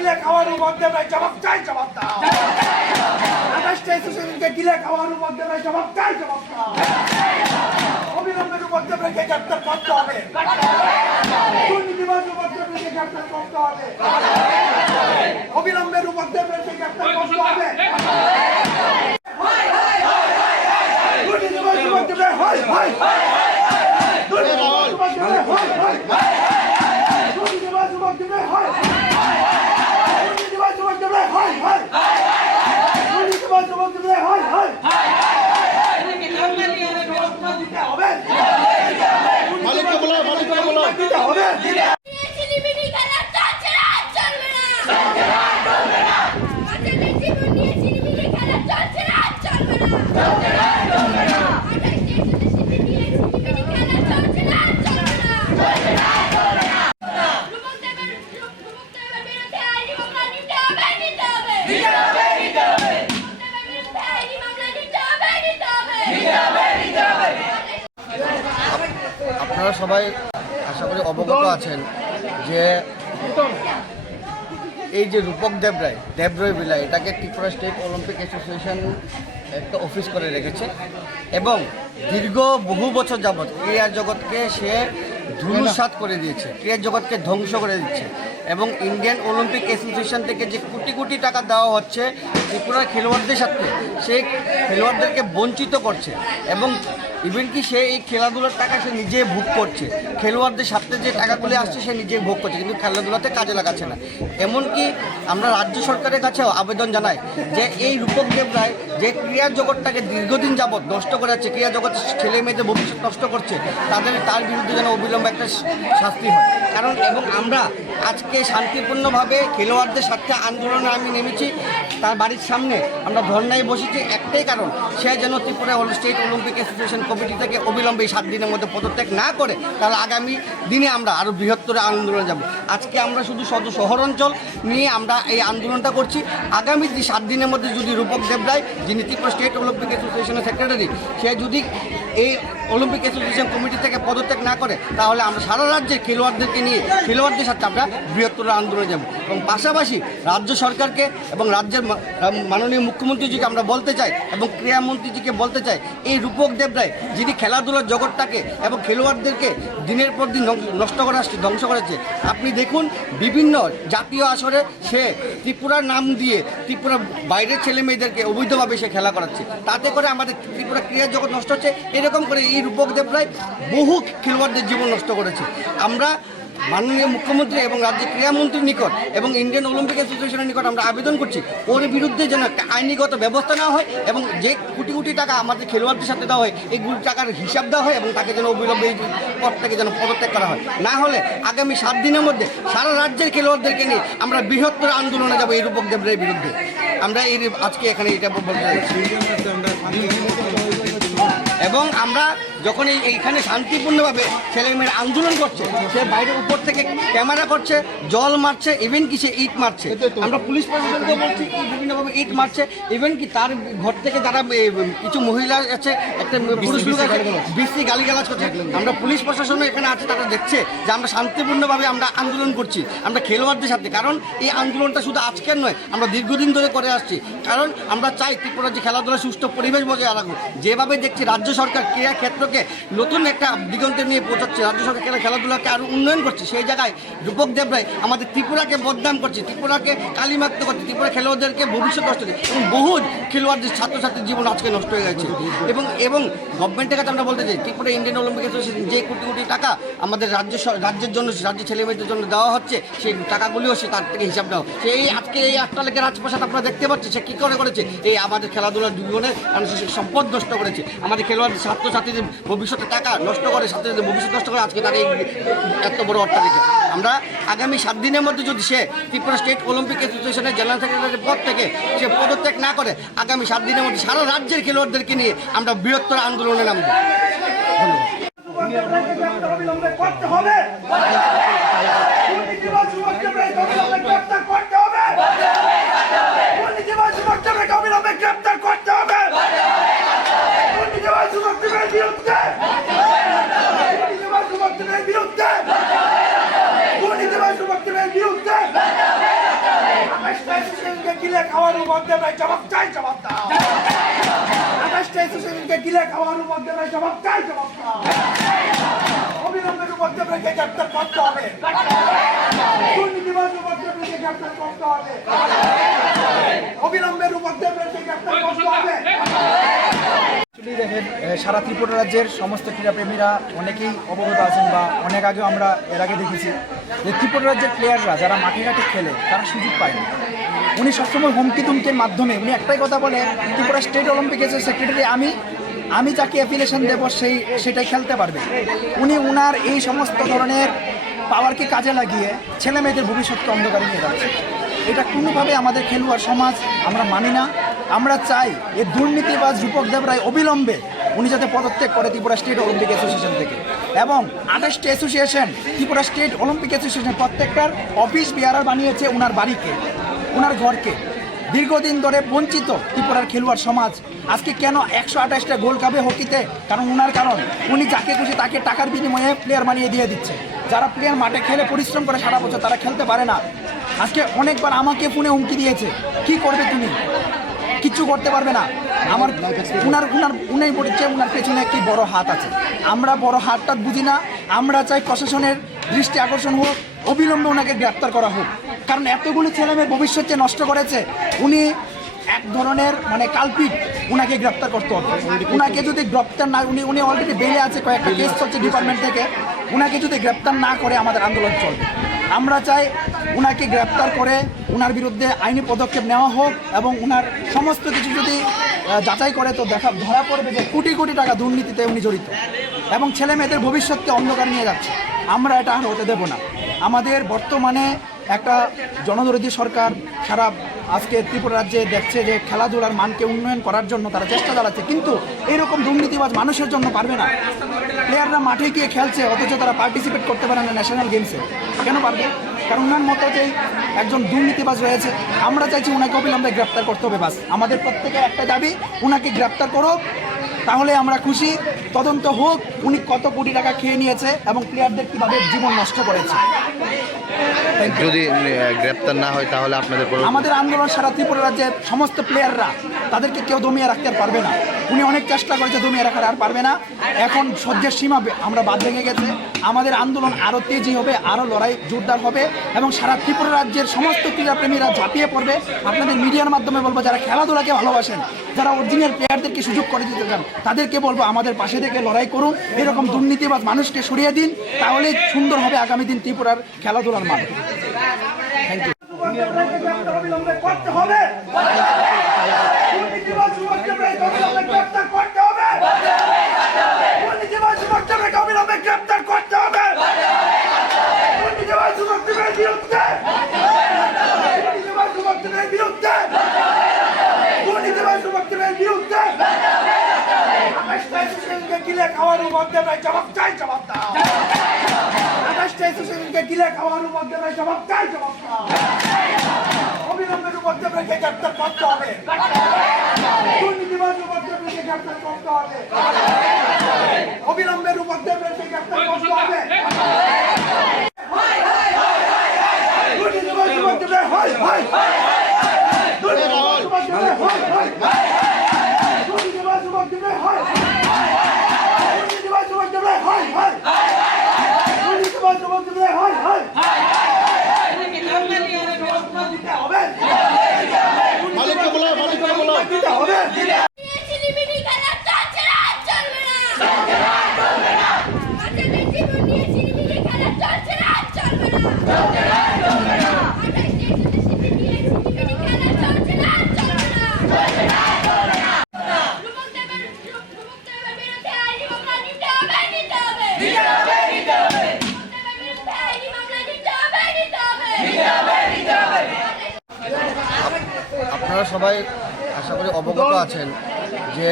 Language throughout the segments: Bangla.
গিলে খাওয়ার মধ্যে জবাব চাই, জবাব দাও। 28টা এসোসিয়েশনকে গিলে খাওয়ার মধ্যে জবাব চাই, জবাব দাও। অবিলম্বের মধ্যে গ্রেপ্তার করতে হবে, দুর্নীতিবাজ মধ্যে গ্রেপ্তার করতে হবে, অবিলম্বের মধ্যে গ্রেপ্তার করতে হবে। দুর্নীতিবাজ মধ্যে হয় হয় আপনারা সবাই আশা করি অবগত আছেন যে এই যে রূপক দেবরায় বিলা এটাকে ত্রিপুরা স্টেট অলিম্পিক অ্যাসোসিয়েশন একটা অফিস করে রেখেছে এবং দীর্ঘ বহু বছর যাবৎ ক্রীড়া জগৎকে সে ধূলিসাৎ করে দিয়েছে, ক্রীড়া জগৎকে ধ্বংস করে দিচ্ছে এবং ইন্ডিয়ান অলিম্পিক অ্যাসোসিয়েশন থেকে যে কোটি কোটি টাকা দেওয়া হচ্ছে ত্রিপুরার খেলোয়াড়দের সাথে, সেই খেলোয়াড়দেরকে বঞ্চিত করছে এবং ইভেন কি সে এই খেলাধুলার টাকা সে নিজে ভোগ করছে, খেলোয়াড়দের সাথে যে টাকাগুলি আসছে সে নিজে ভোগ করছে কিন্তু খেলাধুলাতে কাজে লাগাচ্ছে না। এমনকি আমরা রাজ্য সরকারের কাছেও আবেদন জানাই যে এই রূপক দেবরায় যে ক্রীড়া জগৎটাকে দীর্ঘদিন যাবৎ নষ্ট করে যাচ্ছে, ক্রীড়া জগৎ ছেলে মেয়েদের ভবিষ্যৎ নষ্ট করছে, তার বিরুদ্ধে যেন অবিলম্বে একটা শাস্তি হয়। কারণ এবং আমরা আজকে শান্তিপূর্ণভাবে খেলোয়াড়দের সাথে আন্দোলনে আমি নেমেছি, তার বাড়ির সামনে আমরা ধর্নায় বসেছি একটাই কারণ, সে যেন Tripura state Olympic association committee থেকে অবিলম্বে 7 দিনের মধ্যে পদত্যাগ না করে, তাহলে আগামী দিনে আমরা আরও বৃহত্তর আন্দোলনে যাব। আজকে আমরা শুধু শহর অঞ্চল নিয়ে আমরা এই আন্দোলনটা করছি। আগামী 7 দিনের মধ্যে যদি রূপক দেবরায়, যিনি ত্রিপুরা স্টেট অলিম্পিক অ্যাসোসিয়েশনের সেক্রেটারি, সে যদি এই অলিম্পিক অ্যাসোসিয়েশন কমিটি থেকে পদত্যাগ না করে, তাহলে আমরা সারা রাজ্যের খেলোয়াড়দেরকে নিয়ে খেলোয়াড়দের সাথে আমরা বৃহত্তর আন্দোলনে যাব। এবং পাশাপাশি রাজ্য সরকারকে এবং রাজ্যের মাননীয় মুখ্যমন্ত্রীজিকে আমরা বলতে চাই এবং ক্রীড়ামন্ত্রীজিকে বলতে চাই, এই রূপক দেবরায় যিনি খেলাধুলার জগৎটাকে এবং খেলোয়াড়দেরকে দিনের পর দিন নষ্ট করে আসছে, ধ্বংস করেছে। আপনি দেখুন বিভিন্ন জাতীয় আসরে সে ত্রিপুরার নাম দিয়ে ত্রিপুরার বাইরের ছেলে মেয়েদেরকে অবৈধভাবে সে খেলা করাচ্ছে, তাতে করে আমাদের ত্রিপুরা ক্রীড়া জগৎ নষ্ট হচ্ছে। এরকম করে এই রূপক দেবরায় বহু খেলোয়াড়দের জীবন নষ্ট করেছে। আমরা মাননীয় মুখ্যমন্ত্রী এবং রাজ্যের ক্রীড়ামন্ত্রীর নিকট এবং ইন্ডিয়ান অলিম্পিক অ্যাসোসিয়েশনের নিকট আমরা আবেদন করছি, ওর বিরুদ্ধে যেন একটা আইনিগত ব্যবস্থা নেওয়া হয় এবং যে কোটি কোটি টাকা আমাদের খেলোয়াড়দের সাথে দেওয়া হয় এই টাকার হিসাব দেওয়া হয় এবং তাকে যেন অবিলম্বে এই পদ থেকে যেন পদত্যাগ করা হয়। না হলে আগামী 7 দিনের মধ্যে সারা রাজ্যের খেলোয়াড়দেরকে নিয়ে আমরা বৃহত্তর আন্দোলনে যাব এই রূপক দেবরায়ের বিরুদ্ধে। আমরা এই আজকে এখানে এটা বলতে চাইছি এবং আমরা যখন এইখানে শান্তিপূর্ণভাবে ছেলেমেয়েরা আন্দোলন করছে, সে বাইরের উপর থেকে ক্যামেরা করছে, জল মারছে, ইভেন কি সে ইট মারছে। আমরা পুলিশ প্রশাসনকে বলছি কি বিভিন্নভাবে ইট মারছে, ইভেন কি তার ঘর থেকে যারা কিছু মহিলা আছে, একটা পুরুষ লোক আছে, বেশি গালিগালাজ করছে। আমরা পুলিশ প্রশাসনও এখানে আছে, তারা দেখছে যে আমরা শান্তিপূর্ণভাবে আমরা আন্দোলন করছি আমরা খেলোয়াড়দের সাথে। কারণ এই আন্দোলনটা শুধু আজকের নয়, আমরা দীর্ঘদিন ধরে করে আসছি। কারণ আমরা চাই ত্রিপুরা যে খেলাধুলা সুষ্ঠু পরিবেশ বজায় রাখুক। যেভাবে দেখছি রাজ্য সরকার ক্রীড়া ক্ষেত্রকে নতুন একটা দিগন্তে নিয়ে পৌঁছাচ্ছে, রাজ্য সরকার খেলাধুলাকে আরও উন্নয়ন করছে, সেই জায়গায় রূপক দেবরায় আমাদের ত্রিপুরাকে বদনাম করছে, ত্রিপুরাকে কালিমাক্ত করছে, ত্রিপুরা খেলোয়াড়দেরকে ভবিষ্যৎ নষ্ট করছে এবং বহু খেলোয়াড়দের ছাত্রছাত্রীর জীবন আজকে নষ্ট হয়ে গেছে। এবং গভর্নমেন্টের কাছে আমরা বলতে চাই, ত্রিপুরা ইন্ডিয়ান অলিম্পিক অ্যাসোসিয়েশন যে কোটি কোটি টাকা আমাদের রাজ্যের জন্য, রাজ্যের ছেলেমেয়েদের জন্য দেওয়া হচ্ছে, সেই টাকাগুলিও সে তার থেকে হিসাব দেওয়া। সেই আজকে এই 8টা লেখের রাজপ্রাসাদ আপনারা দেখতে পাচ্ছেন, সে কী করে করেছে, এই আমাদের খেলাধুলার জীবনে মানুষের সম্পদ নষ্ট করেছে, আমাদের খেলোয়াড় ছাত্রছাত্রীদের ভবিষ্যতে টাকা নষ্ট করে, ছাত্রীদের ভবিষ্যৎ নষ্ট করে আজকে তার এই এত বড় অট্টালিকা। আমরা আগামী 7 দিনের মধ্যে যদি সে ত্রিপুরা স্টেট অলিম্পিক অ্যাসোসিয়েশনের জেনারেল সেক্রেটারির পদ থেকে সে পদত্যাগ না করে, আগামী 7 দিনের মধ্যে সারা রাজ্যের খেলোয়াড়দেরকে নিয়ে আমরা বৃহত্তর আন্দোলনে নামব। বিরুদ্ধে 28টা অ্যাসোসিয়েশনকে গিলে খাওয়ানোর মধ্যে ভাই জবাব চাই, জবাব দাও। 28টা অ্যাসোসিয়েশনকে গিলে খাওয়ানোর মধ্যে ভাই জবাব চাই, জবাব দাও। অবিলম্বে রূপকদেবকে গ্রেপ্তার করতে হবে। দুর্নীতিবাজ রূপকদেবকে গ্রেপ্তার করতে হবে। অবিলম্বে রূপকদেবকে গ্রেপ্তার করতে হবে। অ্যাকচুয়ালি দেখেন, সারা ত্রিপুরা রাজ্যের সমস্ত ক্রীড়াপ্রেমীরা অনেকেই অবগত আছেন বা অনেক আগে আমরা এর আগে দেখেছি যে ত্রিপুরা রাজ্যের প্লেয়াররা যারা মাঠে ঘাটে খেলে তারা সুযোগ পায় না। উনি সবসময় হুমকি তুমকির মাধ্যমে উনি একটাই কথা বলে, ত্রিপুরা স্টেট অলিম্পিকের সেক্রেটারি আমি যাকে অ্যাফিলিয়েশন দেবো সেটাই খেলতে পারবে। উনি উনার এই সমস্ত ধরনের পাওয়ারকে কাজে লাগিয়ে ছেলে মেয়েদের ভবিষ্যৎকে অন্ধকারে নিয়ে যাচ্ছে। এটা কোনোভাবে আমাদের খেলোয়াড় সমাজ আমরা মানি না। আমরা চাই এই দুর্নীতিবাজ রূপক দেব রায় অবিলম্বে উনি যাতে পদত্যাগ করে ত্রিপুরা স্টেট অলিম্পিক অ্যাসোসিয়েশন থেকে, এবং 28টি association Tripura state Olympic association প্রত্যেকটার অফিস বিহার বানিয়েছে ওনার বাড়িকে, ওনার ঘরকে। দীর্ঘদিন ধরে বঞ্চিত ত্রিপুরার খেলোয়াড় সমাজ আজকে কেন 128টা গোল্ড কাপে হকিতে, কারণ উনি যাকে খুশি তাকে টাকার বিনিময়ে প্লেয়ার বানিয়ে দিয়ে দিচ্ছে। যারা প্লেয়ার মাঠে খেলে পরিশ্রম করে সারা বছর তারা খেলতে পারে না। আজকে অনেকবার আমাকে ফোনে হুমকি দিয়েছে, কি করবে তুমি, কিচ্ছু করতে পারবে না। আমার উনাই বলেছে উনার পেছনে একটি বড় হাত আছে। আমরা বড় হাতটা বুঝি না। আমরা চাই প্রশাসনের দৃষ্টি আকর্ষণ হোক, অবিলম্বে ওনাকে গ্রেপ্তার করা হোক। কারণ এতগুলো ছেলেমেয়ের ভবিষ্যৎ যে নষ্ট করেছে, উনি এক ধরনের কালপিট, উনাকে গ্রেপ্তার করতে হবে। উনাকে যদি গ্রেপ্তার না, উনি অলরেডি বেলে আছে, কয়েকটা কেস চলছে ডিপার্টমেন্ট থেকে, উনাকে যদি গ্রেপ্তার না করে আমাদের আন্দোলন চলবে। আমরা চাই উনাকে গ্রেপ্তার করে উনার বিরুদ্ধে আইনি পদক্ষেপ নেওয়া হোক, এবং উনার সমস্ত কিছু যদি যাচাই করে তো ধরা পড়বে যে কোটি কোটি টাকা দুর্নীতিতে উনি জড়িত এবং ছেলে মেয়েদের ভবিষ্যৎকে অন্ধকার নিয়ে যাচ্ছে। আমরা এটা আর হতে দেব না। আমাদের বর্তমানে একটা জনদরদী সরকার সারা আজকে ত্রিপুরা রাজ্যে দেখছে যে খেলাধুলার মানকে উন্নয়ন করার জন্য তারা চেষ্টা চালাচ্ছে, কিন্তু এরকম দুর্নীতিবাজ মানুষের জন্য পারবে না। প্লেয়াররা মাঠে গিয়ে খেলছে অথচ তারা পার্টিসিপেট করতে পারে না ন্যাশনাল গেমসে। কেন পারবে? কারণ ওনার মতো যে একজন দুর্নীতিবাজ রয়েছে। আমরা চাইছি ওনাকে অবিলম্বে গ্রেপ্তার করতে হবে। বাস আমাদের প্রত্যেকের একটা দাবি, ওনাকে গ্রেপ্তার করো, তাহলে আমরা খুশি। তদন্ত হোক উনি কত কোটি টাকা খেয়ে নিয়েছে এবং প্লেয়ারদের কীভাবে জীবন নষ্ট করেছে। যদি গ্রেপ্তার না হয় তাহলে আপনাদের আমাদের আন্দোলন সারা ত্রিপুরা রাজ্যের সমস্ত প্লেয়াররা, তাদেরকে কেউ দমিয়ে রাখতে আর পারবে না। উনি অনেক চেষ্টা করেছে, দমিয়ে রাখার আর পারবে না। এখন সহ্যের সীমা আমরা বাদ ভেঙে গেছে। আমাদের আন্দোলন আরও তেজি হবে, আরও লড়াই জোরদার হবে, এবং সারা ত্রিপুরা রাজ্যের সমস্ত ক্রীড়াপ্রেমীরা ঝাঁপিয়ে পড়বে। আপনাদের মিডিয়ার মাধ্যমে বলবো, যারা খেলাধুলাকে ভালোবাসেন, যারা অরিজিনাল প্লেয়ারদেরকে সুযোগ করে দিতে চান, তাদেরকে বলবো আমাদের পাশে থেকে লড়াই করুন। এরকম দুর্নীতিবাজ মানুষকে সরিয়ে দিন, তাহলে সুন্দর হবে আগামী দিন ত্রিপুরার খেলাধুলার মান। Thank you. অবিলম্বে করতে হবে। দুর্নীতিবাজ রূপকদেবকে অবিলম্বে গ্রেপ্তার করতে হবে। দুর্নীতিবাজ রূপকদেবকে অবিলম্বে গ্রেপ্তার করতে হবে। দুর্নীতিবাজ রূপকদেবের বিরুদ্ধে, দুর্নীতিবাজ রূপকদেবের বিরুদ্ধে, দুর্নীতিবাজ রূপকদেবের বিরুদ্ধে 28টা অ্যাসোসিয়েশনকে গিলে খাওয়ানোর মধ্যে ভাই জবাব চাই, জবাব দাও। 28টা অ্যাসোসিয়েশনকে গিলে খাওয়ানোর মধ্যে ভাই জবাব চাই, জবাব দাও। অবিলম্বে রূপকদেবকে গ্রেপ্তার করতে হবে। দুর্নীতিবাজ রূপকদেবকে গ্রেপ্তার করতে হবে। অবিলম্বে রূপকদেবকে গ্রেপ্তার করতে হবে। দুর্নীতিবাজ রূপকদেবের হয় হয়, দুর্নীতিবাজ রূপকদেবের হয় হয়, দুর্নীতিবাজ রূপকদেবের হয়, দুর্নীতিবাজ রূপকদেবের হয় হয়, দুর্নীতিবাজ রূপকদেবের হয় হয়। আপনারা সবাই আশা করি অবগত আছেন যে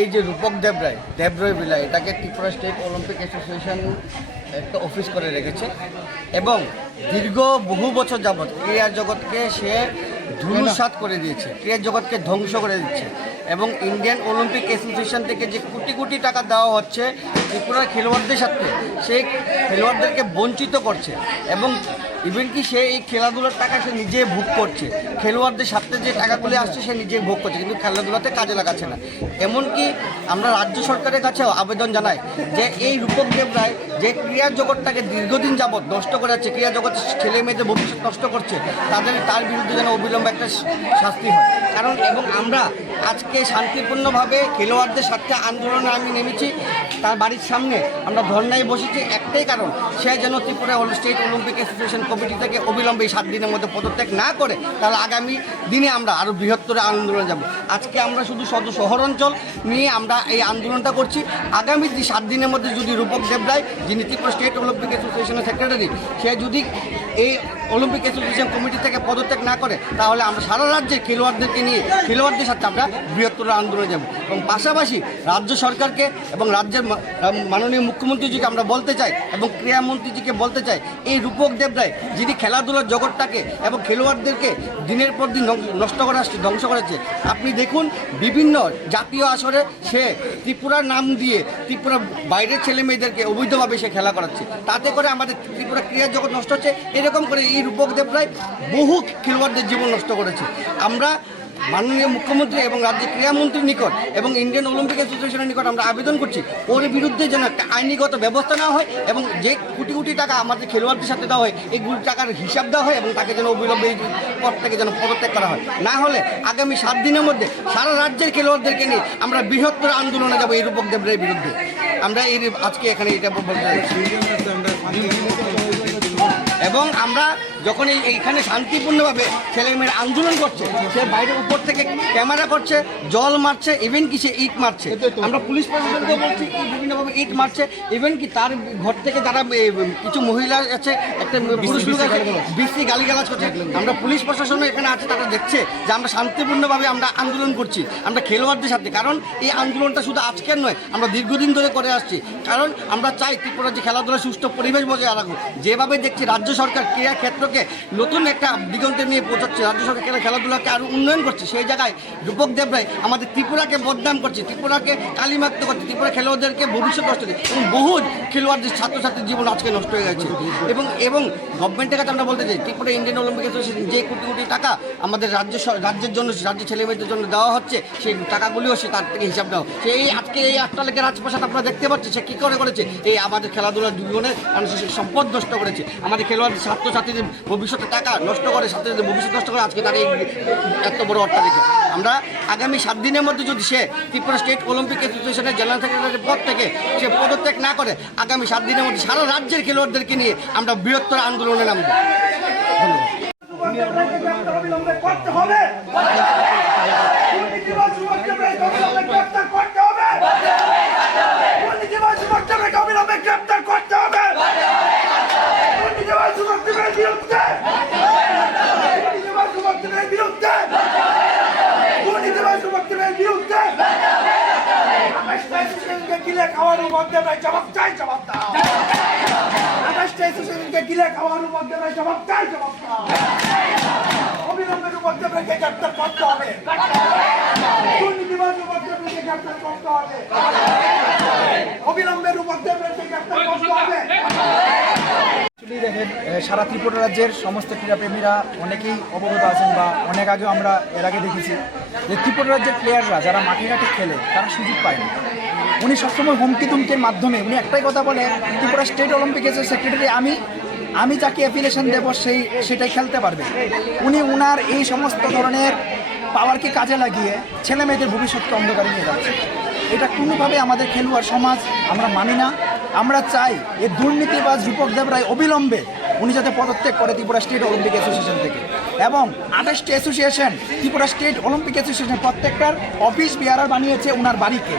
এই যে রূপক দেবরায় বিলা, এটাকে ত্রিপুরা স্টেট অলিম্পিক অ্যাসোসিয়েশন একটা অফিস করে রেখেছে, এবং দীর্ঘ বহু বছর যাবৎ ক্রীড়া জগৎকে সে ধূলিসাৎ করে দিয়েছে, ক্রীড়া জগৎকে ধ্বংস করে দিচ্ছে, এবং ইন্ডিয়ান অলিম্পিক অ্যাসোসিয়েশন থেকে যে কোটি কোটি টাকা দেওয়া হচ্ছে ত্রিপুরার খেলোয়াড়দের সাথে, সেই খেলোয়াড়দেরকে বঞ্চিত করছে এবং ইভেন কি সে এই খেলাধুলার টাকা সে নিজে ভোগ করছে, খেলোয়াড়দের সাথে যে টাকাগুলি আসছে সে নিজে ভোগ করছে, কিন্তু খেলাধুলাতে কাজে লাগাচ্ছে না। এমনকি আমরা রাজ্য সরকারের কাছেও আবেদন জানাই যে এই রূপক দেব রায় যে ক্রীড়া জগৎটাকে দীর্ঘদিন যাবৎ নষ্ট করে যাচ্ছে, ক্রীড়া জগৎ ছেলে মেয়েদের ভবিষ্যৎ নষ্ট করছে, তার বিরুদ্ধে যেন অবিলম্বে একটা শাস্তি হয়। কারণ এবং আমরা আজকে শান্তিপূর্ণভাবে খেলোয়াড়দের সাথে আন্দোলনে আমি নেমেছি, তার বাড়ির সামনে আমরা ধর্নায় বসেছি একটাই কারণ, সে যেন Tripura state Olympic association committee থেকে অবিলম্বে 7 দিনের মধ্যে পদত্যাগ না করে, তাহলে আগামী দিনে আমরা আরও বৃহত্তর আন্দোলনে যাব। আজকে আমরা শুধু শহর অঞ্চল নিয়ে আমরা এই আন্দোলনটা করছি। আগামী 7 দিনের মধ্যে যদি রূপক দেব রায়, যিনি ত্রিপুরা স্টেট অলিম্পিক অ্যাসোসিয়েশনের সেক্রেটারি, সে যদি এই অলিম্পিক অ্যাসোসিয়েশন কমিটি থেকে পদত্যাগ না করে, তাহলে আমরা সারা রাজ্যে খেলোয়াড়দেরকে নিয়ে খেলোয়াড়দের সাথে আমরা বৃহত্তর আন্দোলনে যাব। এবং পাশাপাশি রাজ্য সরকারকে এবং রাজ্যের মাননীয় মুখ্যমন্ত্রীজিকে আমরা বলতে চাই এবং ক্রীড়ামন্ত্রীজিকে বলতে চাই, এই রূপক দেব রায় যিনি খেলাধুলার জগৎটাকে এবং খেলোয়াড়দেরকে দিনের পর দিন নষ্ট করে আসছে, ধ্বংস করেছে। আপনি দেখুন বিভিন্ন জাতীয় আসরে সে ত্রিপুরার নাম দিয়ে ত্রিপুরা বাইরের ছেলে মেয়েদেরকে অবৈধভাবে সে খেলা করাচ্ছে, তাতে করে আমাদের ত্রিপুরা ক্রীড়া জগৎ নষ্ট হচ্ছে। এরকম করে এই রূপক দেব রায় বহু খেলোয়াড়দের জীবন নষ্ট করেছে। আমরা মাননীয় মুখ্যমন্ত্রী এবং রাজ্যের ক্রীড়ামন্ত্রীর নিকট এবং ইন্ডিয়ান অলিম্পিক অ্যাসোসিয়েশনের নিকট আমরা আবেদন করছি, ওর বিরুদ্ধে যেন একটা আইনিগত ব্যবস্থা নেওয়া হয় এবং যে কোটি কোটি টাকা আমাদের খেলোয়াড়দের সাথে দেওয়া হয়, এই টাকার হিসাব দেওয়া হয় এবং তাকে যেন অবিলম্বে এই পদ থেকে যেন পদত্যাগ করা হয়। না হলে আগামী 7 দিনের মধ্যে সারা রাজ্যের খেলোয়াড়দেরকে নিয়ে আমরা বৃহত্তর আন্দোলনে যাব এই রূপক দেব রায়ের বিরুদ্ধে। আমরা এই আজকে এখানে এটা বলতে চাইছি। এবং আমরা যখন এইখানে শান্তিপূর্ণভাবে ছেলেমেয়েরা আন্দোলন করছে, সে বাইরের উপর থেকে ক্যামেরা করছে, জল মারছে, ইভেন কি সে ইট মারছে। আমরা পুলিশ প্রশাসনকেও বলছি কি বিভিন্নভাবে ইট মারছে, ইভেন কি তার ঘর থেকে যারা কিছু মহিলা আছে, একটা পুরুষ লোক আছে, বেশি গালিগালাজ করছে। আমরা পুলিশ প্রশাসনও এখানে আছে, তারা দেখছে যে আমরা শান্তিপূর্ণভাবে আমরা আন্দোলন করছি আমরা খেলোয়াড়দের সাথে। কারণ এই আন্দোলনটা শুধু আজকের নয়, আমরা দীর্ঘদিন ধরে করে আসছি। কারণ আমরা চাই ত্রিপুরা যে খেলাধুলা সুষ্ঠু পরিবেশ বজায় রাখুক। যেভাবে দেখছি রাজ্য সরকার ক্রীড়া ক্ষেত্রকে নতুন একটা দিগন্তে নিয়ে পৌঁছাচ্ছে, রাজ্য সরকার খেলাধুলাকে আরও উন্নয়ন করছে, সেই জায়গায় রূপক দেব রায় আমাদের ত্রিপুরাকে বদনাম করছে, ত্রিপুরাকে কালিমাক্ত করছে, ত্রিপুরা খেলোয়াড়দেরকে ভবিষ্যৎ নষ্ট করছে এবং বহু খেলোয়াড়দের ছাত্রছাত্রীর জীবন আজকে নষ্ট হয়ে গেছে। এবং গভর্নমেন্টের কাছে আমরা বলতে চাই, ত্রিপুরা ইন্ডিয়ান অলিম্পিক অ্যাসোসিয়েশন যে কোটি কোটি টাকা আমাদের রাজ্যের জন্য, রাজ্যের ছেলেমেয়েদের জন্য দেওয়া হচ্ছে, সেই টাকাগুলিও সে তার থেকে হিসাব দেওয়া। সেই আজকে এই আটটালেকে রাজপ্রসাদ আপনারা দেখতে পাচ্ছেন, সে কী করে করেছে, এই আমাদের খেলাধুলার জীবনে মানুষের সম্পদ নষ্ট করেছে, আমাদের খেলোয়াড় ছাত্রছাত্রীদের ভবিষ্যতের টাকা নষ্ট করে, ছাত্রীদের ভবিষ্যৎ নষ্ট করে আজকে তার এই এত বড় অট্টালিকা। আমরা আগামী 7 দিনের মধ্যে যদি সে ত্রিপুরা স্টেট অলিম্পিক অ্যাসোসিয়েশনের জেনারেল সেক্রেটারির পদ থেকে সে পদত্যাগ না করে, আগামী 7 দিনের মধ্যে সারা রাজ্যের খেলোয়াড়দেরকে নিয়ে আমরা বৃহত্তর আন্দোলনে নামব। অবিলম্বে করতে হবে, দুর্নীতিবাজ রূপক দেব রায়কে অবিলম্বে গ্রেপ্তার করতে হবে, দুর্নীতিবাজ রূপক দেব রায়কে অবিলম্বে গ্রেপ্তার করতে হবে, দুর্নীতিবাজ রূপক দেব রায়ের বিরুদ্ধে, দুর্নীতিবাজ রূপক দেব রায়ের বিরুদ্ধে, দুর্নীতিবাজ রূপক দেব রায়ের বিরুদ্ধে অ্যাসোসিয়েশনকে গিলে খাওয়ার রূপক দেব রায় জবাব চাই, জবাব দাও। অ্যাসোসিয়েশনকে গিলে খাওয়ার রূপক দেব রায় জবাব চাই, জবাব দাও। অবিলম্বে রূপক দেব রায়কে গ্রেপ্তার করতে হবে, দুর্নীতিবাজ রূপক দেব রায়কে গ্রেপ্তার করতে হবে, অবিলম্বে রূপক দেব রায়কে গ্রেপ্তার করতে হবে। দেখেন, সারা ত্রিপুরা রাজ্যের সমস্ত ক্রীড়াপ্রেমীরা অনেকেই অবগত আছেন বা অনেক আগেও আমরা এর আগে দেখেছি যে ত্রিপুরা রাজ্যের প্লেয়াররা যারা মাঠে ঘাটে খেলে তারা সুযোগ পায় না। উনি সবসময় হুমকি তুমকির মাধ্যমে উনি একটাই কথা বলে, ত্রিপুরা স্টেট অলিম্পিক সেক্রেটারি আমি যাকে অ্যাফিলিয়েশন দেবো সেটাই খেলতে পারবে। উনি উনার এই সমস্ত ধরনের পাওয়ারকে কাজে লাগিয়ে ছেলে মেয়েদের ভবিষ্যৎকে অন্ধকারে নিয়ে যাচ্ছে। এটা কোনোভাবে আমাদের খেলোয়াড় সমাজ আমরা মানি না। আমরা চাই এই দুর্নীতিবাজ রূপক দেব রায় অবিলম্বে উনি যাতে পদত্যাগ করে ত্রিপুরা স্টেট অলিম্পিক অ্যাসোসিয়েশন থেকে, এবং 28টি association Tripura state Olympic association প্রত্যেকটার অফিস বিহার বানিয়েছে ওনার বাড়িকে,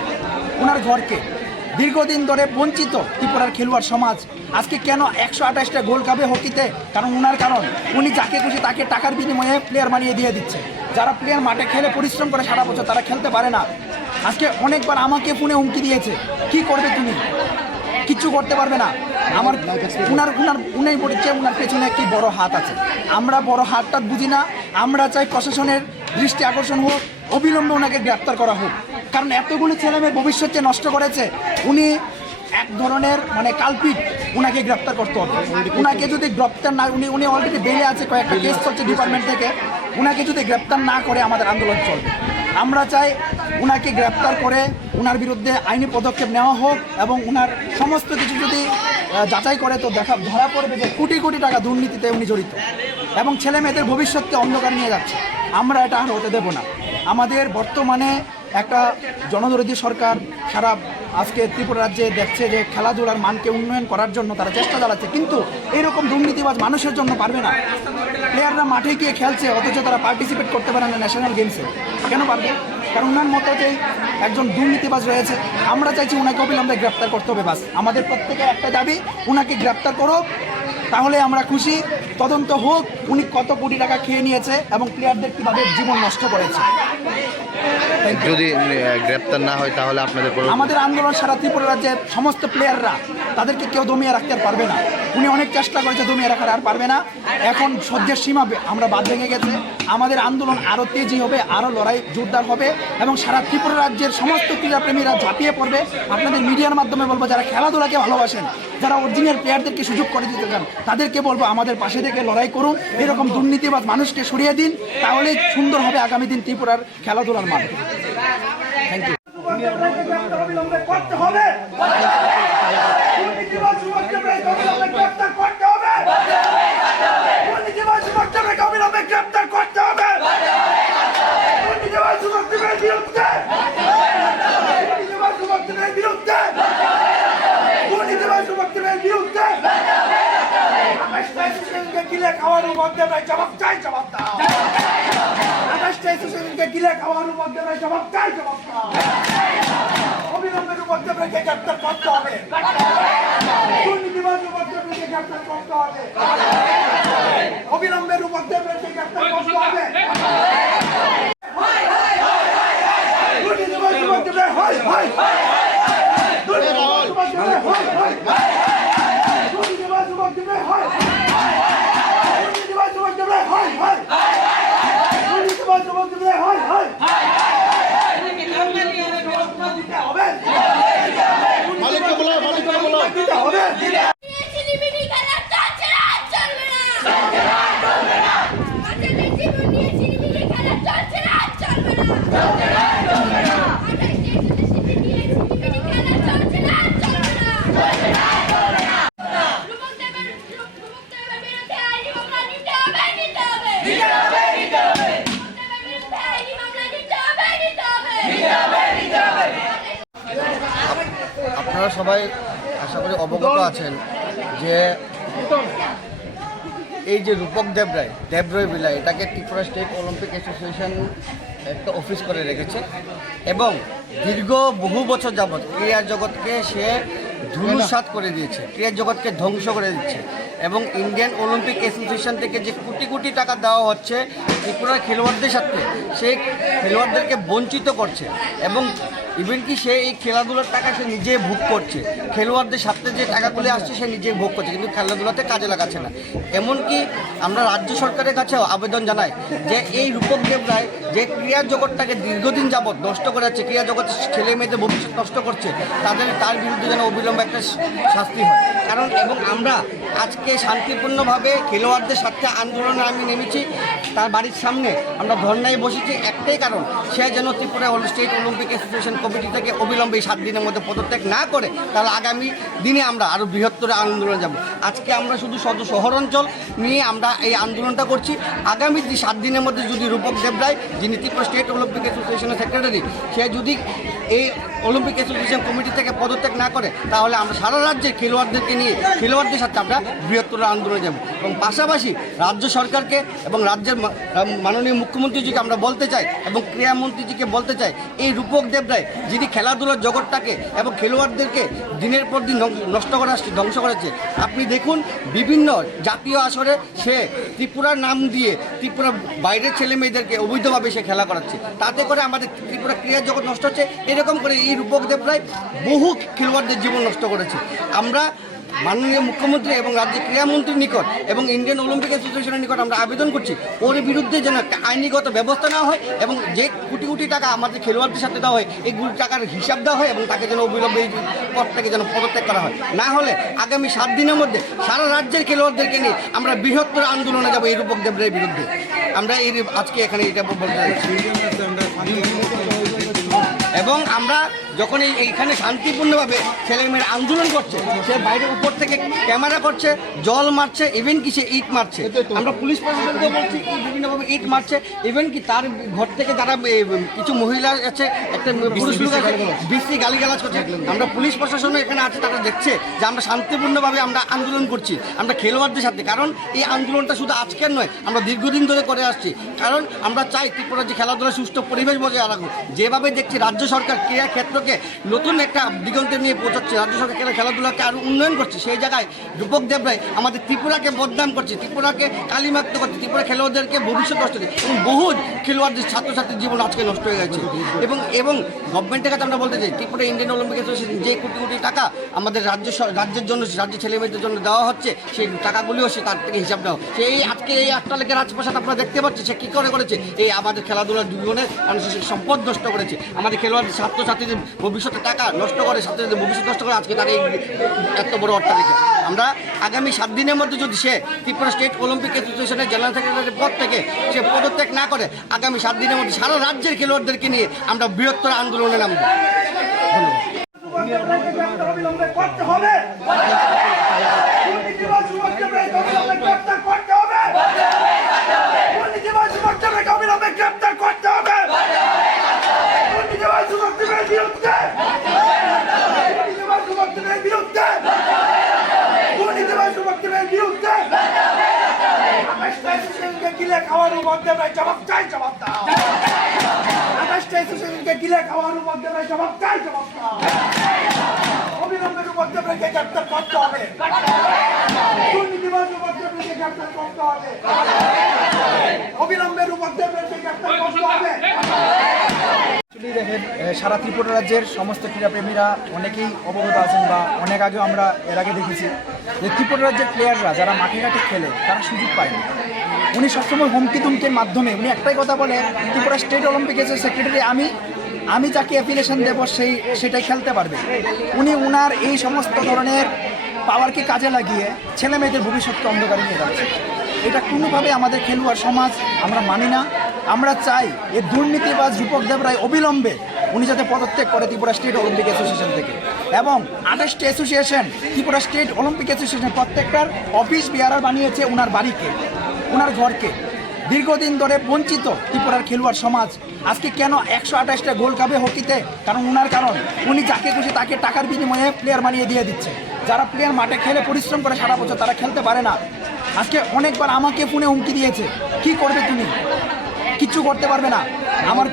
ওনার ঘরকে। দীর্ঘদিন ধরে বঞ্চিত ত্রিপুরার খেলোয়াড় সমাজ আজকে কেন 128টা গোল্ড কাপে হকিতে, কারণ উনি যাকে খুশি তাকে টাকার বিনিময়ে প্লেয়ার বানিয়ে দিয়ে দিচ্ছে। যারা প্লেয়ার মাঠে খেলে পরিশ্রম করে সারা বছর তারা খেলতে পারে না। আজকে অনেকবার আমাকে ফোনে হুমকি দিয়েছে, কি করবে তুমি, কিচ্ছু করতে পারবে না। আমার উনি বলেছে উনার পেছনে একটি বড় হাত আছে। আমরা বড় হাতটা বুঝি না। আমরা চাই প্রশাসনের দৃষ্টি আকর্ষণ হোক, অবিলম্বে ওনাকে গ্রেপ্তার করা হোক। কারণ এতগুলো ছেলেমেয়ের ভবিষ্যৎ নষ্ট করেছে, উনি এক ধরনের কাল্পিক। উনাকে গ্রেপ্তার করতে হবে। উনাকে যদি গ্রেপ্তার না, উনি অলরেডি বেলে আছে, কয়েকটা কেস চলছে ডিপার্টমেন্ট থেকে, উনাকে যদি গ্রেপ্তার না করে আমাদের আন্দোলন চলবে। আমরা চাই উনাকে গ্রেপ্তার করে উনার বিরুদ্ধে আইনি পদক্ষেপ নেওয়া হোক এবং উনার সমস্ত কিছু যদি যাচাই করে তো ধরা পড়বে যে কোটি কোটি টাকা দুর্নীতিতে উনি জড়িত এবং ছেলে মেয়েদের ভবিষ্যৎকে অন্ধকার নিয়ে যাচ্ছে। আমরা এটা আর হতে দেব না। আমাদের বর্তমানে একটা জনদরদী সরকার সারা আজকে ত্রিপুরা রাজ্যে দেখছে যে খেলাধুলার মানকে উন্নয়ন করার জন্য তারা চেষ্টা চালাচ্ছে, কিন্তু এরকম দুর্নীতিবাজ মানুষের জন্য পারবে না। প্লেয়াররা মাঠে গিয়ে খেলছে অথচ তারা পার্টিসিপেট করতে পারে না ন্যাশনাল গেমসে। কেন পারবে? কারণ ওনার মতো যে একজন দুর্নীতিবাজ রয়েছে। আমরা চাইছি ওনাকে অবিলম্বে গ্রেপ্তার করতে হবে। বাস আমাদের প্রত্যেকের একটা দাবি, ওনাকে গ্রেপ্তার করো, তাহলে আমরা খুশি। তদন্ত হোক উনি কত কোটি টাকা খেয়ে নিয়েছে এবং প্লেয়ারদের কীভাবে জীবন নষ্ট করেছে। যদি গ্রেপ্তার না হয় তাহলে আপনাদের আমাদের আন্দোলন সারা ত্রিপুরা রাজ্যের সমস্ত প্লেয়াররা, তাদেরকে কেউ দমিয়ে রাখতে আর পারবে না। উনি অনেক চেষ্টা করেছে দমিয়ে রাখার, আর পারবে না। এখন সহ্যের সীমা আমরা বাদ ভেঙে গেছে। আমাদের আন্দোলন আরও তেজি হবে, আরও লড়াই জোরদার হবে এবং সারা ত্রিপুরা রাজ্যের সমস্ত ক্রীড়াপ্রেমীরা ঝাঁপিয়ে পড়বে। আপনাদের মিডিয়ার মাধ্যমে বলবো, যারা খেলাধুলাকে ভালোবাসেন, যারা অরিজিনাল প্লেয়ারদেরকে সুযোগ করে দিতে চান, তাদেরকে বলবো আমাদের পাশে থেকে লড়াই করুন। এরকম দুর্নীতিবাজ মানুষকে সরিয়ে দিন, তাহলে সুন্দর হবে আগামী দিন ত্রিপুরার খেলাধুলার মান। Thank you. অবিলম্বে করতে হবে। দুর্নীতিবাজ যুবকদেরকে অবিলম্বে গ্রেপ্তার করতে হবে। দুর্নীতিবাজ যুবকদেরকে অবিলম্বে গ্রেপ্তার করতে হবে। দুর্নীতিবাজ যুবকদের বিরুদ্ধে, দুর্নীতিবাজ যুবকদের বিরুদ্ধে, দুর্নীতিবাজ যুবকদের বিরুদ্ধে আকাশটা এসোসিয়েশনকে গিলে খাওয়ার মধ্যে জবাব চাই, জবাব দাও। আকাশটা এসোসিয়েশনকে গিলে খাওয়ার মধ্যে জবাব চাই, জবাব দাও। অবিলম্বে যুবকদেরকে গ্রেপ্তার করতে হবে। দুর্নীতিবাজ যুবকদেরকে গ্রেপ্তার করতে হবে। অবিলম্বে যুবকদেরকে গ্রেপ্তার করতে হবে। দুর্নীতিবাজ যুবকদের হয় হয়, দুর্নীতিবাজ যুবকদের হয় হয়, দুর্নীতিবাজ যুবকদের হয়, দুর্নীতিবাজ যুবকদের হয় হয়, দুর্নীতিবাজ যুবকদের হয় হয়। দিতে হবে, মালিককে বলো, মালিককে বলো, দিতে হবে। চিলিমিলি খেলা চলছে না, চলবে না। চলবে না। আমাদের জীবন নিয়ে চিলিমিলি খেলা চলছে না, চলবে না। চলবে না, চলবে না। আমাদের চিলিমিলি খেলা চলছে না, চলবে না। চলবে না, চলবে না। যুবকদের বিরুদ্ধে আইনি মামলা নিতে হবে, নিতে হবে। নিতে হবে, নিতে হবে। যুবকদের বিরুদ্ধে আইনি মামলা নিতে হবে, নিতে হবে। নিতে হবে, নিতে হবে। আপনারা সবাই আশা করি অবগত আছেন যে এই যে রূপক দেবরায় বিলাই, এটাকে ত্রিপুরা স্টেট অলিম্পিক অ্যাসোসিয়েশন একটা অফিস করে রেখেছে এবং দীর্ঘ বহু বছর যাবৎ ক্রীড়া জগৎকে সে ধূলিসাৎ করে দিয়েছে, ক্রীড়া জগৎকে ধ্বংস করে দিচ্ছে এবং ইন্ডিয়ান অলিম্পিক অ্যাসোসিয়েশন থেকে যে কোটি কোটি টাকা দেওয়া হচ্ছে ত্রিপুরার খেলোয়াড়দের সাথে, সেই খেলোয়াড়দেরকে বঞ্চিত করছে এবং ইভেন কি সে এই খেলাধুলার টাকা সে নিজে ভোগ করছে। খেলোয়াড়দের সাথে যে টাকাগুলি আসছে সে নিজে ভোগ করছে, কিন্তু খেলাধুলাতে কাজে লাগাচ্ছে না। এমনকি আমরা রাজ্য সরকারের কাছেও আবেদন জানাই যে এই রূপক দেবরায় যে ক্রীড়া জগৎটাকে দীর্ঘদিন যাবৎ নষ্ট করে যাচ্ছে, ক্রীড়া জগৎ ছেলে মেয়েদের ভবিষ্যৎ নষ্ট করছে, তার বিরুদ্ধে যেন অবিলম্বে একটা শাস্তি হয়। কারণ এবং আমরা আজকে শান্তিপূর্ণভাবে খেলোয়াড়দের সাথে আন্দোলনে আমি নেমেছি, তার বাড়ির সামনে আমরা ধর্নায় বসেছি একটাই কারণ, সে যেন Tripura state Olympic association committee থেকে অবিলম্বে 7 দিনের মধ্যে পদত্যাগ না করে, তাহলে আগামী দিনে আমরা আরও বৃহত্তর আন্দোলনে যাব। আজকে আমরা শুধু শহর অঞ্চল নিয়ে আমরা এই আন্দোলনটা করছি। আগামী 7 দিনের মধ্যে যদি রূপক দেবরায়, যিনি ত্রিপুরা স্টেট অলিম্পিক অ্যাসোসিয়েশনের সেক্রেটারি, সে যদি এই অলিম্পিক অ্যাসোসিয়েশন কমিটি থেকে পদত্যাগ না করে, তাহলে আমরা সারা রাজ্যের খেলোয়াড়দেরকে নিয়ে খেলোয়াড়দের সাথে আমরা বৃহত্তর আন্দোলনে যাব। এবং পাশাপাশি রাজ্য সরকারকে এবং রাজ্যের মাননীয় মুখ্যমন্ত্রীজিকে আমরা বলতে চাই এবং ক্রীড়ামন্ত্রীজিকে বলতে চাই, এই রূপক দেবরায় যিনি খেলাধুলার জগৎটাকে এবং খেলোয়াড়দেরকে দিনের পর দিন ধ্বংস করেছে, আপনি দেখুন বিভিন্ন জাতীয় আসরে সে ত্রিপুরার নাম দিয়ে ত্রিপুরার বাইরের ছেলে মেয়েদেরকে অবৈধভাবে সে খেলা করাচ্ছে, তাতে করে আমাদের ত্রিপুরা ক্রীড়া জগৎ নষ্ট হচ্ছে। এরকম করে এই রূপক দেবরায় বহু খেলোয়াড়দের জীবন নষ্ট করেছে। আমরা মাননীয় মুখ্যমন্ত্রী এবং রাজ্যের ক্রীড়ামন্ত্রীর নিকট এবং ইন্ডিয়ান অলিম্পিক অ্যাসোসিয়েশনের নিকট আমরা আবেদন করছি ওর বিরুদ্ধে যেন একটা আইনিগত ব্যবস্থা নেওয়া হয় এবং যে কোটি কোটি টাকা আমাদের খেলোয়াড়দের সাথে দেওয়া হয় এই টাকার হিসাব দেওয়া হয় এবং তাকে যেন অবিলম্বে এই পদ থেকে যেন পদত্যাগ করা হয়। না হলে আগামী 7 দিনের মধ্যে সারা রাজ্যের খেলোয়াড়দেরকে নিয়ে আমরা বৃহত্তর আন্দোলনে যাবো এই রূপক দেবের বিরুদ্ধে। আমরা এই আজকে এখানে এটা বলতে চাইছি এবং আমরা যখন এইখানে শান্তিপূর্ণভাবে ছেলেমেয়েরা আন্দোলন করছে, সে বাইরের উপর থেকে ক্যামেরা করছে, জল মারছে, ইভেন কি সে ইট মারছে। আমরা পুলিশ প্রশাসনকে বলছি কি বিভিন্নভাবে ইট মারছে, ইভেন কি তার ঘর থেকে যারা কিছু মহিলা আছে, একটা পুরুষ লোক আছে, বিশ্রী গালিগালাজ করছে। আমরা পুলিশ প্রশাসন এখানে আছে, তারা দেখছে যে আমরা শান্তিপূর্ণভাবে আমরা আন্দোলন করছি আমরা খেলোয়াড়দের সাথে। কারণ এই আন্দোলনটা শুধু আজকের নয়, আমরা দীর্ঘদিন ধরে করে আসছি। কারণ আমরা চাই ত্রিপুরার যে খেলাধুলা সুষ্ঠু পরিবেশ বজায় রাখুক। যেভাবে দেখছি রাজ্য সরকার ক্রীড়া ক্ষেত্রকে নতুন একটা দিগন্তে নিয়ে পৌঁছাচ্ছে, রাজ্য সরকার খেলাধুলাকে আরও উন্নয়ন করছে, সেই জায়গায় রূপক দেবরায় আমাদের ত্রিপুরাকে বদনাম করছে, ত্রিপুরাকে কালিমাক্ত করছে, ত্রিপুরা খেলোয়াড়দেরকে ভবিষ্যৎ নষ্ট করছে এবং বহু খেলোয়াড়দের ছাত্রছাত্রীর জীবন আজকে নষ্ট হয়ে গেছে। এবং গভর্নমেন্টের কাছে আমরা বলতে চাই, ত্রিপুরা ইন্ডিয়ান অলিম্পিক অ্যাসোসিয়েশন যে কোটি কোটি টাকা আমাদের রাজ্যের জন্য, রাজ্যের ছেলেমেয়েদের জন্য দেওয়া হচ্ছে, সেই টাকাগুলিও সে তার থেকে হিসাব দেওয়া। সেই আজকে এই 8টা লেখের রাজপ্রাসাদ আপনারা দেখতে পাচ্ছেন, সে কী করে করেছে, এই আমাদের খেলাধুলার জীবনে মানুষের সম্পদ নষ্ট করেছে, আমাদের খেলোয়াড়দের ছাত্রছাত্রীদের ভবিষ্যতে টাকা নষ্ট করে, ছাত্রীদের ভবিষ্যৎ নষ্ট করে আজকে তার এই এত বড় অট্টালিকা। আমরা আগামী 7 দিনের মধ্যে যদি সে ত্রিপুরা স্টেট অলিম্পিক অ্যাসোসিয়েশনের জেনারেল সেক্রেটারির পদ থেকে সে পদত্যাগ না করে, আগামী 7 দিনের মধ্যে সারা রাজ্যের খেলোয়াড়দেরকে নিয়ে আমরা বৃহত্তর আন্দোলনে নামব। অবিলম্বে করতে হবে, দুর্নীতিবাজ যুবক দেবরায়কে অবিলম্বে গ্রেপ্তার করতে হবে, দুর্নীতিবাজ যুবক দেবরায়কে অবিলম্বে গ্রেপ্তার করতে হবে, দুর্নীতিবাজ যুবক দেবরায়ের বিরুদ্ধে, দুর্নীতিবাজ যুবক দেবরায়ের বিরুদ্ধে, দুর্নীতিবাজ যুবক দেবরায়ের বিরুদ্ধে আকাশটা অ্যাসোসিয়েশনকে গিলে খাওয়ার রূপক দেবরায় জবাব চাই, জবাব দাও। আকাশটা অ্যাসোসিয়েশনকে গিলে খাওয়ার রূপক দেবরায় জবাব চাই, জবাব দাও। অবিলম্বে রূপক দেবরায়কে গ্রেপ্তার করতে হবে, দুর্নীতিবাজ রূপক দেবরায়কে গ্রেপ্তার করতে হবে, অবিলম্বে রূপক দেবরায়কে গ্রেপ্তার করতে হবে। অ্যাকচুয়ালি দেখেন, সারা ত্রিপুরা রাজ্যের সমস্ত ক্রীড়াপ্রেমীরা অনেকেই অবগত আছেন বা অনেক আগেও আমরা এর আগে দেখেছি যে ত্রিপুরা রাজ্যের প্লেয়াররা যারা মাঠে ঘাটে খেলে তারা সুযোগ পায় না। উনি সবসময় হুমকি তুমকির মাধ্যমে উনি একটাই কথা বলে, ত্রিপুরা স্টেট অলিম্পিক সেক্রেটারি আমি যাকে অ্যাফিলিয়েশন দেব সেটাই খেলতে পারবে। উনি উনার এই সমস্ত ধরনের পাওয়ারকে কাজে লাগিয়ে ছেলে মেয়েদের ভবিষ্যৎকে অন্ধকারে নিয়ে যাচ্ছে। এটা কোনোভাবে আমাদের খেলোয়াড় সমাজ আমরা মানি না। আমরা চাই এই দুর্নীতিবাজ রূপক দেবরায় অবিলম্বে উনি যাতে পদত্যাগ করে ত্রিপুরা স্টেট অলিম্পিক অ্যাসোসিয়েশন থেকে, এবং 28টি association Tripura state Olympic association প্রত্যেকটার অফিস বিয়ারার বানিয়েছে ওনার বাড়িকে, ওনার ঘরকে। দীর্ঘদিন ধরে বঞ্চিত ত্রিপুরার খেলোয়াড় সমাজ আজকে কেন 128টা গোল্ড কাপে হকিতে, কারণ উনি যাকে খুশি তাকে টাকার বিনিময়ে প্লেয়ার বানিয়ে দিয়ে দিচ্ছে। যারা প্লেয়ার মাঠে খেলে পরিশ্রম করে সারা বছর তারা খেলতে পারে না। আজকে অনেকবার আমাকে ফোনে হুমকি দিয়েছে, কি করবে তুমি, কিচ্ছু করতে পারবে না। আমার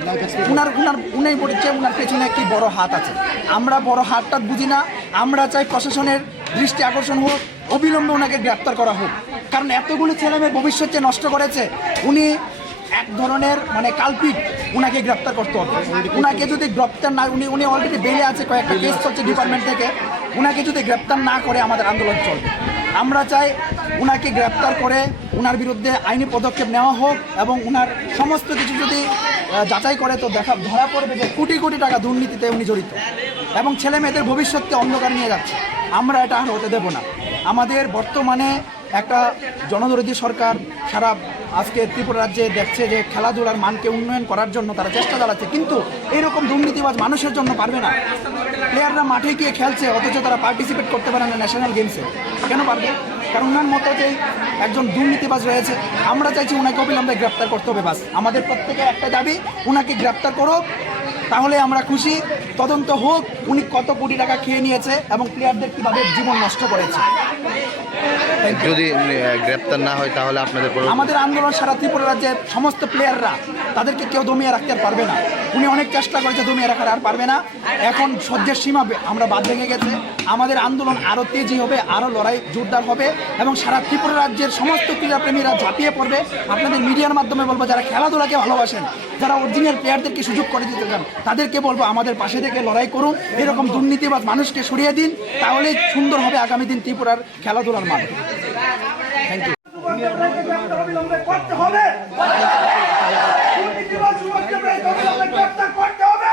উনাই বলেছে উনার পেছনে একটি বড় হাত আছে। আমরা বড় হাতটা বুঝি না। আমরা চাই প্রশাসনের দৃষ্টি আকর্ষণ হোক, অবিলম্বে ওনাকে গ্রেপ্তার করা হোক। কারণ এতগুলো ছেলেমেয়ের ভবিষ্যৎ যে নষ্ট করেছে, উনি এক ধরনের কালপিট, উনাকে গ্রেপ্তার করতে হবে। উনাকে যদি গ্রেপ্তার না, উনি অলরেডি বেলে আছে, কয়েকটা কেস চলছে ডিপার্টমেন্ট থেকে, উনাকে যদি গ্রেপ্তার না করে আমাদের আন্দোলন চলবে। আমরা চাই উনাকে গ্রেপ্তার করে উনার বিরুদ্ধে আইনি পদক্ষেপ নেওয়া হোক এবং উনার সমস্ত কিছু যদি যাচাই করে তো ধরা পড়বে যে কোটি কোটি টাকা দুর্নীতিতে উনি জড়িত এবং ছেলে মেয়েদের ভবিষ্যৎকে অন্ধকার নিয়ে যাচ্ছে। আমরা এটা আর হতে দেব না। আমাদের বর্তমানে একটা জনদরদী সরকার সারা আজকে ত্রিপুরা রাজ্যে দেখছে যে খেলাধুলার মানকে উন্নয়ন করার জন্য তারা চেষ্টা চালাচ্ছে, কিন্তু এরকম দুর্নীতিবাজ মানুষের জন্য পারবে না। প্লেয়াররা মাঠে গিয়ে খেলছে অথচ তারা পার্টিসিপেট করতে পারে না ন্যাশনাল গেমসে। কেন পারবে? কারণ ওনার মতো যে একজন দুর্নীতিবাজ রয়েছে। আমরা চাইছি ওনাকে অবিলম্বে গ্রেপ্তার করতে হবে। বাস আমাদের প্রত্যেকের একটা দাবি, ওনাকে গ্রেপ্তার করো, তাহলে আমরা খুশি। তদন্ত হোক উনি কত কোটি টাকা খেয়ে নিয়েছে এবং প্লেয়ারদের কীভাবে জীবন নষ্ট করেছে। যদি গ্রেপ্তার না হয় তাহলে আমাদের আন্দোলন সারা ত্রিপুরা রাজ্যের সমস্ত প্লেয়াররা, তাদেরকে কেউ দমিয়ে রাখতে পারবে না। উনি অনেক চেষ্টা করেছে দমিয়ে রাখার, আর পারবে না। এখন সহ্যের সীমা আমরা বাদ ভেঙে গেছে। আমাদের আন্দোলন আরও তেজি হবে, আরও লড়াই জোরদার হবে এবং সারা ত্রিপুরা রাজ্যের সমস্ত ক্রীড়াপ্রেমীরা ঝাঁপিয়ে পড়বে। আপনাদের মিডিয়ার মাধ্যমে বলবো, যারা খেলাধুলাকে ভালোবাসেন, যারা অরিজিনাল প্লেয়ারদেরকে সুযোগ করে দিতে চান, তাদেরকে বলবো আমাদের পাশে থেকে লড়াই করুন এরকম দুর্নীতিবাদ মানুষকে সরিয়ে দিন, তাহলে সুন্দর হবে আগামী দিন ত্রিপুরার খেলাধুলার মাঠ। Thank you. অবিলম্বে করতে হবে। দুর্নীতিবাজ যুবকদের অবিলম্বে গ্রেপ্তার করতে হবে।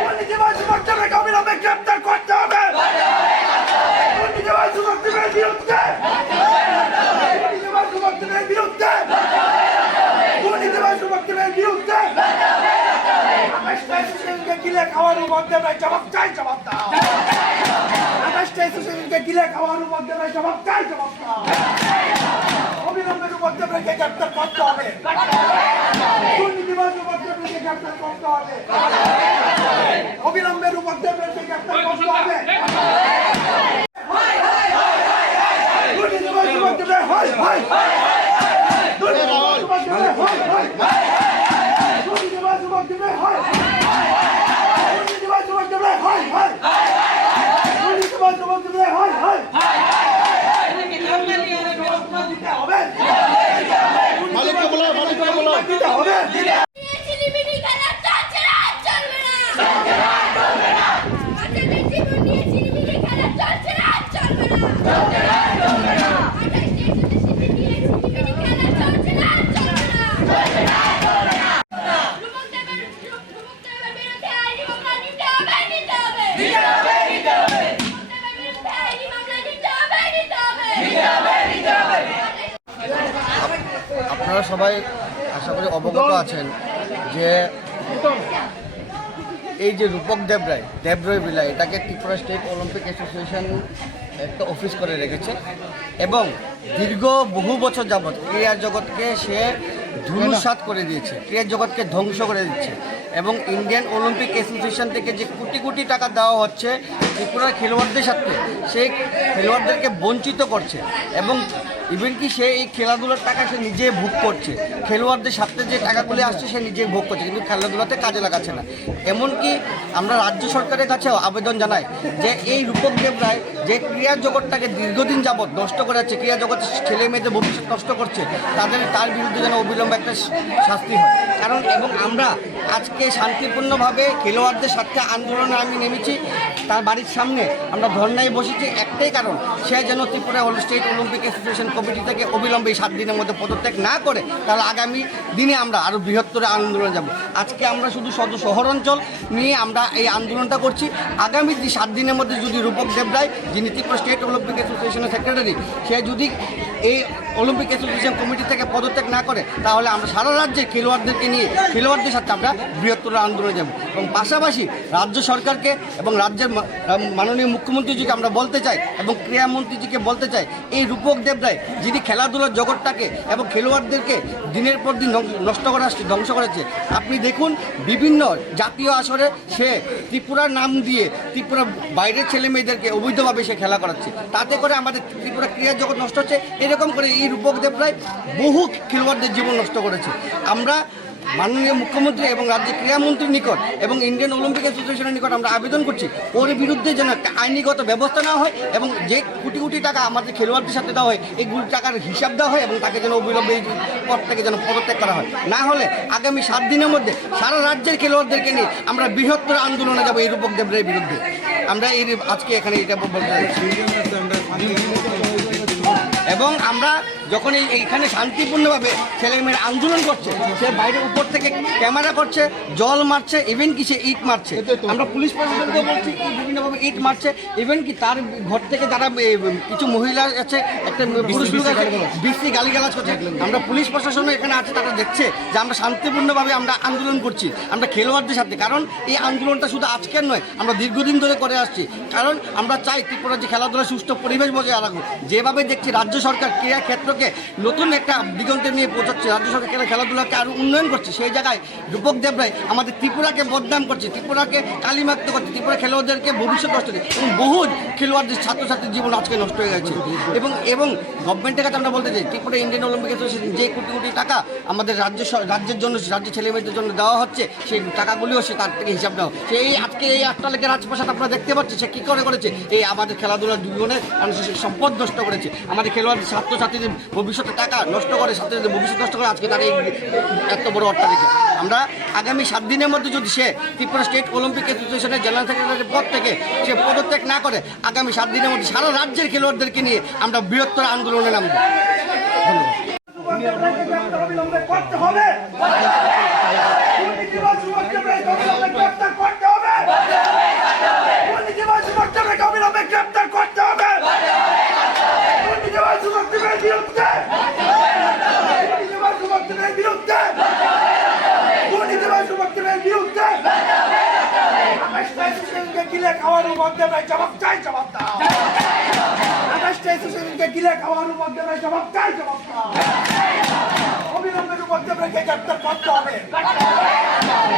দুর্নীতিবাজ যুবকদের অবিলম্বে গ্রেপ্তার করতে হবে। দুর্নীতিবাজ যুবকদের বিরুদ্ধে দুর্নীতিবাজ যুবকদের বিরুদ্ধে দুর্নীতিবাজ যুবকদের বিরুদ্ধে আকাশকে গিলে খাওয়ার মধ্যে জবাব চাই, জবাব দাও। আকাশকে গিলে খাওয়ার মধ্যে জবাব চাই, জবাব দাও। অবিলম্বে যুবকদেরকে গ্রেপ্তার করতে হবে। দুর্নীতিবাজ যুবকদেরকে গ্রেপ্তার করতে হবে। অবিলম্বে যুবকদেরকে গ্রেপ্তার করতে হবে। দুর্নীতিবাজ যুবকদের হয় হয়। দুর্নীতিবাজ যুবকদের হয় হয়। দুর্নীতিবাজ যুবকদের হয়। দুর্নীতিবাজ যুবকদের হয় হয়। দুর্নীতিবাজ যুবকদের হয় হয়। দিতে হবে। মালিককে বলো, মালিককে বলো। দিতে হবে। ছিনিমিনি খেলা চলছে না, চলবে না। বাচ্চাদের জীবন নিয়ে ছিনিমিনি খেলা চলছে না, চলবে না। আঠাশ দেশে ছিনিমিনি খেলা চলছে না, চলবে না। যুবকদের বিরুদ্ধে আইনি মামলা নিতে হবে, নিতে হবে। যুবকদের বিরুদ্ধে আইনি মামলা নিতে হবে, নিতে হবে। আপনারা সবাই আশা করি অবগত আছেন যে এই যে রূপক দেবরায় বিলা, এটাকে ত্রিপুরা স্টেট অলিম্পিক অ্যাসোসিয়েশন একটা অফিস করে রেখেছে এবং দীর্ঘ বহু বছর যাবৎ ক্রীড়া জগৎকে সে ধূলিসাৎ করে দিয়েছে, ক্রীড়া জগৎকে ধ্বংস করে দিচ্ছে এবং ইন্ডিয়ান অলিম্পিক অ্যাসোসিয়েশন থেকে যে কোটি কোটি টাকা দেওয়া হচ্ছে ত্রিপুরার খেলোয়াড়দের সাথে, সেই খেলোয়াড়দেরকে বঞ্চিত করছে এবং ইভেন কি সে এই খেলাধুলার টাকা সে নিজে ভোগ করছে, খেলোয়াড়দের সাথে যে টাকাগুলি আসছে সে নিজে ভোগ করছে, কিন্তু খেলাধুলাতে কাজে লাগাচ্ছে না। এমনকি আমরা রাজ্য সরকারের কাছেও আবেদন জানাই যে এই রূপক দেবরায় যে ক্রীড়া জগৎটাকে দীর্ঘদিন যাবৎ নষ্ট করে যাচ্ছে, ক্রীড়া জগতের ছেলে মেয়েদের ভবিষ্যৎ নষ্ট করছে, তার বিরুদ্ধে যেন অবিলম্বে একটা শাস্তি হয়। কারণ এবং আমরা আজকে শান্তিপূর্ণভাবে খেলোয়াড়দের সাথে আন্দোলনে আমি নেমেছি, তার বাড়ির সামনে আমরা ধর্নায় বসেছি একটাই কারণ, সে যেন Tripura state Olympic association committee থেকে অবিলম্বে 7 দিনের মধ্যে পদত্যাগ না করে, তাহলে আগামী দিনে আমরা আরও বৃহত্তর আন্দোলনে যাব। আজকে আমরা শুধু শহর অঞ্চল নিয়ে আমরা এই আন্দোলনটা করছি। আগামী 7 দিনের মধ্যে যদি রূপক দেবরায়, যিনি ত্রিপুরা স্টেট অলিম্পিক অ্যাসোসিয়েশনের সেক্রেটারি, সে যদি এই অলিম্পিক অ্যাসোসিয়েশন কমিটি থেকে পদত্যাগ না করে, তাহলে আমরা সারা রাজ্যে খেলোয়াড়দেরকে নিয়ে খেলোয়াড়দের সাথে আমরা বৃহত্তর আন্দোলনে যাব। এবং পাশাপাশি রাজ্য সরকারকে এবং রাজ্যের মাননীয় মুখ্যমন্ত্রীজিকে আমরা বলতে চাই এবং ক্রীড়ামন্ত্রীজিকে বলতে চাই, এই রূপক দেবরায় যিনি খেলাধুলার জগৎটাকে এবং খেলোয়াড়দেরকে দিনের পর দিন নষ্ট করা ধ্বংস করেছে, আপনি দেখুন বিভিন্ন জাতীয় আসরে সে ত্রিপুরার নাম দিয়ে ত্রিপুরা বাইরের ছেলে মেয়েদেরকে অবৈধভাবে সে খেলা করাচ্ছে, তাতে করে আমাদের ত্রিপুরা ক্রীড়া জগৎ নষ্ট হচ্ছে। এরকম করে এই রূপক দেবরায় বহু খেলোয়াড়দের জীবন নষ্ট করেছে। আমরা মাননীয় মুখ্যমন্ত্রী এবং রাজ্যের ক্রীড়ামন্ত্রীর নিকট এবং ইন্ডিয়ান অলিম্পিক অ্যাসোসিয়েশনের নিকট আমরা আবেদন করছি, ওর বিরুদ্ধে যেন একটা আইনিগত ব্যবস্থা নেওয়া হয় এবং যে কোটি কোটি টাকা আমাদের খেলোয়াড়দের সাথে দেওয়া হয়, এইগুলি টাকার হিসাব দেওয়া হয় এবং তাকে যেন অবিলম্বে এই পদ থেকে যেন পদত্যাগ করা হয়। না হলে আগামী 7 দিনের মধ্যে সারা রাজ্যের খেলোয়াড়দেরকে নিয়ে আমরা বৃহত্তর আন্দোলনে যাব এই রূপক দেবরায়ের বিরুদ্ধে। আমরা এই আজকে এখানে এটা বলতে চাইছি এবং আমরা যখন এইখানে শান্তিপূর্ণভাবে ছেলেমেয়েরা আন্দোলন করছে, সে বাইরের উপর থেকে ক্যামেরা করছে, জল মারছে, ইভেন কি সে ইট মারছে। আমরা পুলিশ প্রশাসনকে বলছি বিভিন্নভাবে ইট মারছে, ইভেন কি তার ঘর থেকে যারা কিছু মহিলা আছে, একটা পুরুষ লোক আছে, বিশ্রী গালিগালাজ করছে। আমরা পুলিশ প্রশাসন এখানে আছে, তারা দেখছে যে আমরা শান্তিপূর্ণভাবে আমরা আন্দোলন করছি আমরা খেলোয়াড়দের সাথে। কারণ এই আন্দোলনটা শুধু আজকের নয়, আমরা দীর্ঘদিন ধরে করে আসছি। কারণ আমরা চাই ত্রিপুরা যে খেলাধুলা সুষ্ঠু পরিবেশ বজায় রাখুক। যেভাবে দেখছি রাজ্য সরকার ক্রীড়া ক্ষেত্রকে নতুন একটা দিগন্তে নিয়ে পৌঁছাচ্ছে, রাজ্য সরকার খেলাধুলাকে আরও উন্নয়ন করছে, সেই জায়গায় রূপক দেবরায় আমাদের ত্রিপুরাকে বদনাম করছে, ত্রিপুরাকে কালিমাক্ত করছে, ত্রিপুরা খেলোয়াড়দেরকে ভবিষ্যৎ নষ্ট করছে এবং বহু খেলোয়াড়দের ছাত্রছাত্রীর জীবন আজকে নষ্ট হয়ে গেছে। এবং গভর্নমেন্টের কাছে আমরা বলতে চাই, ত্রিপুরা ইন্ডিয়ান অলিম্পিক অ্যাসোসিয়েশন যে কোটি কোটি টাকা আমাদের রাজ্যের জন্য, রাজ্যের ছেলেমেয়েদের জন্য দেওয়া হচ্ছে, সেই টাকাগুলিও সে তার থেকে হিসাব দেওয়া। সেই আজকে এই 8টা লেখের রাজপ্রাসাদ আপনারা দেখতে পাচ্ছেন, সে কী করেছে, এই আমাদের খেলাধুলার জীবনে মানুষের সম্পদ নষ্ট করেছে, আমাদের খেলোয়াড় আমাদের ছাত্রছাত্রীদের ভবিষ্যতে টাকা নষ্ট করে, ছাত্রীদের ভবিষ্যৎ নষ্ট করে আজকে তাকে এত বড় অট্টালিকা। আমরা আগামী 7 দিনের মধ্যে যদি সে ত্রিপুরা স্টেট অলিম্পিক অ্যাসোসিয়েশনের জেনারেল সেক্রেটারির পদ থেকে সে পদত্যাগ না করে, আগামী 7 দিনের মধ্যে সারা রাজ্যের খেলোয়াড়দেরকে নিয়ে আমরা বৃহত্তর আন্দোলনে নামব। অবিলম্বে করতে হবে। দুর্নীতিবাজ যুবকদেরকে অবিলম্বে গ্রেফতার করতে হবে। দুর্নীতিবাজ যুবকদেরকে অবিলম্বে গ্রেফতার করতে হবে। দুর্নীতিবাজ যুবকদের বিরুদ্ধে, দুর্নীতিবাজ যুবকদের বিরুদ্ধে, দুর্নীতিবাজ যুবকদের বিরুদ্ধে আকাশটা এসোসিয়েশনকে গিলে খাওয়ার মধ্যে জবাব চাই, জবাব দাও। আকাশটা এসোসিয়েশনকে গিলে খাওয়ার মধ্যে জবাব চাই, জবাব দাও। অবিলম্বে যুবকদেরকে গ্রেফতার করতে হবে।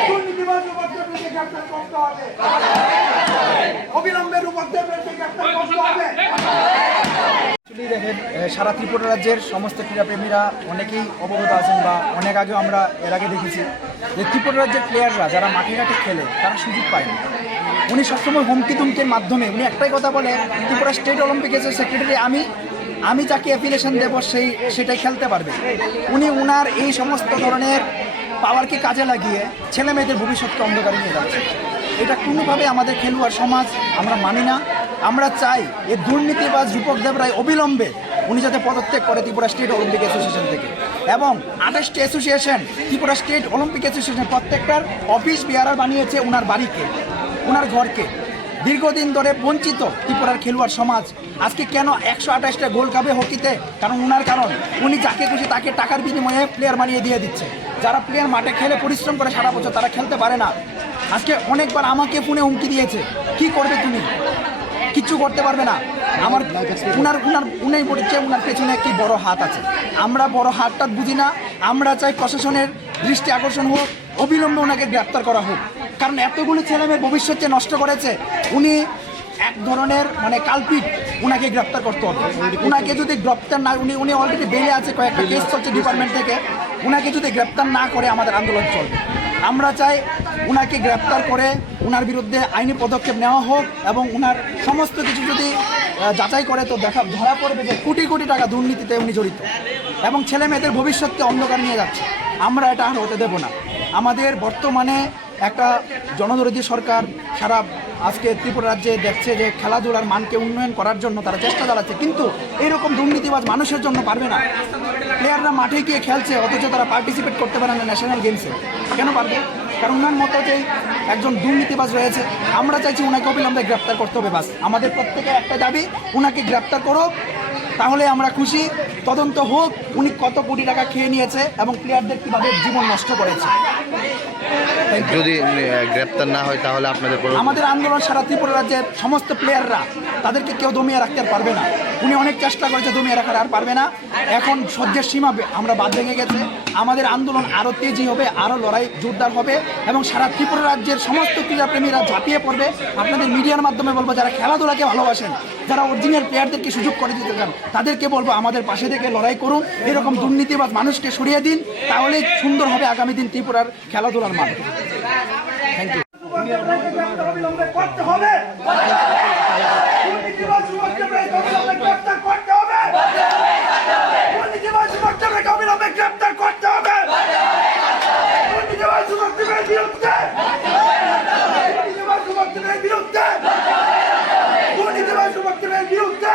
দুর্নীতিবাজ যুবকদেরকে গ্রেফতার করতে হবে। অবিলম্বে যুবকদেরকে গ্রেফতার করতে হবে। অ্যাকচুয়ালি দেখেন, সারা ত্রিপুরা রাজ্যের সমস্ত ক্রীড়াপ্রেমীরা অনেকেই অবগত আছেন বা অনেক আগেও আমরা এর আগে দেখেছি যে ত্রিপুরা রাজ্যের প্লেয়াররা যারা মাঠে ঘাটে খেলে তারা সুযোগ পায় না। উনি সবসময় হুমকি তুমকির মাধ্যমে উনি একটাই কথা বলে, ত্রিপুরা স্টেট অলিম্পিক সেক্রেটারি আমি যাকে অ্যাফিলিয়েশন দেবো সেটাই খেলতে পারবে। উনি উনার এই সমস্ত ধরনের পাওয়ারকে কাজে লাগিয়ে ছেলে মেয়েদের ভবিষ্যৎকে অন্ধকারে নিয়ে যাচ্ছে। এটা কোনোভাবে আমাদের খেলোয়াড় সমাজ আমরা মানি না। আমরা চাই এই দুর্নীতিবাজ রূপক দেব রায় অবিলম্বে উনি যাতে পদত্যাগ করে ত্রিপুরা স্টেট অলিম্পিক অ্যাসোসিয়েশন থেকে, এবং 28টি association Tripura state Olympic association প্রত্যেকটার অফিস বিহার বানিয়েছে উনার বাড়িকে, উনার ঘরকে। দীর্ঘদিন ধরে বঞ্চিত ত্রিপুরার খেলোয়াড় সমাজ আজকে কেন 128টা গোল্ড কাপে হকিতে, কারণ উনি যাকে খুশি তাকে টাকার বিনিময়ে প্লেয়ার বানিয়ে দিয়ে দিচ্ছে। যারা প্লেয়ার মাঠে খেলে পরিশ্রম করে সারা বছর তারা খেলতে পারে না। আজকে অনেকবার আমাকে ফোনে হুমকি দিয়েছে, কি করবে তুমি, কিচ্ছু করতে পারবে না। আমার উনি বলেছে উনার পেছনে একটি বড় হাত আছে। আমরা বড় হাতটা বুঝি না। আমরা চাই প্রশাসনের দৃষ্টি আকর্ষণ হোক, অবিলম্বে ওনাকে গ্রেপ্তার করা হোক। কারণ এতগুলো ছেলেমেয়ের ভবিষ্যৎ যে নষ্ট করেছে, উনি এক ধরনের কালপিট, উনাকে গ্রেপ্তার করতে হবে। উনাকে যদি গ্রেপ্তার না, উনি অলরেডি বেলে আছে, কয়েকটা কেস চলছে ডিপার্টমেন্ট থেকে, উনাকে যদি গ্রেপ্তার না করে আমাদের আন্দোলন চলবে। আমরা চাই উনাকে গ্রেপ্তার করে উনার বিরুদ্ধে আইনি পদক্ষেপ নেওয়া হোক, এবং উনার সমস্ত কিছু যদি যাচাই করে তো ধরা পড়বে যে কোটি কোটি টাকা দুর্নীতিতে উনি জড়িত, এবং ছেলে মেয়েদের ভবিষ্যৎকে অন্ধকার নিয়ে যাচ্ছে। আমরা এটা আর হতে দেব না। আমাদের বর্তমানে একটা জনদরদী সরকার সারা আজকে ত্রিপুরা রাজ্যে দেখছে যে খেলাধুলার মানকে উন্নয়ন করার জন্য তারা চেষ্টা চালাচ্ছে, কিন্তু এরকম দুর্নীতিবাজ মানুষের জন্য পারবে না। প্লেয়াররা মাঠে গিয়ে খেলছে অথচ তারা পার্টিসিপেট করতে পারে না ন্যাশনাল গেমসে। কেন পারবে? কারণ ওনার মতো যে একজন দুর্নীতিবাজ রয়েছে। আমরা চাইছি ওনাকে অবিলম্বে গ্রেপ্তার করতে হবে। বাস আমাদের প্রত্যেকের একটা দাবি, ওনাকে গ্রেপ্তার করো, তাহলে আমরা খুশি। তদন্ত হোক উনি কত কোটি টাকা খেয়ে নিয়েছে এবং প্লেয়ারদের কীভাবে জীবন নষ্ট করেছে। যদি গ্রেপ্তার না হয় তাহলে আপনাদের আমাদের আন্দোলন সারা ত্রিপুরা রাজ্যের সমস্ত প্লেয়াররা, তাদেরকে কেউ দমিয়ে রাখতে আর পারবে না। উনি অনেক চেষ্টা করেছে দমিয়ে রাখার, আর পারবে না। এখন সহ্যের সীমা আমরা বাদ ভেঙে গেছে। আমাদের আন্দোলন আরও তেজি হবে, আরও লড়াই জোরদার হবে, এবং সারা ত্রিপুরা রাজ্যের সমস্ত ক্রীড়াপ্রেমীরা ঝাঁপিয়ে পড়বে। আপনাদের মিডিয়ার মাধ্যমে বলবো, যারা খেলাধুলাকে ভালোবাসেন, যারা অরিজিনাল প্লেয়ারদেরকে সুযোগ করে দিতে চান, তাদেরকে বলবো আমাদের পাশে থেকে লড়াই করুন। এরকম দুর্নীতিবাজ মানুষকে সরিয়ে দিন, তাহলেই সুন্দর হবে আগামী দিন ত্রিপুরার খেলাধুলার মান। Thank you. অবিলম্বে করতে হবে। দুর্নীতিবাজ যুবকদেরকে অবিলম্বে গ্রেফতার করতে হবে। দুর্নীতিবাজ যুবকদেরকে অবিলম্বে গ্রেফতার করতে হবে। দুর্নীতিবাজ যুবকদের বিরুদ্ধে, দুর্নীতিবাজ যুবকদের বিরুদ্ধে, দুর্নীতিবাজ যুবকদের বিরুদ্ধে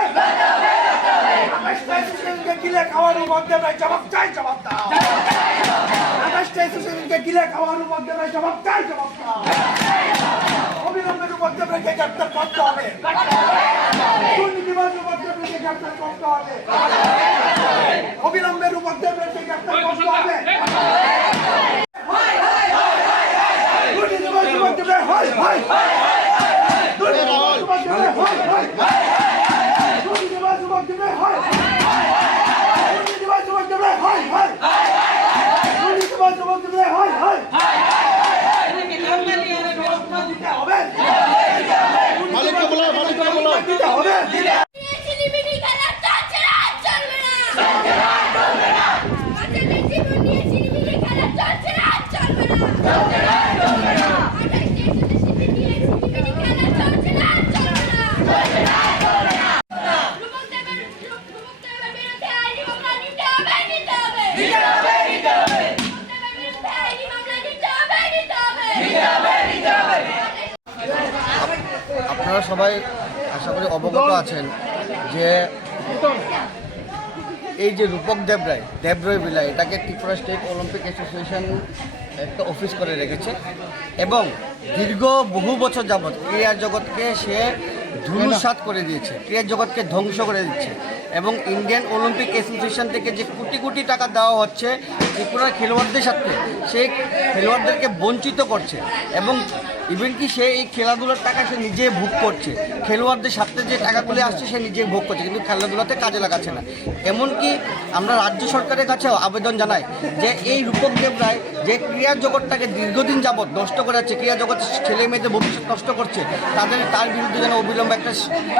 আকাশটা এসোসিয়েশনকে গিলে খাওয়ার মধ্যে জবাব চাই, জবাব দাও। আকাশটা এসোসিয়েশনকে গিলে খাওয়ার মধ্যে জবাব চাই, জবাব দাও। অবিলম্বে যুবকদেরকে গ্রেপ্তার করতে হবে। দুর্নীতিবাজ যুবকদেরকে গ্রেপ্তার করতে হবে। অবিলম্বে যুবকদেরকে গ্রেপ্তার করতে হবে। দুর্নীতিবাজ যুবকদের হয়, হয়, দুর্নীতিবাজ যুবকদের হয়, হয়, দুর্নীতিবাজ যুবকদের হয়, দুর্নীতিবাজ যুবকদের হয়, হয়, দুর্নীতিবাজ যুবকদের হয়, হয়। চিনিমিনি খেলা চলছে না, চলবে না। আপনারা সবাই আশা করি অবগত আছেন যে এই যে রূপক দেবরায় বিলাই এটাকে ত্রিপুরা স্টেট অলিম্পিক অ্যাসোসিয়েশন একটা অফিস করে রেখেছে এবং দীর্ঘ বহু বছর যাবৎ ক্রীড়া জগৎকে সে ধূলিসাৎ করে দিয়েছে, ক্রীড়া জগৎকে ধ্বংস করে দিচ্ছে এবং ইন্ডিয়ান অলিম্পিক অ্যাসোসিয়েশন থেকে যে কোটি কোটি টাকা দেওয়া হচ্ছে ত্রিপুরার খেলোয়াড়দের সাথে, সেই খেলোয়াড়দেরকে বঞ্চিত করছে এবং ইভেন কি সে এই খেলাধুলার টাকা সে নিজে ভোগ করছে, খেলোয়াড়দের সাথে যে টাকাগুলি আসছে সে নিজে ভোগ করছে কিন্তু খেলাধুলাতে কাজে লাগাচ্ছে না। এমনকি আমরা রাজ্য সরকারের কাছেও আবেদন জানাই যে এই রূপক দেবরায় যে ক্রীড়া জগৎটাকে দীর্ঘদিন যাবৎ নষ্ট করে যাচ্ছে, ক্রীড়া জগৎ ছেলে মেয়েদের ভবিষ্যৎ নষ্ট করছে, তার বিরুদ্ধে যেন অবিলম্বে একটা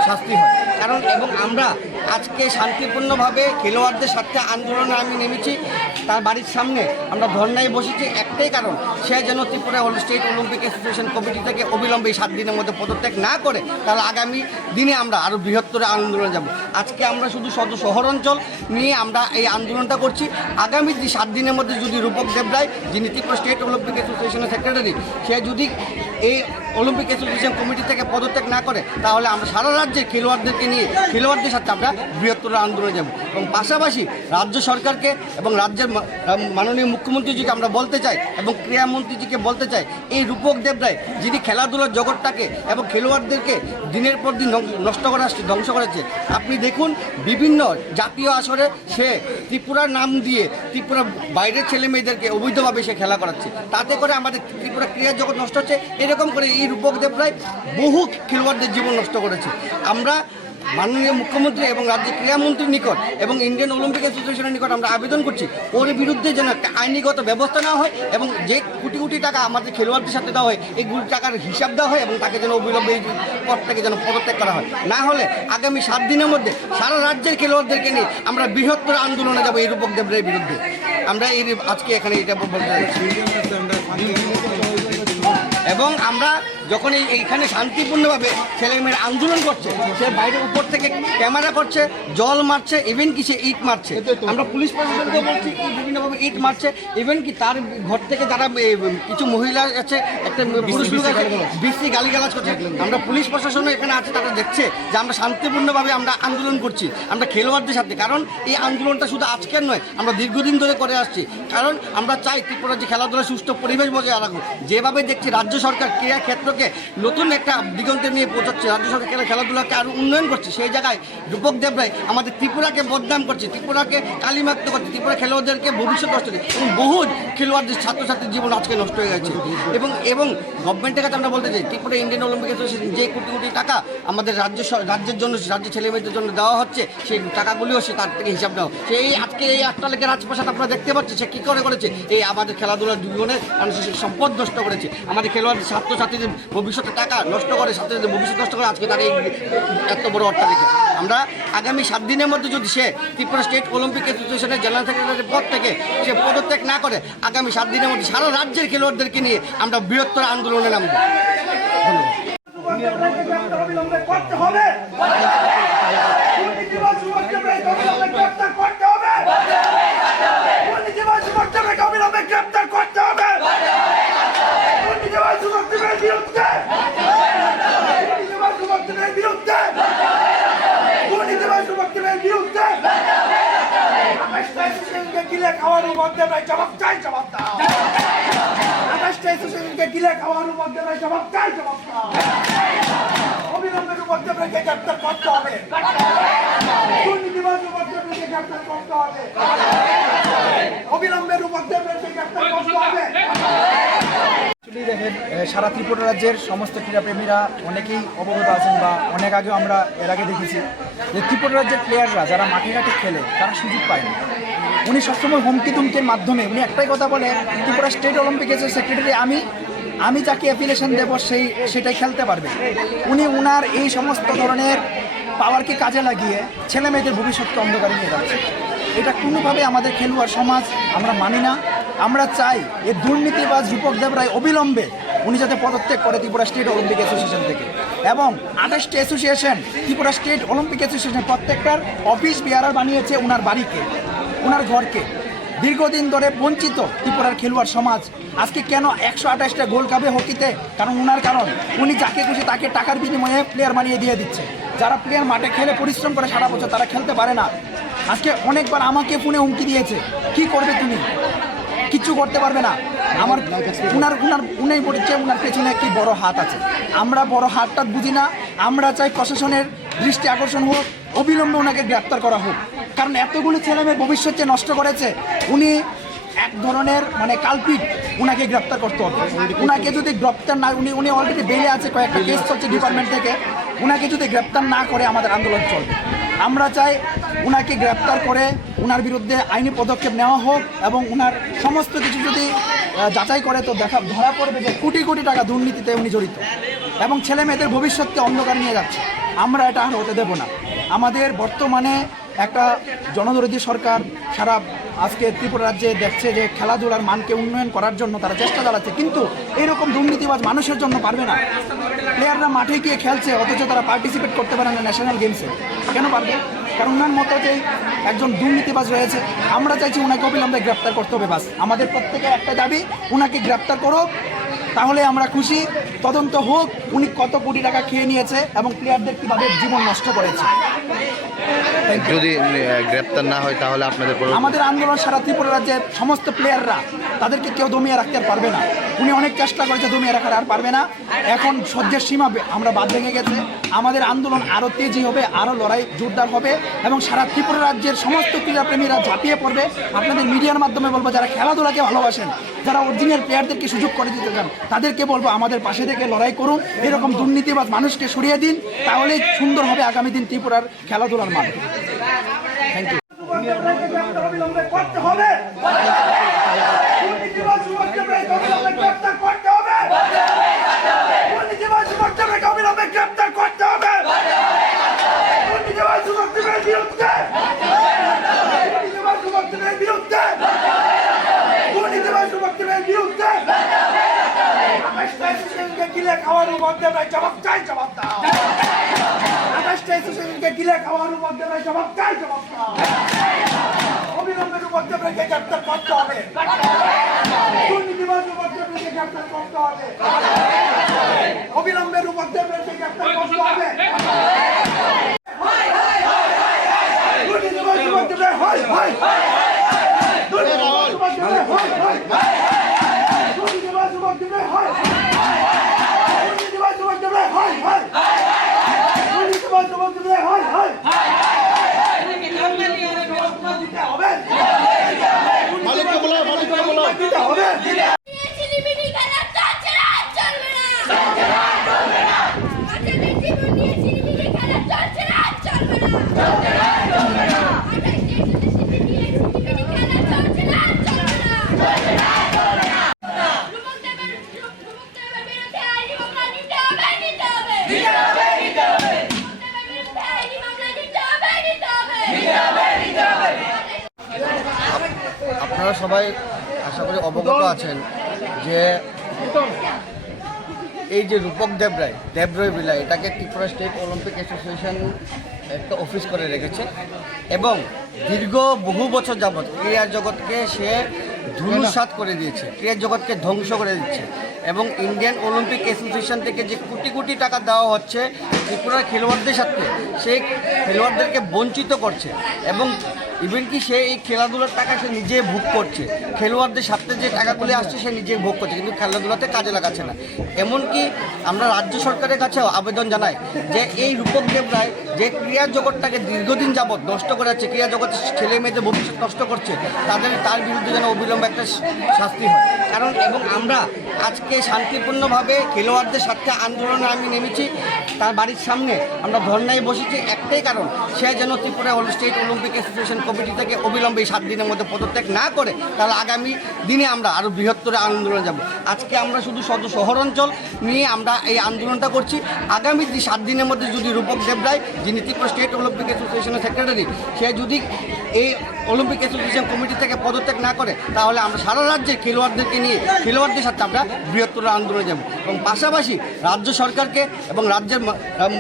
শাস্তি হয়। কারণ এবং আমরা আজকে শান্তিপূর্ণভাবে খেলোয়াড়দের সাথে আন্দোলনে আমি নেমেছি, তার বাড়ির সামনে আমরা ধর্নায় বসেছি একটাই কারণ, সে যেন Tripura state Olympic association committee থেকে অবিলম্বে 7 দিনের মধ্যে পদত্যাগ না করে, তাহলে আগামী দিনে আমরা আরও বৃহত্তর আন্দোলনে যাব। আজকে আমরা শুধু শহর অঞ্চল নিয়ে আমরা এই আন্দোলনটা করছি। আগামী 7 দিনের মধ্যে যদি রূপক দেবরায়, যিনি ত্রিপুরা স্টেট অলিম্পিক অ্যাসোসিয়েশনের সেক্রেটারি, সে যদি এই অলিম্পিক অ্যাসোসিয়েশন কমিটি থেকে পদত্যাগ না করে, তাহলে আমরা সারা রাজ্যে খেলোয়াড়দেরকে নিয়ে খেলোয়াড়দের সাথে আমরা বৃহত্তর আন্দোলনে যাব। এবং পাশাপাশি রাজ্য সরকারকে এবং রাজ্যের মাননীয় মুখ্যমন্ত্রীজিকে আমরা বলতে চাই এবং ক্রীড়ামন্ত্রীজিকে বলতে চাই, এই রূপক দেবরায় যিনি খেলাধুলার জগৎটাকে এবং খেলোয়াড়দেরকে দিনের পর দিন ধ্বংস করেছে, আপনি দেখুন বিভিন্ন জাতীয় আসরে সে ত্রিপুরার নাম দিয়ে ত্রিপুরা বাইরের ছেলে মেয়েদেরকে অবৈধভাবে সে খেলা করাচ্ছে, তাতে করে আমাদের ত্রিপুরা ক্রীড়া জগৎ নষ্ট হচ্ছে। এরকম করে এই রূপক দেবরায় বহু খেলোয়াড়দের জীবন নষ্ট করেছে। আমরা মাননীয় মুখ্যমন্ত্রী এবং রাজ্যের ক্রীড়ামন্ত্রীর নিকট এবং ইন্ডিয়ান অলিম্পিক অ্যাসোসিয়েশনের নিকট আমরা আবেদন করছি, ওর বিরুদ্ধে যেন একটা আইনিগত ব্যবস্থা নেওয়া হয় এবং যে কোটি কোটি টাকা আমাদের খেলোয়াড়দের সাথে দেওয়া হয়, এই কোটি টাকার হিসাব দেওয়া হয় এবং তাকে যেন অবিলম্বে এই পদ থেকে যেন পদত্যাগ করা হয়। না হলে আগামী 7 দিনের মধ্যে সারা রাজ্যের খেলোয়াড়দেরকে নিয়ে আমরা বৃহত্তর আন্দোলনে যাব এই রূপক দেবরায়ের বিরুদ্ধে। আমরা এই আজকে এখানে এটা বলতে চাইছি এবং আমরা যখন এইখানে শান্তিপূর্ণভাবে ছেলেমেয়েরা আন্দোলন করছে, সে বাইরে উপর থেকে ক্যামেরা করছে, জল মারছে, ইভেন কি সে ইট মারছে। আমরা পুলিশ প্রশাসনকে বলছি বিভিন্নভাবে ইট মারছে, ইভেন কি তার ঘর থেকে যারা কিছু মহিলা আছে, একটা পুরুষ লোক আছে, বেশি গালিগালাজ করছে। আমরা পুলিশ প্রশাসন এখানে আছে, তারা দেখছে যে আমরা শান্তিপূর্ণভাবে আমরা আন্দোলন করছি আমরা খেলোয়াড়দের সাথে। কারণ এই আন্দোলনটা শুধু আজকের নয়, আমরা দীর্ঘদিন ধরে করে আসছি। কারণ আমরা চাই ত্রিপুরা যে খেলাধুলা সুষ্ঠু পরিবেশ বজায় রাখুক। যেভাবে দেখছি রাজ্য সরকার ক্রীড়া ক্ষেত্রকে নতুন একটা দিগন্তে নিয়ে পৌঁছাচ্ছে, রাজ্য সরকার খেলাধুলাকে আরও উন্নয়ন করছে, সেই জায়গায় রূপক দেবরায় আমাদের ত্রিপুরাকে বদনাম করছে, ত্রিপুরাকে কালিমাক্ত করছে, ত্রিপুরা খেলোয়াড়দেরকে ভবিষ্যৎ নষ্ট করছে এবং বহু খেলোয়াড়দের ছাত্রছাত্রীর জীবন আজকে নষ্ট হয়ে গেছে। এবং গভর্নমেন্টের কাছে আমরা বলতে চাই, ত্রিপুরা ইন্ডিয়ান অলিম্পিক অ্যাসোসিয়েশন যে কোটি কোটি টাকা আমাদের রাজ্যের জন্য, রাজ্যের ছেলেমেয়েদের জন্য দেওয়া হচ্ছে, সেই টাকাগুলিও সে তার থেকে হিসাব দেওয়া। সেই আজকে এই 8টা লেখের রাজপ্রাসাদ আপনারা দেখতে পাচ্ছেন, সে কী করে করেছে, এই আমাদের খেলাধুলার জীবনে মানুষের সম্পদ নষ্ট করেছে, আমাদের খেলোয়াড় ছাত্রছাত্রীদের ভবিষ্যতের টাকা নষ্ট করে, ছাত্রীদের ভবিষ্যৎ নষ্ট করে আজকে তাকে এত বড় অট্টালিকা। আমরা আগামী 7 দিনের মধ্যে যদি সে ত্রিপুরা স্টেট অলিম্পিক অ্যাসোসিয়েশনের জেনারেল সেক্রেটারির পদ থেকে সে পদত্যাগ না করে, আগামী 7 দিনের মধ্যে সারা রাজ্যের খেলোয়াড়দেরকে নিয়ে আমরা বৃহত্তর আন্দোলনে নামব। গিলে খাওয়ানোর মধ্যে নাই, জবাব চাই, জবাব দাও। গিলে খাওয়ানোর মধ্যে নাই, জবাব চাই, জবাব দাও। অবিলম্বের মধ্যে গ্রেপ্তার করতে হবে, দুর্নীতিবাজ মধ্যে গ্রেপ্তার করতে হবে, অবিলম্বের মধ্যে গ্রেপ্তার করতে হবে। দেখেন, সারা ত্রিপুরা রাজ্যের সমস্ত ক্রীড়াপ্রেমীরা অনেকেই অবগত আছেন বা অনেক আগেও আমরা এর আগে দেখেছি যে ত্রিপুরা রাজ্যের প্লেয়াররা যারা মাঠে ঘাটে খেলে তারা সুযোগ পায় না। উনি সবসময় হুমকি তুমকির মাধ্যমে উনি একটাই কথা বলে, ত্রিপুরা স্টেট অলিম্পিকের সেক্রেটারি আমি যাকে অ্যাপ্লিকেশন দেবো সেটাই খেলতে পারবে। উনি উনার এই সমস্ত ধরনের পাওয়ারকে কাজে লাগিয়ে ছেলে মেয়েদের ভবিষ্যৎকে অন্ধকারে নিয়ে যাচ্ছে। এটা কোনোভাবে আমাদের খেলোয়াড় সমাজ আমরা মানি না। আমরা চাই এই দুর্নীতিবাজ রূপক দেবরায় অবিলম্বে উনি যাতে পদত্যাগ করে ত্রিপুরা স্টেট অলিম্পিক অ্যাসোসিয়েশন থেকে, এবং 28টি association Tripura state Olympic association প্রত্যেকটার অফিস বিয়ারার বানিয়েছে উনার বাড়িকে, উনার ঘরকে। দীর্ঘদিন ধরে বঞ্চিত ত্রিপুরার খেলোয়াড় সমাজ আজকে কেন 128টা গোল খাবে হকিতে? কারণ উনি যাকে খুশি তাকে টাকার বিনিময়ে প্লেয়ার বানিয়ে দিয়ে দিচ্ছে। যারা প্লেয়ার মাঠে খেলে পরিশ্রম করে সারা বছর তারা খেলতে পারে না। আজকে অনেকবার আমাকে ফোনে হুমকি দিয়েছে, কি করবে তুমি? কিচ্ছু করতে পারবে না। উনি বলেছে উনার পেছনে একটি বড় হাত আছে। আমরা বড় হাতটা বুঝি না। আমরা চাই প্রশাসনের দৃষ্টি আকর্ষণ হোক, অবিলম্বে ওনাকে গ্রেপ্তার করা হোক। কারণ এতগুলো ছেলেমেয়ের ভবিষ্যৎ যে নষ্ট করেছে, উনি এক ধরনের কালপিট। উনাকে গ্রেপ্তার করতে হবে। উনাকে যদি গ্রেপ্তার না, উনি অলরেডি বেলে আছে, কয়েকটা কেস চলছে ডিপার্টমেন্ট থেকে। উনাকে যদি গ্রেপ্তার না করে আমাদের আন্দোলন চলবে। আমরা চাই উনাকে গ্রেপ্তার করে উনার বিরুদ্ধে আইনি পদক্ষেপ নেওয়া হোক এবং উনার সমস্ত কিছু যদি যাচাই করে তো ধরা পড়বে যে কোটি কোটি টাকা দুর্নীতিতে উনি জড়িত এবং ছেলে মেয়েদের ভবিষ্যৎকে অন্ধকার নিয়ে যাচ্ছে। আমরা এটা আর হতে দেব না। আমাদের বর্তমানে একটা জনদরদী সরকার সারা আজকে ত্রিপুরা রাজ্যে দেখছে যে খেলাধুলার মানকে উন্নয়ন করার জন্য তারা চেষ্টা চালাচ্ছে, কিন্তু এরকম দুর্নীতিবাজ মানুষের জন্য পারবে না। প্লেয়াররা মাঠে গিয়ে খেলছে অথচ তারা পার্টিসিপেট করতে পারে না ন্যাশনাল গেমসে। কেন পারবে? কারণ ওনার মতো যে একজন দুর্নীতিবাজ রয়েছে। আমরা চাইছি ওনাকে অবিলম্বে গ্রেপ্তার করতে হবে। বাস আমাদের প্রত্যেকের একটা দাবি, ওনাকে গ্রেপ্তার করুক, তাহলে আমরা খুশি। তদন্ত হোক উনি কত কোটি টাকা খেয়ে নিয়েছে এবং প্লেয়ারদের কীভাবে জীবন নষ্ট করেছে। যদি গ্রেপ্তার না হয় তাহলে আপনাদের আমাদের আন্দোলন সারা ত্রিপুরা রাজ্যের সমস্ত প্লেয়াররা, তাদেরকে কেউ দমিয়ে রাখতে আর পারবে না। উনি অনেক চেষ্টা করেছে, দমিয়ে রাখার আর পারবে না। এখন সহ্যের সীমা আমরা বাদ ভেঙে গেছে। আমাদের আন্দোলন আরও তেজি হবে, আরও লড়াই জোরদার হবে এবং সারা ত্রিপুরা রাজ্যের সমস্ত ক্রীড়াপ্রেমীরা ঝাঁপিয়ে পড়বে। আপনাদের মিডিয়ার মাধ্যমে বলবো, যারা খেলাধুলাকে ভালোবাসেন, যারা অরিজিনাল প্লেয়ারদেরকে সুযোগ করে দিতে চান, তাদেরকে বলবো আমাদের পাশে থেকে লড়াই করুন। এরকম দুর্নীতিবাজ মানুষকে সরিয়ে দিন, তাহলেই সুন্দর হবে আগামী দিন ত্রিপুরার খেলাধুলার মান। Thank you. অবিলম্বে করতে হবে। দুর্নীতিবাজ যুবকদেরকে অবিলম্বে গ্রেপ্তার করতে হবে। দুর্নীতিবাজ যুবকদেরকে অবিলম্বে গ্রেপ্তার করতে হবে। দুর্নীতিবাজ যুবকদের বিরুদ্ধে, দুর্নীতিবাজ যুবকদের বিরুদ্ধে, দুর্নীতিবাজ যুবকদের বিরুদ্ধে গিলে খাওয়ার মধ্যে জবাব চাই, জবাব দাও। গিলে খাওয়ার মধ্যে জবাব চাই, জবাব দাও। অবিলম্বের মধ্যে গ্রেপ্তার করতে হবে। দুর্নীতিবাজ যুবকদেরকে গ্রেপ্তার করতে হবে। অবিলম্বের মধ্যে গ্রেপ্তার করতে হবে। দুর্নীতিবাজ যুবকদের হয় হয়, দুর্নীতিবাজ যুবকদের হয় হয়, দুর্নীতিবাজ যুবকদের হয়, দুর্নীতিবাজ যুবকদের হয় হয়, দুর্নীতিবাজ যুবকদের হয় হয়। ঝিলিমিলি খেলা চলছে না, চলবে না। বাচ্চাদের জীবন নিয়ে ঝিলিমিলি খেলা চলছে না, চলবে না। 28 দেশের নিয়ে ঝিলিমিলি খেলা চলছে না, চলবে না। যুবকদের বিরুদ্ধে আইনি মামলা নিতে হবে, নিতে হবে। যুবকদের বিরুদ্ধে আইনি মামলা নিতে হবে, নিতে হবে। আপনারা সবাই আশা করি অবগত আছেন যে এই যে রূপক দেবরায় বিলা, এটাকে ত্রিপুরা স্টেট অলিম্পিক অ্যাসোসিয়েশন একটা অফিস করে রেখেছে এবং দীর্ঘ বহু বছর যাবৎ ক্রীড়া জগৎকে সে ধূলিসাৎ করে দিয়েছে, ক্রীড়া জগৎকে ধ্বংস করে দিচ্ছে এবং ইন্ডিয়ান অলিম্পিক অ্যাসোসিয়েশন থেকে যে কোটি কোটি টাকা দেওয়া হচ্ছে ত্রিপুরার খেলোয়াড়দের সাথে, সেই খেলোয়াড়দেরকে বঞ্চিত করছে এবং ইভেন কি সে এই খেলাধুলার টাকা সে নিজে ভোগ করছে। খেলোয়াড়দের সাথে যে টাকাগুলি আসছে সে নিজে ভোগ করছে, কিন্তু খেলাধুলাতে কাজে লাগাচ্ছে না। এমনকি আমরা রাজ্য সরকারের কাছেও আবেদন জানাই যে এই রূপক দেবরায় যে ক্রীড়া জগৎটাকে দীর্ঘদিন যাবৎ নষ্ট করে যাচ্ছে, ক্রীড়া জগৎ ছেলে মেয়েদের ভবিষ্যৎ নষ্ট করছে, তার বিরুদ্ধে যেন অবিলম্বে একটা শাস্তি হয়। কারণ এবং আমরা আজকে শান্তিপূর্ণভাবে খেলোয়াড়দের সাথে আন্দোলনে আমি নেমেছি, তার বাড়ির সামনে আমরা ধর্নায় বসেছি একটাই কারণ, সে যেন Tripura state Olympic association committee থেকে অবিলম্বে 7 দিনের মধ্যে পদত্যাগ না করে, তাহলে আগামী দিনে আমরা আরও বৃহত্তর আন্দোলনে যাব। আজকে আমরা শুধু শহর অঞ্চল নিয়ে আমরা এই আন্দোলনটা করছি। আগামী 7 দিনের মধ্যে যদি রূপক দেবরায়, যিনি ত্রিপুরা স্টেট অলিম্পিক অ্যাসোসিয়েশনের সেক্রেটারি, সে যদি এই অলিম্পিক অ্যাসোসিয়েশন কমিটি থেকে পদত্যাগ না করে, তাহলে আমরা সারা রাজ্যের খেলোয়াড়দেরকে নিয়ে খেলোয়াড়দের সাথে আমরা বৃহত্তর আন্দোলনে যাব। এবং পাশাপাশি রাজ্য সরকারকে এবং রাজ্যের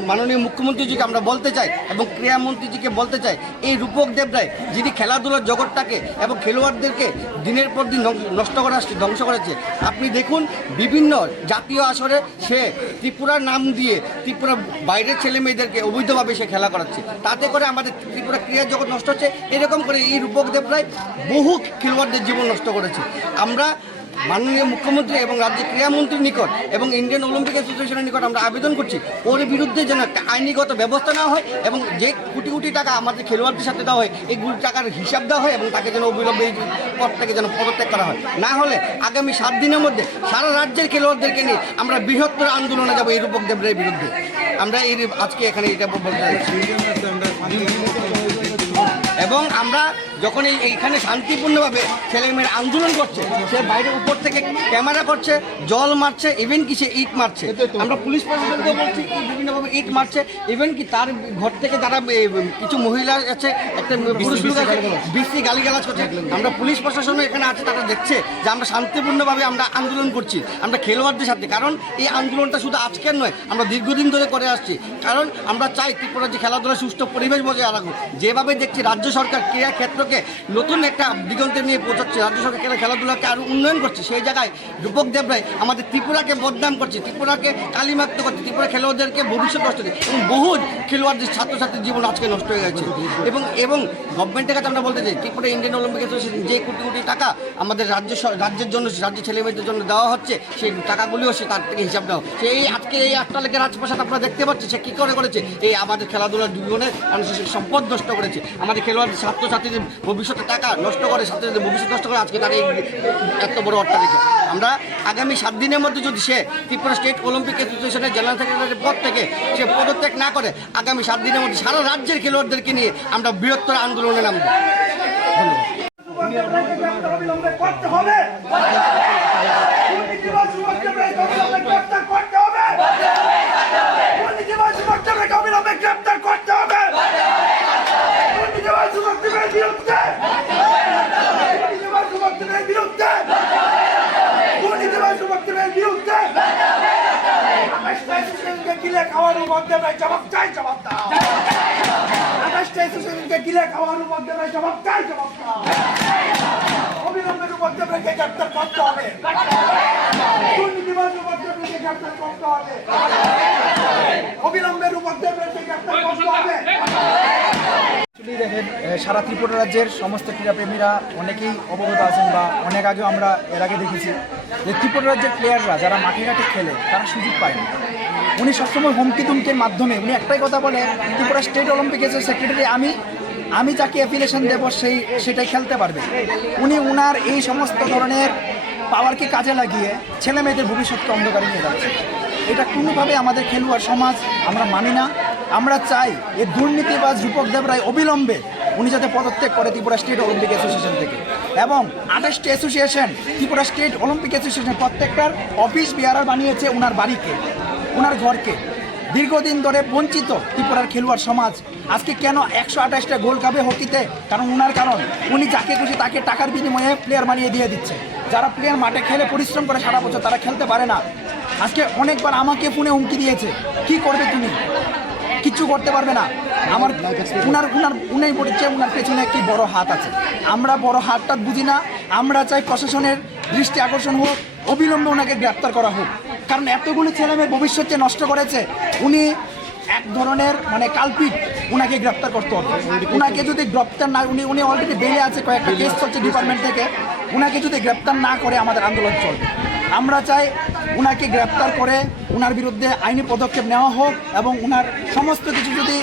মাননীয় মুখ্যমন্ত্রীজিকে আমরা বলতে চাই এবং ক্রীড়ামন্ত্রীজিকে বলতে চাই, এই রূপক দেব রায় যিনি খেলাধুলার জগৎটাকে এবং খেলোয়াড়দেরকে দিনের পর দিন নষ্ট করা ধ্বংস করেছে, আপনি দেখুন বিভিন্ন জাতীয় আসরে সে ত্রিপুরার নাম দিয়ে ত্রিপুরার বাইরের ছেলে মেয়েদেরকে অবৈধভাবে সে খেলা করাচ্ছে, তাতে করে আমাদের ত্রিপুরা ক্রীড়া জগৎ নষ্ট হচ্ছে। এরকম করে এই রূপক দেব রায় বহু খেলোয়াড়দের জীবন নষ্ট করেছে। আমরা মাননীয় মুখ্যমন্ত্রী এবং রাজ্যের ক্রীড়ামন্ত্রীর নিকট এবং ইন্ডিয়ান অলিম্পিক অ্যাসোসিয়েশনের নিকট আমরা আবেদন করছি, ওর বিরুদ্ধে যেন একটা আইনিগত ব্যবস্থা নেওয়া হয় এবং যে কোটি কোটি টাকা আমাদের খেলোয়াড়দের সাথে দেওয়া হয়, এই টাকার হিসাব দেওয়া হয় এবং তাকে যেন অবিলম্বে এই পদ থেকে যেন পদত্যাগ করা হয়। না হলে আগামী 7 দিনের মধ্যে সারা রাজ্যের খেলোয়াড়দেরকে নিয়ে আমরা বৃহত্তর আন্দোলনে যাব এই রূপক দেব রায়ের বিরুদ্ধে। আমরা এই আজকে এখানে এটা বলতে চাইছি। এবং আমরা যখন এইখানে শান্তিপূর্ণভাবে ছেলেমেয়েরা আন্দোলন করছে, সে বাইরের উপর থেকে ক্যামেরা করছে, জল মারছে, ইভেন কি সে ইট মারছে। আমরা পুলিশ প্রশাসনকেও বলছি বিভিন্নভাবে ইট মারছে, ইভেন কি তার ঘর থেকে যারা কিছু মহিলা আছে, একটা পুরুষ লোক আছে, বিশ্রী গালিগালাজ করছে। আমরা পুলিশ প্রশাসনও এখানে আছে, তারা দেখছে যে আমরা শান্তিপূর্ণভাবে আমরা আন্দোলন করছি আমরা খেলোয়াড়দের সাথে। কারণ এই আন্দোলনটা শুধু আজকের নয়, আমরা দীর্ঘদিন ধরে করে আসছি। কারণ আমরা চাই ত্রিপুরা যে খেলাধুলার সুষ্ঠু পরিবেশ বজায় রাখুক। যেভাবে দেখছি রাজ্য সরকার ক্রীড়া ক্ষেত্রকে নতুন একটা দিগন্তে নিয়ে পৌঁছাচ্ছে, রাজ্য সরকার খেলাধুলাকে আরও উন্নয়ন করছে, সেই জায়গায় রূপক দেব রায় আমাদের ত্রিপুরাকে বদনাম করছে, ত্রিপুরাকে কালিমাক্ত করছে, ত্রিপুরা খেলোয়াড়দেরকে ভবিষ্যৎ নষ্ট করছে এবং বহু খেলোয়াড়দের ছাত্রছাত্রীর জীবন আজকে নষ্ট হয়ে গেছে। এবং গভর্নমেন্টের কাছে আমরা বলতে চাই, ত্রিপুরা ইন্ডিয়ান অলিম্পিক অ্যাসোসিয়েশন যে কোটি কোটি টাকা আমাদের রাজ্যের জন্য, রাজ্যের ছেলেমেয়েদের জন্য দেওয়া হচ্ছে, সেই টাকাগুলিও সে তার থেকে হিসাব দেওয়া। সেই আজকে এই 8টা লেখের রাজপ্রাসাদ আপনারা দেখতে পাচ্ছেন, সে কী করে করেছে, এই আমাদের খেলাধুলার জীবনে মানুষের সম্পদ নষ্ট করেছে, আমাদের খেলোয়াড় ছাত্রছাত্রীদের ভবিষ্যতের টাকা নষ্ট করে, ছাত্রীদের ভবিষ্যৎ নষ্ট করে আজকে তার এই এত বড় অট্টালিকা। আমরা আগামী 7 দিনের মধ্যে যদি সে ত্রিপুরা স্টেট অলিম্পিক অ্যাসোসিয়েশনের জেনারেল সেক্রেটারির পদ থেকে সে পদত্যাগ না করে, আগামী 7 দিনের মধ্যে সারা রাজ্যের খেলোয়াড়দেরকে নিয়ে আমরা বৃহত্তর আন্দোলনে নামব। অবিলম্বে করতে হবে, দুর্নীতিবাজ রূপক দেব রায়কে অবিলম্বে গ্রেফতার করতে হবে, দুর্নীতিবাজ রূপক দেব রায়কে অবিলম্বে গ্রেফতার করতে হবে, দুর্নীতিবাজ রূপক দেব রায়ের বিরুদ্ধে, দুর্নীতিবাজ রূপক দেব রায়ের বিরুদ্ধে, দুর্নীতিবাজ রূপক দেব রায়ের বিরুদ্ধে অ্যাসোসিয়েশনকে গিলে খাওয়ার রূপক দেব রায় জবাব চাই, জবাব দাও। অ্যাসোসিয়েশনকে গিলে খাওয়ার রূপক দেব রায় জবাব চাই, জবাব দাও। অবিলম্বে রূপক দেব রায়কে গ্রেফতার করতে হবে, দুর্নীতিবাজ রূপক দেব রায়কে গ্রেফতার করতে হবে, অবিলম্বে রূপক দেব রায়কে গ্রেফতার করতে হবে। দেখেন, সারা ত্রিপুরা রাজ্যের সমস্ত ক্রীড়াপ্রেমীরা অনেকেই অবগত আছেন বা অনেক আগেও আমরা এর আগে দেখেছি যে ত্রিপুরা রাজ্যের প্লেয়াররা যারা মাঠে ঘাটে খেলে তারা সুযোগ পায় না। উনি সবসময় হুমকি তুমকির মাধ্যমে উনি একটাই কথা বলে, ত্রিপুরা স্টেট অলিম্পিকের সেক্রেটারি আমি যাকে অ্যাফিলিয়েশন দেবো সেটাই খেলতে পারবে। উনি উনার এই সমস্ত ধরনের পাওয়ারকে কাজে লাগিয়ে ছেলে মেয়েদের ভবিষ্যৎকে অন্ধকারে নিয়ে যাচ্ছে। এটা কোনোভাবে আমাদের খেলোয়াড় সমাজ আমরা মানি না। আমরা চাই এই দুর্নীতিবাজ রূপক দেব রায় অবিলম্বে উনি যাতে পদত্যাগ করে ত্রিপুরা স্টেট অলিম্পিক অ্যাসোসিয়েশন থেকে, এবং 28টি association Tripura state Olympic association প্রত্যেকটার অফিস বিহার বানিয়েছে ওনার বাড়িকে, ওনার ঘরকে। দীর্ঘদিন ধরে বঞ্চিত ত্রিপুরার খেলোয়াড় সমাজ আজকে কেন 128টা গোল্ড কাপে হকিতে, কারণ উনি যাকে খুশি তাকে টাকার বিনিময়ে প্লেয়ার বানিয়ে দিয়ে দিচ্ছে। যারা প্লেয়ার মাঠে খেলে পরিশ্রম করে সারা বছর তারা খেলতে পারে না। আজকে অনেকবার আমাকে ফোনে হুমকি দিয়েছে, কি করবে তুমি, কিচ্ছু করতে পারবে না। উনি বলেছে উনার পেছনে কি বড় হাত আছে। আমরা বড় হাতটা বুঝি না। আমরা চাই প্রশাসনের দৃষ্টি আকর্ষণ হোক, অবিলম্বে ওনাকে গ্রেপ্তার করা হোক। কারণ এতগুলো ছেলেমেয়ের ভবিষ্যৎকে নষ্ট করেছে, উনি এক ধরনের কালপিট, উনাকে গ্রেপ্তার করতে হবে। উনাকে যদি গ্রেপ্তার না, উনি অলরেডি বেলে আছে, কয়েকটা কেস চলছে ডিপার্টমেন্ট থেকে, উনাকে যদি গ্রেপ্তার না করে আমাদের আন্দোলন চলবে। আমরা চাই উনাকে গ্রেপ্তার করে উনার বিরুদ্ধে আইনি পদক্ষেপ নেওয়া হোক এবং উনার সমস্ত কিছু যদি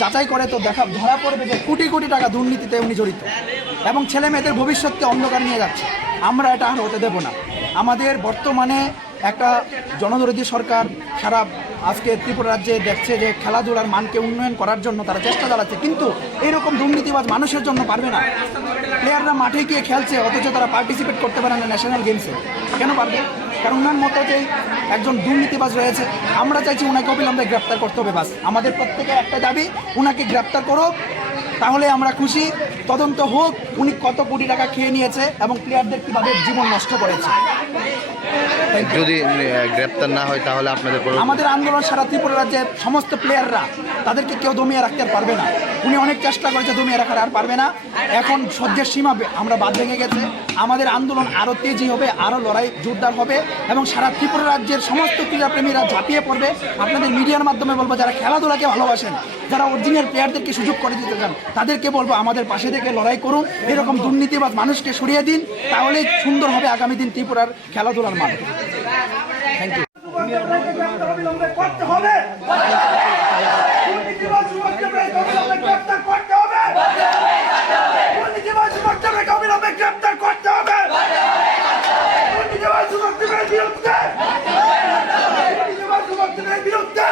যাচাই করে তো ধরা পড়বে যে কোটি কোটি টাকা দুর্নীতিতে উনি জড়িত এবং ছেলে মেয়েদের ভবিষ্যৎকে অন্ধকার নিয়ে যাচ্ছে। আমরা এটা আর হতে দেব না। আমাদের বর্তমানে একটা জনদরদী সরকার সারা আজকে ত্রিপুরা রাজ্যে দেখছে যে খেলাধুলার মানকে উন্নয়ন করার জন্য তারা চেষ্টা চালাচ্ছে, কিন্তু এরকম দুর্নীতিবাজ মানুষের জন্য পারবে না। প্লেয়াররা মাঠে গিয়ে খেলছে অথচ তারা পার্টিসিপেট করতে পারে না ন্যাশনাল গেমসে। কেন পারবে? কারণ ওনার মতো যে একজন দুর্নীতিবাজ রয়েছে। আমরা চাইছি ওনাকে অবিলম্বে গ্রেপ্তার করতে হবে। বাস আমাদের প্রত্যেকের একটা দাবি, ওনাকে গ্রেপ্তার করো, তাহলে আমরা খুশি। তদন্ত হোক উনি কত কোটি টাকা খেয়ে নিয়েছে এবং প্লেয়ারদের কীভাবে জীবন নষ্ট করেছে। যদি গ্রেপ্তার না হয় তাহলে আপনাদের আমাদের আন্দোলন সারা ত্রিপুরা রাজ্যের সমস্ত প্লেয়াররা, তাদেরকে কেউ দমিয়ে রাখতে আর পারবে না। উনি অনেক চেষ্টা করেছে, দমিয়ে রাখার আর পারবে না। এখন সহ্যের সীমা আমরা বাদ ভেঙে গেছে। আমাদের আন্দোলন আরও তেজি হবে, আরও লড়াই জোরদার হবে এবং সারা ত্রিপুরা রাজ্যের সমস্ত ক্রীড়াপ্রেমীরা ঝাঁপিয়ে পড়বে। আপনাদের মিডিয়ার মাধ্যমে বলবো, যারা খেলাধুলাকে ভালোবাসেন, যারা অরিজিনাল প্লেয়ারদেরকে সুযোগ করে দিতে চান, তাদেরকে বলবো আমাদের পাশে থেকে লড়াই করুন। এরকম দুর্নীতিবাদ মানুষকে সরিয়ে দিন, তাহলে সুন্দর হবে আগামী দিন ত্রিপুরার খেলাধুলার মান। Thank you. অবিলম্বে করতে হবে। দুর্নীতিবাজ যুবকদেরকে অবিলম্বে গ্রেপ্তার করতে হবে। দুর্নীতিবাজ যুবকদেরকে অবিলম্বে গ্রেপ্তার করতে হবে। দুর্নীতিবাজ যুবকদের বিরুদ্ধে, দুর্নীতিবাজ যুবকদের বিরুদ্ধে,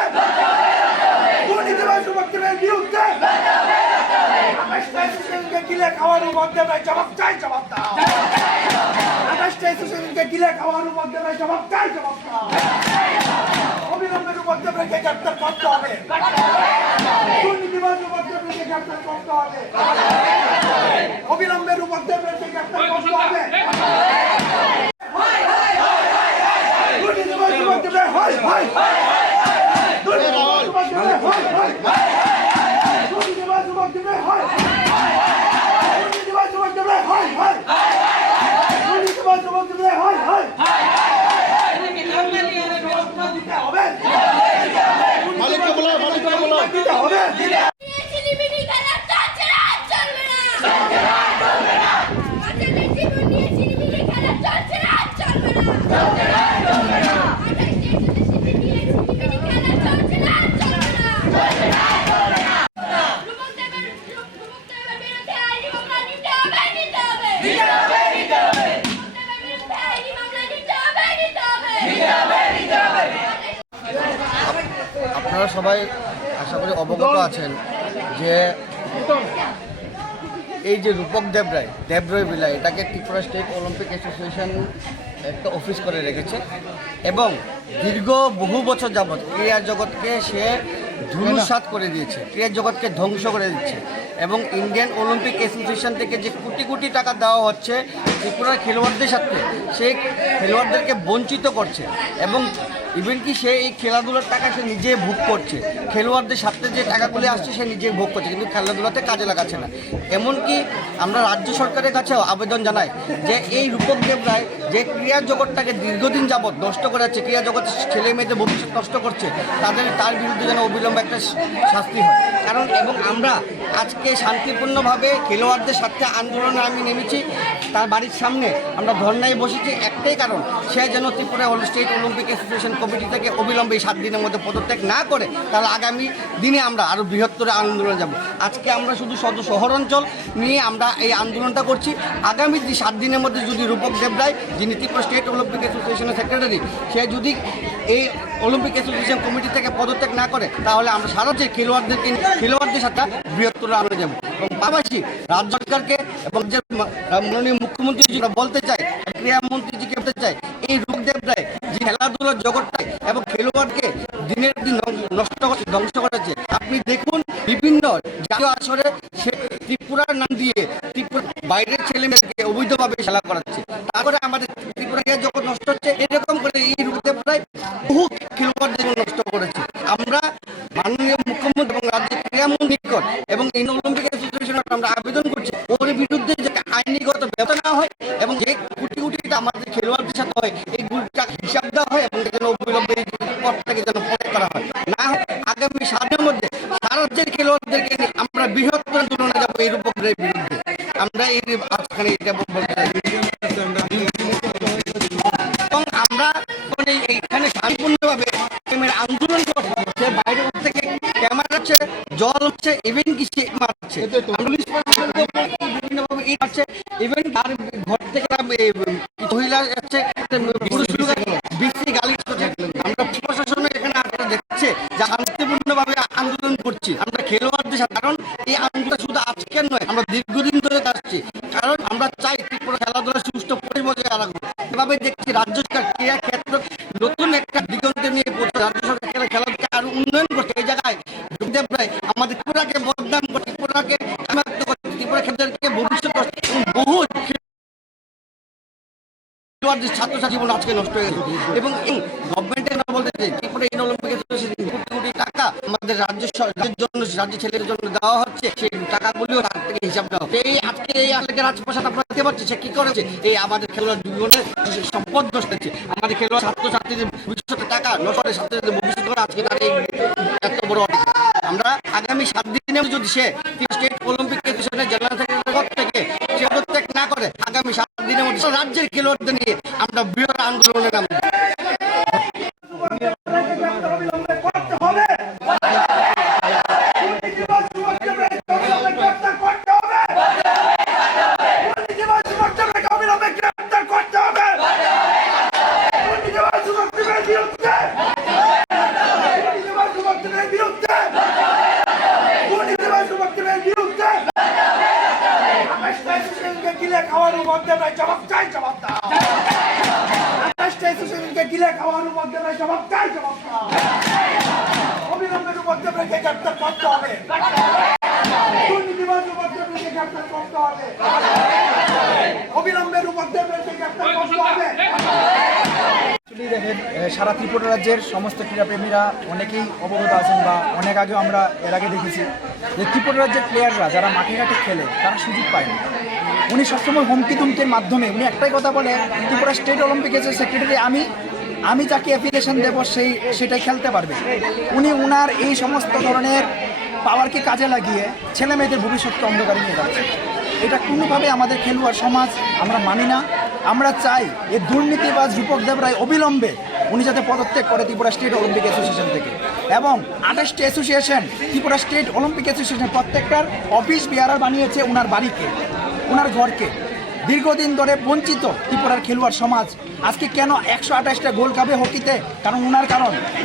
দুর্নীতিবাজ যুবকদের বিরুদ্ধে আকাশটা এসোসিয়েশনকে গিলে খাওয়ার মধ্যে জবাব চাই, জবাব দাও। আকাশটা এসোসিয়েশনকে গিলে খাওয়ার মধ্যে জবাব চাই, জবাব দাও। অবিলম্বের উপদ্রবকে গ্রেপ্তার করতে হবে। দুর্নীতিবাজ উপদ্রবকে গ্রেপ্তার করতে হবে। অবিলম্বের উপদ্রবকে গ্রেপ্তার করতে হবে। দুর্নীতিবাজ উপদ্রবে হয়, হয়। দুর্নীতিবাজ উপদ্রবে হয়, হয়। দুর্নীতিবাজ উপদ্রবে হয়। দুর্নীতিবাজ উপদ্রবে হয়, হয়। দুর্নীতিবাজ উপদ্রবে হয়, হয়। চিনিমিনি খেলা চলছে না, চলবে না। বাচ্চাদের জীবন নিয়ে চিনিমিনি খেলা চলছে না, চলবে না। 28 চিনিমিনি খেলা চলছে না, চলবে না। যুবকদের বিরুদ্ধে আইনি মামলা নিতে হবে, নিতে হবে। যুবকদের বিরুদ্ধে আইনি মামলা নিতে হবে, নিতে হবে। আপনারা সবাই আশা করি অবগত আছেন যে এই যে রূপক দেবরায় বিলা, এটাকে ত্রিপুরা স্টেট অলিম্পিক অ্যাসোসিয়েশন একটা অফিস করে রেখেছে এবং দীর্ঘ বহু বছর যাবৎ ক্রীড়া জগৎকে সে ধূলিসাৎ করে দিয়েছে, ক্রীড়া জগৎকে ধ্বংস করে দিচ্ছে এবং ইন্ডিয়ান অলিম্পিক অ্যাসোসিয়েশন থেকে যে কোটি কোটি টাকা দেওয়া হচ্ছে ত্রিপুরার খেলোয়াড়দের সাথে, সেই খেলোয়াড়দেরকে বঞ্চিত করছে এবং ইভেন কি সে এই খেলাধুলার টাকা সে নিজে ভোগ করছে, খেলোয়াড়দের সাথে যে টাকাগুলি আসছে সে নিজে ভোগ করছে, কিন্তু খেলাধুলাতে কাজে লাগাচ্ছে না। এমনকি আমরা রাজ্য সরকারের কাছেও আবেদন জানাই যে এই রূপক দেবরায় যে ক্রীড়া জগৎটাকে দীর্ঘদিন যাবৎ নষ্ট করে যাচ্ছে, ক্রীড়া জগৎ ছেলে মেয়েদের ভবিষ্যৎ নষ্ট করছে, তার বিরুদ্ধে যেন অবিলম্বে একটা শাস্তি হয়। কারণ এবং আমরা আজকে শান্তিপূর্ণভাবে খেলোয়াড়দের সাথে আন্দোলনে আমি নেমেছি, তার বাড়ির সামনে আমরা ধর্নায় বসেছি একটাই কারণ, সে যেন Tripura state Olympic association committee থেকে অবিলম্বে 7 দিনের মধ্যে পদত্যাগ না করে, তাহলে আগামী দিনে আমরা আরও বৃহত্তর আন্দোলনে যাব। আজকে আমরা শুধু শহর অঞ্চল নিয়ে আমরা এই আন্দোলনটা করছি। আগামী 7 দিনের মধ্যে যদি রূপক দেবরায়, যিনি ত্রিপুরা স্টেট অলিম্পিক অ্যাসোসিয়েশনের সেক্রেটারি, সে যদি এই অলিম্পিক অ্যাসোসিয়েশন কমিটি থেকে পদত্যাগ না করে, তাহলে আমরা সারা যে খেলোয়াড়দের সাথে বৃহত্তর আন্দোলনে যাব। এবং পাশাপাশি রাজ্য সরকারকে এবং যে মাননীয় মুখ্যমন্ত্রীজি বলতে চাই, ক্রীড়ামন্ত্রীজিকে বলতে চাই, এই রূপক দেবরায় যে খেলাধুলার জগৎটাই এবং খেলোয়াড়কে দিনের দিন ধ্বংস করেছে। আপনি দেখুন বিভিন্ন জাতীয় আসরে সে ত্রিপুরার নাম দিয়ে ত্রিপুরা বাইরের ছেলেমেয়েদেরকে অবৈধভাবে খেলা করাচ্ছে। তারপরে আমাদের ত্রিপুরা জগৎ নষ্ট হচ্ছে। এরকম করে এই রূপক দেবরায় বহু খেলোয়াড়দের নষ্ট করেছে। আমরা মাননীয় মুখ্যমন্ত্রী এবং রাজ্যের ক্রীড়ামন্ত্রী এবং এই অলিম্পিক অ্যাসোসিয়েশনের আমরা আবেদন করছি, ওর বিরুদ্ধে যে আইনিগত ব্যবস্থা নেওয়া হয় এবং যে কোটি কোটিটা আমাদের খেলোয়াড়দের সাথে হয়, এই গুলিটা হিসাব দেওয়া হয় এবং যেন অবিলম্বে এই পথটাকে যেন পরে করা হয়। না হয় আগামী 7 দিনের মধ্যে সারা রাজ্যের খেলোয়াড়দেরকে নিয়ে আমরা বৃহত্তর আন্দোলনে যাবো এই রূপকের বিরুদ্ধে। আমরা এই আজখানে এটা বলতে চাই এবং আমরা এইখানে শান্তিপূর্ণভাবে আন্দোলন করছে, সে বাইরে থেকে ক্যামেরা হচ্ছে, জল হচ্ছে, ইভেন কি সে মারছে, বিভিন্নভাবে এই মারছে, ইভেন তার ঘর থেকে মহিলা যাচ্ছে, পুরুষ বেশি গালি করছে। আমরা প্রশাসনের এখানে আপনারা দেখছে যে শান্তিপূর্ণভাবে আন্দোলন করছি আমরা খেলোয়াড়দের সাথে, কারণ এই আন্দোলন শুধু আজকের নয়, আমরা দীর্ঘদিন ধরে আসছি। কারণ আমরা চাই ত্রিপুরা খেলাধুলা সুষ্ঠু পরিবেশ রাখবো। এভাবে দেখছি রাজ্য সরকার ক্রীড়া ক্ষেত্র নতুন একটা দিগন্তে নিয়ে পড়ছে, রাজ্য সরকার খেলাধুলাকে আরো উন্নয়ন করছে। এই জায়গায় দেবরায় আমাদের ত্রিপুরাকে বদনাম করছে, ত্রিপুরাকে ত্রিপুরা খেলোয়াড়কে খেলোয়াড়দের ছাত্রছাত্রী জীবন আজকে নষ্ট হয়ে গেছে এবং গভর্নমেন্টের না বলতে চাই ত্রিপুরা অলিম্পিক অ্যাসোসিয়েশন কোটি কোটি টাকা আমাদের রাজ্যের জন্য রাজ্য ছেলেদের জন্য দেওয়া হচ্ছে সেই টাকাগুলিও তার থেকে হিসাব দেওয়া এই আজকে এই আসলে রাজপ্রসাদ আপনারা দেখতে পাচ্ছি সে কি করেছে এই আমাদের খেলোয়াড় জীবনের সম্পদ নষ্ট হচ্ছে আমাদের খেলোয়াড় ছাত্রছাত্রীদের ভবিষ্যতের টাকা নষ্ট করে ছাত্রছাত্রীদের ভবিষ্যৎ করে আজকে তার এই এত বড় আমরা আগামী 7 দিনে যদি সে স্টেট অলিম্পিক অ্যাসোসিয়েশনের জেনারেল সেক্রেটারি থেকে সে পদত্যাগ না করে আগামী 7 দিনের মধ্যে রাজ্যের খেলোয়াড়দের নিয়ে আমরা বৃহৎ আন্দোলনে নামব। অবিলম্বে করতে হবে। দুর্নীতিবাজ যুবকদের গ্রেফতার করতে হবে। দুর্নীতিবাজ যুবকদের অবিলম্বে গ্রেফতার করতে হবে। দুর্নীতিবাজ যুবকদের বিরুদ্ধে দুর্নীতিবাজ যুবকদের বিরুদ্ধে দুর্নীতিবাজ যুবকদের বিরুদ্ধে আকাশকে গিলে খাওয়ার মধ্যে জবাব চাই, জবাব দাও। আকাশকে গিলে খাওয়ার মধ্যে জবাব চাই, জবাব দাও। অবিলম্বের মধ্যে গ্রেফতার করতে হবে। দুর্নীতিবাজ যুবকদেরকে গ্রেফতার করতে হবে। অবিলম্বের মধ্যে গ্রেফতার করতে হবে। অ্যাকচুয়ালি দেখেন সারা ত্রিপুরা রাজ্যের সমস্ত ক্রীড়াপ্রেমীরা অনেকেই অবগত আছেন বা অনেক আগে আমরা এর আগে দেখেছি যে ত্রিপুরা রাজ্যের প্লেয়াররা যারা মাঠে ঘাটে খেলে তারা সুযোগ পায় না। উনি সবসময় হুমকি তুমকির মাধ্যমে উনি একটাই কথা বলে ত্রিপুরা স্টেট অলিম্পিকের সেক্রেটারি আমি যাকে অ্যাপ্লিকেশন দেবো সেটাই খেলতে পারবে। উনি উনার এই সমস্ত ধরনের পাওয়ারকে কাজে লাগিয়ে ছেলে মেয়েদের ভবিষ্যৎকে অন্ধকারে নিয়ে যাচ্ছে। এটা কোনোভাবে আমাদের খেলোয়াড় সমাজ আমরা মানি না। আমরা চাই এই দুর্নীতিবাজ রূপক দেব রায় অবিলম্বে উনি যাতে পদত্যাগ করে ত্রিপুরা স্টেট অলিম্পিক অ্যাসোসিয়েশন থেকে এবং 28টি association Tripura state Olympic association প্রত্যেকটার অফিস বিহার বানিয়েছে ওনার বাড়িকে, ওনার ঘরকে। দীর্ঘদিন ধরে বঞ্চিত ত্রিপুরার খেলোয়াড় সমাজ আজকে কেন 128টা গোল খাবে হকিতে? কারণ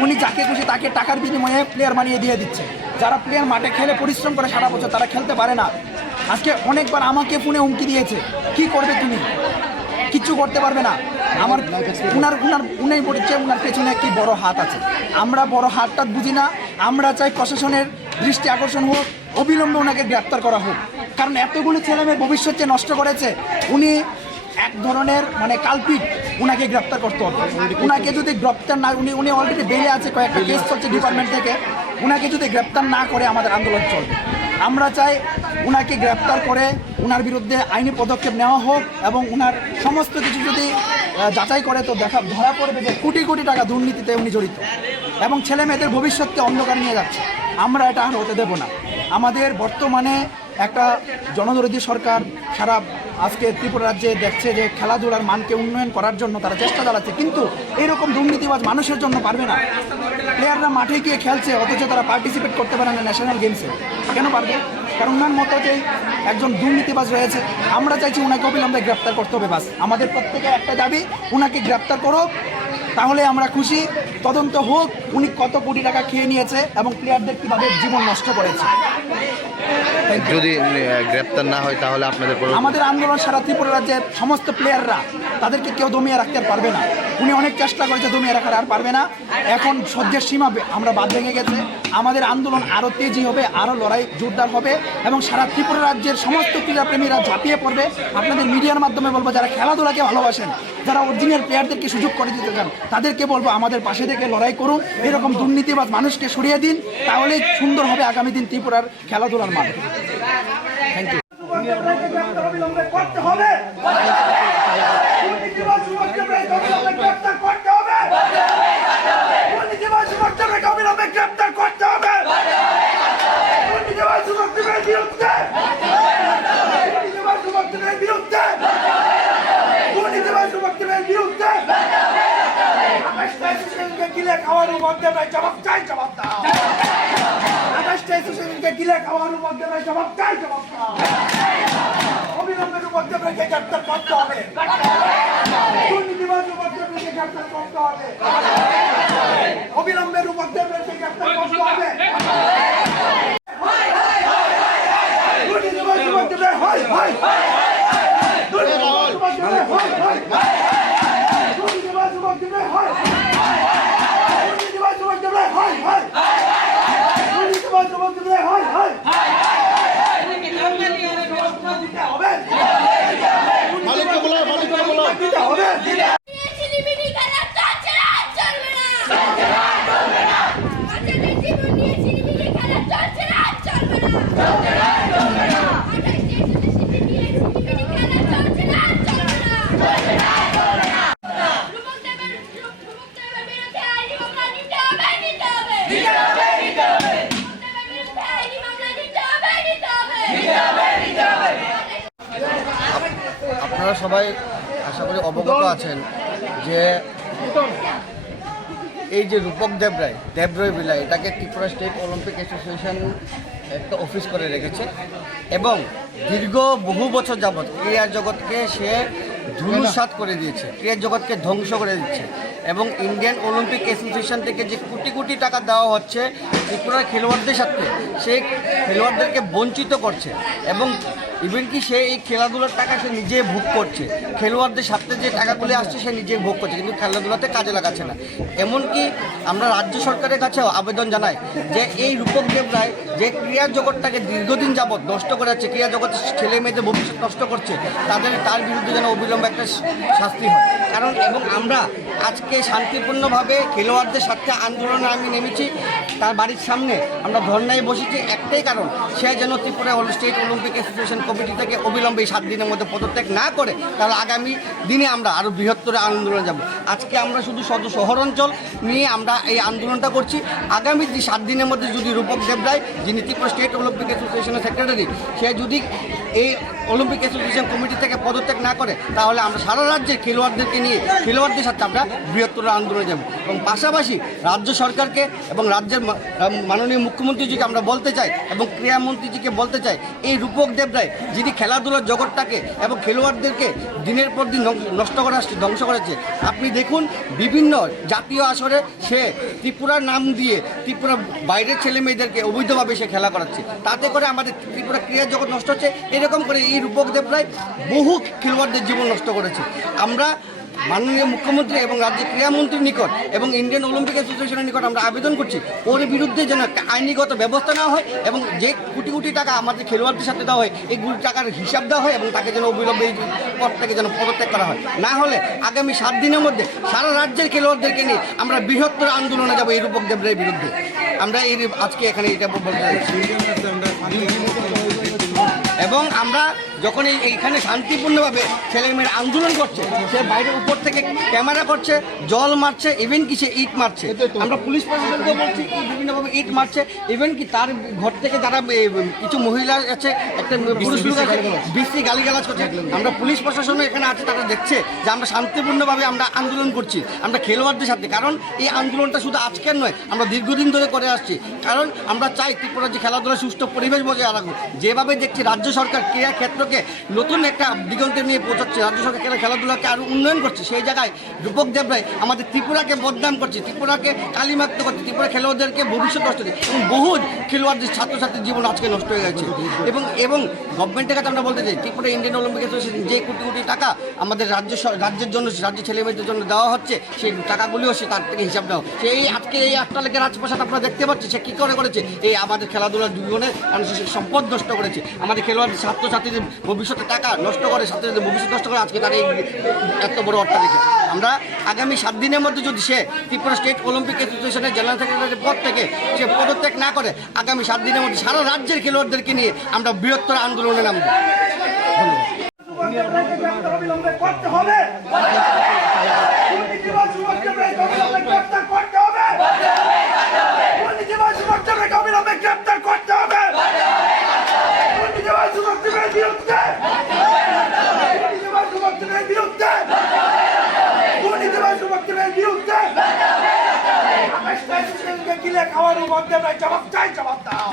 উনি যাকে খুশি তাকে টাকার বিনিময়ে প্লেয়ার বানিয়ে দিয়ে দিচ্ছে। যারা প্লেয়ার মাঠে খেলে পরিশ্রম করে সারা বছর তারা খেলতে পারে না। আজকে অনেকবার আমাকে ফোনে হুমকি দিয়েছে, কি করবে তুমি? কিচ্ছু করতে পারবে না। আমার উনি বলেছে উনার পেছনে একটি বড় হাত আছে। আমরা বড় হাতটা বুঝি না। আমরা চাই প্রশাসনের দৃষ্টি আকর্ষণ হোক, অবিলম্বে ওনাকে গ্রেপ্তার করা হোক। কারণ এতগুলো ছেলেমেয়ের ভবিষ্যৎ যে নষ্ট করেছে উনি এক ধরনের কালপিট। উনাকে গ্রেপ্তার করতে হবে। উনাকে যদি গ্রেপ্তার না উনি অলরেডি বেলে আছে, কয়েকটা কেস চলছে ডিপার্টমেন্ট থেকে। উনাকে যদি গ্রেপ্তার না করে আমাদের আন্দোলন চলবে। আমরা চাই উনাকে গ্রেপ্তার করে উনার বিরুদ্ধে আইনি পদক্ষেপ নেওয়া হোক এবং উনার সমস্ত কিছু যদি যাচাই করে তো ধরা পড়বে যে কোটি কোটি টাকা দুর্নীতিতে উনি জড়িত এবং ছেলে মেয়েদের ভবিষ্যৎকে অন্ধকার নিয়ে যাচ্ছে। আমরা এটা আর হতে দেব না। আমাদের বর্তমানে একটা জনদরদী সরকার সারা আজকে ত্রিপুরা রাজ্যে দেখছে যে খেলাধুলার মানকে উন্নয়ন করার জন্য তারা চেষ্টা চালাচ্ছে, কিন্তু এরকম দুর্নীতিবাজ মানুষের জন্য পারবে না। প্লেয়াররা মাঠে গিয়ে খেলছে অথচ তারা পার্টিসিপেট করতে পারে না ন্যাশনাল গেমসে। কেন পারবে? কারণ ওনার মতো যে একজন দুর্নীতিবাজ রয়েছে। আমরা চাইছি ওনাকে অবিলম্বে গ্রেপ্তার করতে হবে। বাস আমাদের প্রত্যেকের একটা দাবি, ওনাকে গ্রেপ্তার করো, তাহলে আমরা খুশি। তদন্ত হোক উনি কত কোটি টাকা খেয়ে নিয়েছে এবং প্লেয়ারদের কীভাবে জীবন নষ্ট করেছে। যদি গ্রেপ্তার না হয় তাহলে আমাদের আন্দোলন সারা ত্রিপুরা রাজ্যের সমস্ত প্লেয়াররা তাদেরকে কেউ দমিয়ে রাখতে পারবে না। উনি অনেক চেষ্টা করেছে দমিয়ে রাখার, আর পারবে না। এখন সহ্যের সীমা আমরা বাদ ভেঙে গেছে। আমাদের আন্দোলন আরও তেজি হবে, আরও লড়াই জোরদার হবে এবং সারা ত্রিপুরা রাজ্যের সমস্ত ক্রীড়াপ্রেমীরা ঝাঁপিয়ে পড়বে। আপনাদের মিডিয়ার মাধ্যমে বলবো, যারা খেলাধুলাকে ভালোবাসেন, যারা অরিজিনাল প্লেয়ারদেরকে সুযোগ করে দিতে চান, তাদেরকে বলবো আমাদের পাশে থেকে লড়াই করুন। এরকম দুর্নীতিবাজ মানুষকে সরিয়ে দিন, তাহলে সুন্দর হবে আগামী দিন ত্রিপুরার খেলাধুলার মান। Thank you. অবিলম্বে করতে হবে। দুর্নীতিবাজ যুবকদেরকে অবিলম্বে গ্রেফতার করতে হবে। দুর্নীতিবাজ যুবকদেরকে অবিলম্বে গ্রেফতার করতে হবে। দুর্নীতিবাজ যুবকদের বিরুদ্ধে দুর্নীতিবাজ যুবকদের বিরুদ্ধে দুর্নীতিবাজ যুবকদের বিরুদ্ধে আকাশকে গিলে খাওয়ার মধ্যে জবাব চাই, জবাব দাও। আকাশকে গিলে খাওয়ার মধ্যে জবাব চাই, জবাব দাও। অবিলম্বের মধ্যে গ্রেফতার করতে হবে। দুর্নীতিবাজ যুবকদেরকে গ্রেফতার করতে হবে। অবিলম্বের মধ্যে গ্রেফতার করতে হবে। দুর্নীতিবাজ যুবকদের হয় হয় দুর্নীতিবাজ যুবকদের হয় হয় দুর্নীতিবাজ যুবকদের হয় দুর্নীতিবাজ যুবকদের হয় হয় দুর্নীতিবাজ যুবকদের হয় হয় মালিককে বলো দিতে হবে। ঝিলিমিলি খেলা চলছে না, চলবে না। বাচ্চাদের জীবন নিয়ে ঝিলিমিলি খেলা চলছে না, চলবে না। 28 শিশু নিয়ে ঝিলিমিলি খেলা চলছে না, চলবে না। রূপক দেবের বিরুদ্ধে আইনি মামলা নিতে হবে, নিতে হবে। রূপক দেবের বিরুদ্ধে আইনি মামলা নিতে হবে, নিতে হবে। আপনারা সবাই আশা করি অবগত আছেন যে এই যে রূপক দেবরায় বিলা এটাকে ত্রিপুরা স্টেট অলিম্পিক অ্যাসোসিয়েশন একটা অফিস করে রেখেছে এবং দীর্ঘ বহু বছর যাবৎ ক্রীড়া জগৎকে সে ধূলিসাৎ করে দিয়েছে, ক্রীড়া জগৎকে ধ্বংস করে দিচ্ছে এবং ইন্ডিয়ান অলিম্পিক অ্যাসোসিয়েশন থেকে যে কোটি কোটি টাকা দেওয়া হচ্ছে ত্রিপুরার খেলোয়াড়দের সাথে, সেই খেলোয়াড়দেরকে বঞ্চিত করছে এবং ইভেন কি সে এই খেলাধুলার টাকা সে নিজে ভোগ করছে, খেলোয়াড়দের সাথে যে টাকাগুলি আসছে সে নিজে ভোগ করছে কিন্তু খেলাধুলাতে কাজে লাগাচ্ছে না। এমনকি আমরা রাজ্য সরকারের কাছেও আবেদন জানাই যে এই রূপক দেবরায় যে ক্রীড়া জগৎটাকে দীর্ঘদিন যাবৎ নষ্ট করে যাচ্ছে, ক্রীড়া জগতের ছেলে মেয়েদের ভবিষ্যৎ নষ্ট করছে, তার বিরুদ্ধে যেন অবিলম্বে একটা শাস্তি হয়। কারণ এবং আমরা আজকে শান্তিপূর্ণভাবে খেলোয়াড়দের সাথে আন্দোলনে আমি নেমেছি, তার বাড়ির সামনে আমরা ধর্নায় বসেছি একটাই কারণ, সে যেন Tripura state Olympic association committee থেকে অবিলম্বে 7 দিনের মধ্যে পদত্যাগ না করে, তাহলে আগামী দিনে আমরা আরও বৃহত্তর আন্দোলনে যাব। আজকে আমরা শুধু শহর অঞ্চল নিয়ে আমরা এই আন্দোলনটা করছি। আগামী 7 দিনের মধ্যে যদি রূপক দেবরায়, যিনি ত্রিপুরা স্টেট অলিম্পিক অ্যাসোসিয়েশনের সেক্রেটারি, সে যদি এই অলিম্পিক অ্যাসোসিয়েশন কমিটি থেকে পদত্যাগ না করে তাহলে আমরা সারা রাজ্যের খেলোয়াড়দেরকে নিয়ে খেলোয়াড়দের সাথে আমরা বৃহত্তর আন্দোলনে যাব। এবং পাশাপাশি রাজ্য সরকারকে এবং রাজ্যের মাননীয় মুখ্যমন্ত্রীজিকে আমরা বলতে চাই এবং ক্রীড়ামন্ত্রীজিকে বলতে চাই, এই রূপক দেবরায় যিনি খেলাধুলার জগৎটাকে এবং খেলোয়াড়দেরকে দিনের পর দিন নষ্ট করে আসছে, ধ্বংস করেছে। আপনি দেখুন বিভিন্ন জাতীয় আসরে সে ত্রিপুরার নাম দিয়ে ত্রিপুরার বাইরের ছেলে মেয়েদেরকে অবৈধভাবে সে খেলা করাচ্ছে, তাতে করে আমাদের ত্রিপুরা ক্রীড়া জগৎ নষ্ট হচ্ছে। এরকম করে এই রূপক দেবরায় বহু খেলোয়াড়দের জীবন নষ্ট করেছে। আমরা মাননীয় মুখ্যমন্ত্রী এবং রাজ্যের ক্রীড়ামন্ত্রীর নিকট এবং ইন্ডিয়ান অলিম্পিক অ্যাসোসিয়েশনের নিকট আমরা আবেদন করছি, ওর বিরুদ্ধে যেন একটা আইনিগত ব্যবস্থা নেওয়া হয় এবং যে কোটি কোটি টাকা আমাদের খেলোয়াড়দের সাথে দেওয়া হয় এই কোটি টাকার হিসাব দেওয়া হয় এবং তাকে যেন অবিলম্বে এই পদ থেকে যেন পদত্যাগ করা হয়। না হলে আগামী 7 দিনের মধ্যে সারা রাজ্যের খেলোয়াড়দেরকে নিয়ে আমরা বৃহত্তর আন্দোলনে যাব এই রূপক দেবরায়ের বিরুদ্ধে। আমরা এই আজকে এখানে এটা বলতে চাইছি এবং আমরা যখন এইখানে শান্তিপূর্ণভাবে ছেলেমেয়েরা আন্দোলন করছে, সে বাইরের উপর থেকে ক্যামেরা করছে, জল মারছে, ইভেন কি সে ইট মারছে। আমরা পুলিশ প্রশাসনকে বলছি কি বিভিন্নভাবে ইট মারছে, ইভেন কি তার ঘর থেকে যারা কিছু মহিলা আছে, একটা পুরুষ লোক আছে, বেশি গালিগালাজ করছে। আমরা পুলিশ প্রশাসনও এখানে আছে, তারা দেখছে যে আমরা শান্তিপূর্ণভাবে আমরা আন্দোলন করছি আমরা খেলোয়াড়দের সাথে। কারণ এই আন্দোলনটা শুধু আজকের নয়, আমরা দীর্ঘদিন ধরে করে আসছি। কারণ আমরা চাই ত্রিপুরার যে খেলাধুলা সুষ্ঠু পরিবেশ বজায় রাখুক। যেভাবে দেখছি রাজ্য সরকার ক্রীড়া ক্ষেত্রকে নতুন একটা দিগন্তে নিয়ে পৌঁছাচ্ছে, রাজ্য সরকার খেলাধুলাকে আরও উন্নয়ন করছে, সেই জায়গায় রূপক দেবরায় আমাদের ত্রিপুরাকে বদনাম করছে, ত্রিপুরাকে কালিমাক্ত করছে, ত্রিপুরা খেলোয়াড়দেরকে ভবিষ্যৎ নষ্ট করছে এবং বহু খেলোয়াড়দের ছাত্রছাত্রীর জীবন আজকে নষ্ট হয়ে গেছে। এবং গভর্নমেন্টের কাছে আমরা বলতে চাই, ত্রিপুরা ইন্ডিয়ান অলিম্পিক অ্যাসোসিয়েশন যে কোটি কোটি টাকা আমাদের রাজ্যের জন্য, রাজ্যের ছেলেমেয়েদের জন্য দেওয়া হচ্ছে, সেই টাকাগুলিও সে তার থেকে হিসাব দেওয়া। সেই আজকে এই 8টা লেখের রাজপ্রাসাদ আপনারা দেখতে পাচ্ছি, সে কী করে করেছে, এই আমাদের খেলাধুলার জীবনে মানুষের সম্পদ নষ্ট করেছে, আমাদের খেলোয়াড়দের ছাত্রছাত্রীদের ভবিষ্যতে টাকা নষ্ট করে, ছাত্রীদের ভবিষ্যৎ নষ্ট করে আজকে তার এই এত বড় অট্টালিকা। আমরা আগামী 7 দিনের মধ্যে যদি সে ত্রিপুরা স্টেট অলিম্পিক অ্যাসোসিয়েশনের জেনারেল সেক্রেটারির পদ থেকে সে পদত্যাগ না করে, আগামী 7 দিনের মধ্যে সারা রাজ্যের খেলোয়াড়দেরকে নিয়ে আমরা বৃহত্তর আন্দোলনে নামব। অবিলম্বে করতে হবে। দুর্নীতিবাজ রূপক দেবরায়কে অবিলম্বে গ্রেফতার করতে হবে। দুর্নীতিবাজ রূপক দেবরায়কে অবিলম্বে গ্রেফতার করতে হবে। দুর্নীতিবাজ রূপক দেবরায়ের বিরুদ্ধে, দুর্নীতিবাজ রূপক দেবরায়ের বিরুদ্ধে, দুর্নীতিবাজ রূপক দেবরায়ের বিরুদ্ধে 28টা শিশুকে গিলে খাওয়া রূপক দেবরায় জবাব চাই, জবাব দাও।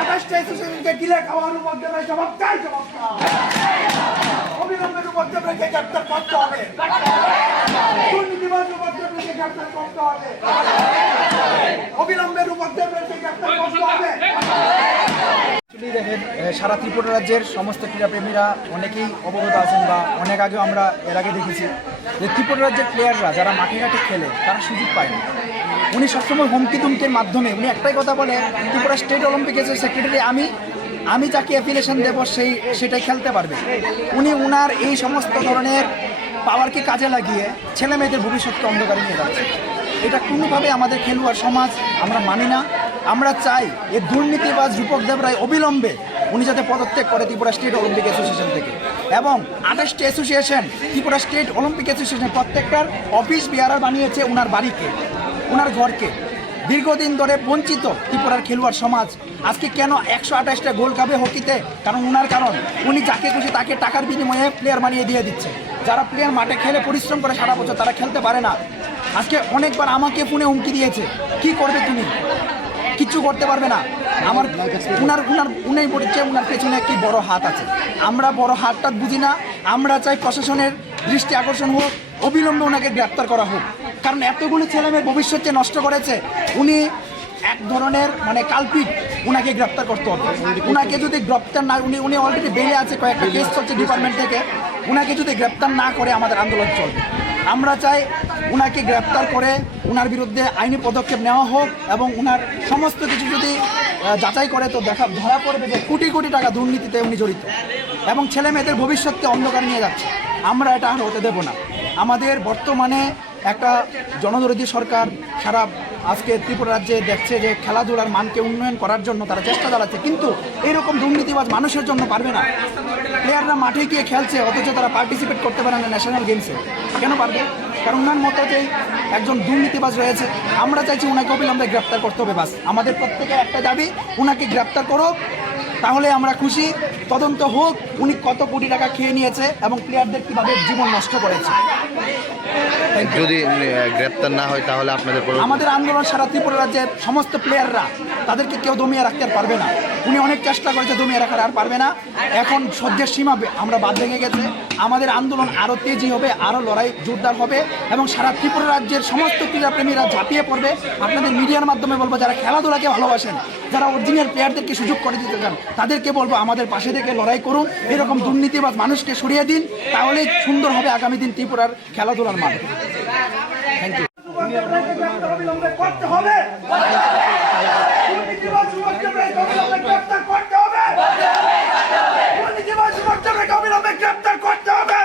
28টা শিশুকে গিলে খাওয়া রূপক দেবরায় জবাব চাই, জবাব দাও। অবিলম্বে রূপক দেবরায়কে গ্রেফতার করতে হবে। দুর্নীতিবাজ রূপক দেবরায়কে গ্রেফতার করতে হবে। অবিলম্বে রূপক দেবরায়কে গ্রেফতার করতে হবে। দেখেন, সারা ত্রিপুরা রাজ্যের সমস্ত ক্রীড়াপ্রেমীরা অনেকেই অবগত আছেন বা অনেক আগেও আমরা এর আগে দেখেছি যে ত্রিপুরা রাজ্যের প্লেয়াররা যারা মাঠে ঘাটে খেলে তারা সুযোগ পায় না। উনি সবসময় হুমকি তুমকির মাধ্যমে উনি একটাই কথা বলে, ত্রিপুরা স্টেট অলিম্পিক অ্যাসোসিয়েশনের সেক্রেটারি আমি, আমি যাকে অ্যাফিলিয়েশন দেব সেটাই খেলতে পারবে। উনি উনার এই সমস্ত ধরনের পাওয়ারকে কাজে লাগিয়ে ছেলে মেয়েদের ভবিষ্যৎকে অন্ধকারে নিয়ে যাচ্ছে। এটা কোনোভাবে আমাদের খেলোয়াড় সমাজ আমরা মানি না। আমরা চাই এই দুর্নীতিবাজ রূপক দেব রায় অবিলম্বে উনি যাতে পদত্যাগ করে ত্রিপুরা স্টেট অলিম্পিক অ্যাসোসিয়েশন থেকে, এবং 28টি association Tripura state Olympic association প্রত্যেকটার অফিস বিহার বানিয়েছে ওনার বাড়িকে, ওনার ঘরকে। দীর্ঘদিন ধরে বঞ্চিত ত্রিপুরার খেলোয়াড় সমাজ আজকে কেন 128টা গোল্ড কাপে হকিতে, কারণ উনি যাকে খুশি তাকে টাকার বিনিময়ে প্লেয়ার বানিয়ে দিয়ে দিচ্ছে। যারা প্লেয়ার মাঠে খেলে পরিশ্রম করে সারা বছর তারা খেলতে পারে না। আজকে অনেকবার আমাকে ফোনে হুমকি দিয়েছে, কি করবে তুমি, কিচ্ছু করতে পারবে না। আমার উনি বলেছে উনার পেছনে একটি বড় হাত আছে। আমরা বড় হাতটা বুঝি না। আমরা চাই প্রশাসনের দৃষ্টি আকর্ষণ হোক, অবিলম্বে ওনাকে গ্রেপ্তার করা হোক। কারণ এতগুলো ছেলেমেয়ের ভবিষ্যৎ যে নষ্ট করেছে, উনি এক ধরনের কালপিট, উনাকে গ্রেপ্তার করতে হবে। উনাকে যদি গ্রেপ্তার না, উনি অলরেডি বেলে আছে, কয়েকটা কেস চলছে ডিপার্টমেন্ট থেকে, উনাকে যদি গ্রেপ্তার না করে আমাদের আন্দোলন চলবে। আমরা চাই উনাকে গ্রেপ্তার করে উনার বিরুদ্ধে আইনি পদক্ষেপ নেওয়া হোক, এবং উনার সমস্ত কিছু যদি যাচাই করে তো ধরা পড়বে যে কোটি কোটি টাকা দুর্নীতিতে উনি জড়িত, এবং ছেলে মেয়েদের ভবিষ্যৎকে অন্ধকার নিয়ে যাচ্ছে। আমরা এটা আর হতে দেব না। আমাদের বর্তমানে একটা জনদরদী সরকার সারা আজকে ত্রিপুরা রাজ্যে দেখছে যে খেলাধুলার মানকে উন্নয়ন করার জন্য তারা চেষ্টা চালাচ্ছে, কিন্তু এইরকম দুর্নীতিবাজ মানুষের জন্য পারবে না। প্লেয়াররা মাঠে গিয়ে খেলছে, অথচ তারা পার্টিসিপেট করতে পারে না ন্যাশনাল গেমসে। কেন পারবে? কারণ ওনার মতো যে একজন দুর্নীতিবাজ রয়েছে। আমরা চাইছি ওনাকে অবিলম্বে গ্রেপ্তার করতে হবে। বাস আমাদের প্রত্যেকের একটা দাবি, ওনাকে গ্রেপ্তার করো, তাহলে আমরা খুশি। তদন্ত হোক উনি কত কোটি টাকা খেয়ে নিয়েছে এবং প্লেয়ারদের কীভাবে জীবন নষ্ট করেছে। যদি গ্রেপ্তার না হয় তাহলে আপনাদের আমাদের আন্দোলন সারা ত্রিপুরা রাজ্যের সমস্ত প্লেয়াররা, তাদেরকে কেউ দমিয়ে রাখতে আর পারবে না। উনি অনেক চেষ্টা করেছে দমিয়ে রাখার, আর পারবে না। এখন সহ্যের সীমা আমরা বাদ ভেঙে গেছে। আমাদের আন্দোলন আরও তেজি হবে, আরও লড়াই জোরদার হবে, এবং সারা ত্রিপুরা রাজ্যের সমস্ত ক্রীড়াপ্রেমীরা ঝাঁপিয়ে পড়বে। আপনাদের মিডিয়ার মাধ্যমে বলবো, যারা খেলাধুলাকে ভালোবাসেন, যারা অরিজিনাল প্লেয়ারদেরকে সুযোগ করে দিতে চান, তাদেরকে বলবো আমাদের পাশে থেকে লড়াই করুন। এরকম দুর্নীতিবাজ মানুষকে সরিয়ে দিন, তাহলে সুন্দর হবে আগামী দিন ত্রিপুরার খেলাধুলার মান। Thank you. অবিলম্বে করতে হবে। দুর্নীতিবাজ রূপক দেব রায়কে অবিলম্বে গ্রেপ্তার করতে হবে। দুর্নীতিবাজ রূপক দেব রায়কে অবিলম্বে গ্রেপ্তার করতে হবে।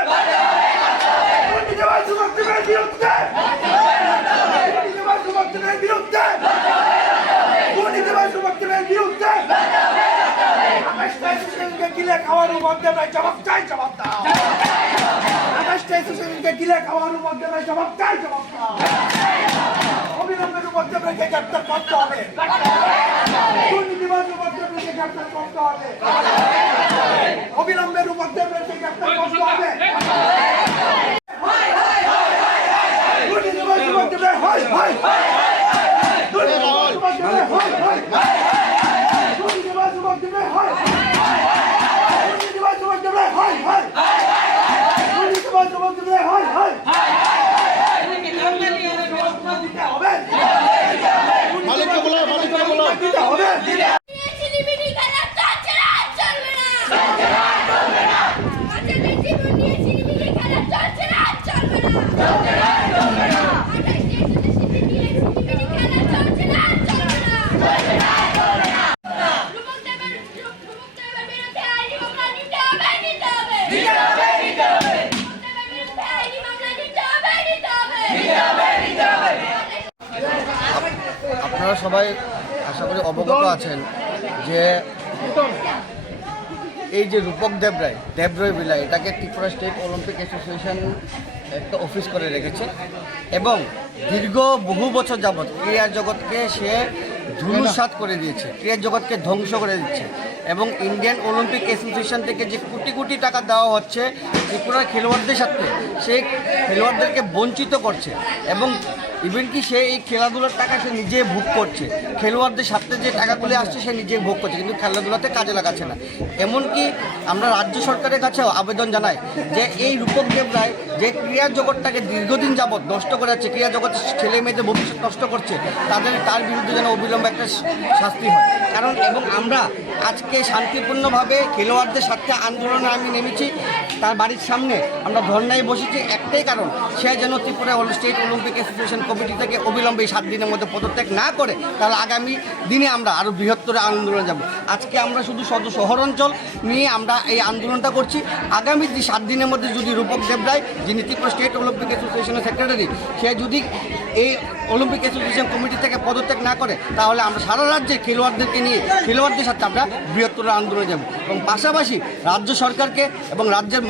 দুর্নীতিবাজ রূপক দেব রায়ের বিরুদ্ধে, দুর্নীতিবাজ রূপক দেব রায়ের বিরুদ্ধে, দুর্নীতিবাজ রূপক দেব রায়ের বিরুদ্ধে 28টা অ্যাসোসিয়েশনকে গিলে খাওয়া রূপক দেব রায় জবাব চাই, জবাব দাও। 28টা অ্যাসোসিয়েশনকে গিলে খাওয়া রূপক দেব রায় জবাব চাই, জবাব দাও। অবিলম্বে রূপক দেব রায়কে গ্রেপ্তার করতে হবে। দুর্নীতিবাজ রূপক দেব রায়কে গ্রেপ্তার করতে হবে। অবিলম্বে রূপক দেব রায়কে গ্রেপ্তার করতে হবে। দুর্নীতিবাজ রূপক দেব রায় হয়, হয়। দুর্নীতিবাজ রূপক দেব রায় হয়, হয়। দুর্নীতিবাজ রূপক দেব রায় হয়, দুর্নীতিবাজ রূপক দেব রায় হয়, হয়। দুর্নীতিবাজ রূপক দেব রায় হয়, হয়। মালিককে বলো দিতে হবে। ছিনিমিনি খেলা চলছে না, চলবে না। বাচ্চাদের জীবন নিয়ে ছিনিমিনি খেলা চলছে না, চলবে না। 28টি অ্যাসোসিয়েশন নিয়ে ছিনিমিনি খেলা চলছে না, চলবে না। রূপক দেবের বিরুদ্ধে আইনি মামলা নিতে হবে, নিতে হবে। রূপক দেবের বিরুদ্ধে আইনি মামলা নিতে হবে, নিতে হবে। আপনারা সবাই আশা করি অবগত আছেন যে এই যে রূপক দেব রায় বিলাই, এটাকে ত্রিপুরা স্টেট অলিম্পিক অ্যাসোসিয়েশন একটা অফিস করে রেখেছে, এবং বহু বছর যাবৎ ক্রীড়া জগৎকে সে ধূলিসাৎ করে দিয়েছে, ক্রীড়া জগৎকে ধ্বংস করে দিচ্ছে, এবং ইন্ডিয়ান অলিম্পিক অ্যাসোসিয়েশন থেকে যে কোটি কোটি টাকা দেওয়া হচ্ছে ত্রিপুরার খেলোয়াড়দের সাথে, সেই খেলোয়াড়দেরকে বঞ্চিত করছে, এবং ইভেন কি সে এই খেলাধুলার টাকা সে নিজে ভোগ করছে, খেলোয়াড়দের সাথে যে টাকাগুলি আসছে সে নিজে ভোগ করছে, কিন্তু খেলাধুলাতে কাজে লাগাচ্ছে না। এমনকি আমরা রাজ্য সরকারের কাছেও আবেদন জানাই যে এই রূপক দেব রায় যে ক্রীড়া জগৎটাকে দীর্ঘদিন যাবৎ নষ্ট করে যাচ্ছে, ক্রীড়া জগতের ছেলে মেয়েদের ভবিষ্যৎ নষ্ট করছে, তার বিরুদ্ধে যেন অবিলম্বে একটা শাস্তি হয়। কারণ এবং আমরা আজকে শান্তিপূর্ণভাবে খেলোয়াড়দের সাথে আন্দোলনে আমি নেমেছি। তার বাড়ির সামনে আমরা ধর্নায় বসেছি একটাই কারণ, সে যেন Tripura state Olympic association committee থেকে অবিলম্বে 7 দিনের মধ্যে পদত্যাগ না করে, তাহলে আগামী দিনে আমরা আরও বৃহত্তর আন্দোলনে যাব। আজকে আমরা শুধু শহর অঞ্চল নিয়ে আমরা এই আন্দোলনটা করছি। আগামী 7 দিনের মধ্যে যদি রূপক দেবরায়, যিনি ত্রিপুরা স্টেট অলিম্পিক অ্যাসোসিয়েশনের সেক্রেটারি, সে যদি এই অলিম্পিক অ্যাসোসিয়েশন কমিটি থেকে পদত্যাগ না করে, তাহলে আমরা সারা রাজ্যে খেলোয়াড়দেরকে নিয়ে খেলোয়াড়দের সাথে আমরা বৃহত্তর আন্দোলনে যাব। এবং পাশাপাশি রাজ্য সরকারকে এবং রাজ্যের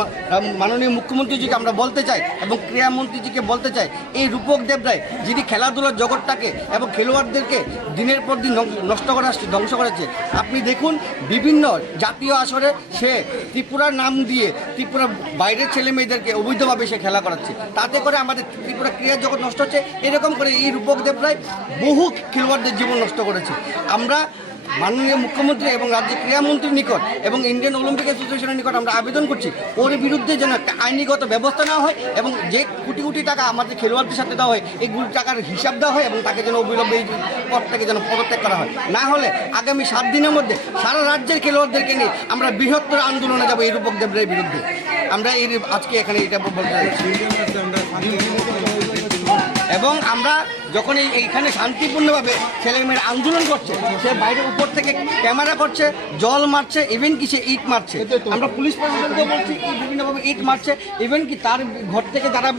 মাননীয় মুখ্যমন্ত্রীজিকে আমরা বলতে চাই এবং ক্রীড়ামন্ত্রীজিকে বলতে চাই, এই রূপক দেবরায় যিনি খেলাধুলার জগৎটাকে এবং খেলোয়াড়দেরকে দিনের পর দিন নষ্ট করে আসছে, ধ্বংস করেছে। আপনি দেখুন বিভিন্ন জাতীয় আসরে সে ত্রিপুরার নাম দিয়ে ত্রিপুরার বাইরের ছেলে মেয়েদেরকে অবৈধভাবে সে খেলা করাচ্ছে, তাতে করে আমাদের ত্রিপুরা ক্রীড়া জগৎ নষ্ট হচ্ছে। এরকম করে এই রূপক দেবরায় বহু খেলোয়াড়দের জীবন নষ্ট করেছে। আমরা মাননীয় মুখ্যমন্ত্রী এবং রাজ্যের ক্রীড়ামন্ত্রীর নিকট এবং ইন্ডিয়ান অলিম্পিক অ্যাসোসিয়েশনের নিকট আমরা আবেদন করছি, ওর বিরুদ্ধে যেন একটা আইনিগত ব্যবস্থা নেওয়া হয় এবং যে কোটি কোটি টাকা আমাদের খেলোয়াড়দের সাথে দেওয়া হয়, এইগুলি টাকার হিসাব দেওয়া হয় এবং তাকে যেন অবিলম্বে এই পদ থেকে যেন পদত্যাগ করা হয়। না হলে আগামী 7 দিনের মধ্যে সারা রাজ্যের খেলোয়াড়দেরকে নিয়ে আমরা বৃহত্তর আন্দোলনে যাব এই রূপক দেবরায়ের বিরুদ্ধে। আমরা এই আজকে এখানে এটা বলতে চাইছি। এবং আমরা যখন এইখানে শান্তিপূর্ণভাবে ছেলেমেয়েরা আন্দোলন করছে, সে বাইরের উপর থেকে ক্যামেরা করছে, জল মারছে, ইভেন কি সে ইট মারছে। আমরা পুলিশ প্রশাসনকে বলছি বিভিন্নভাবে ইট মারছে, ইভেন কি তার ঘর থেকে যারা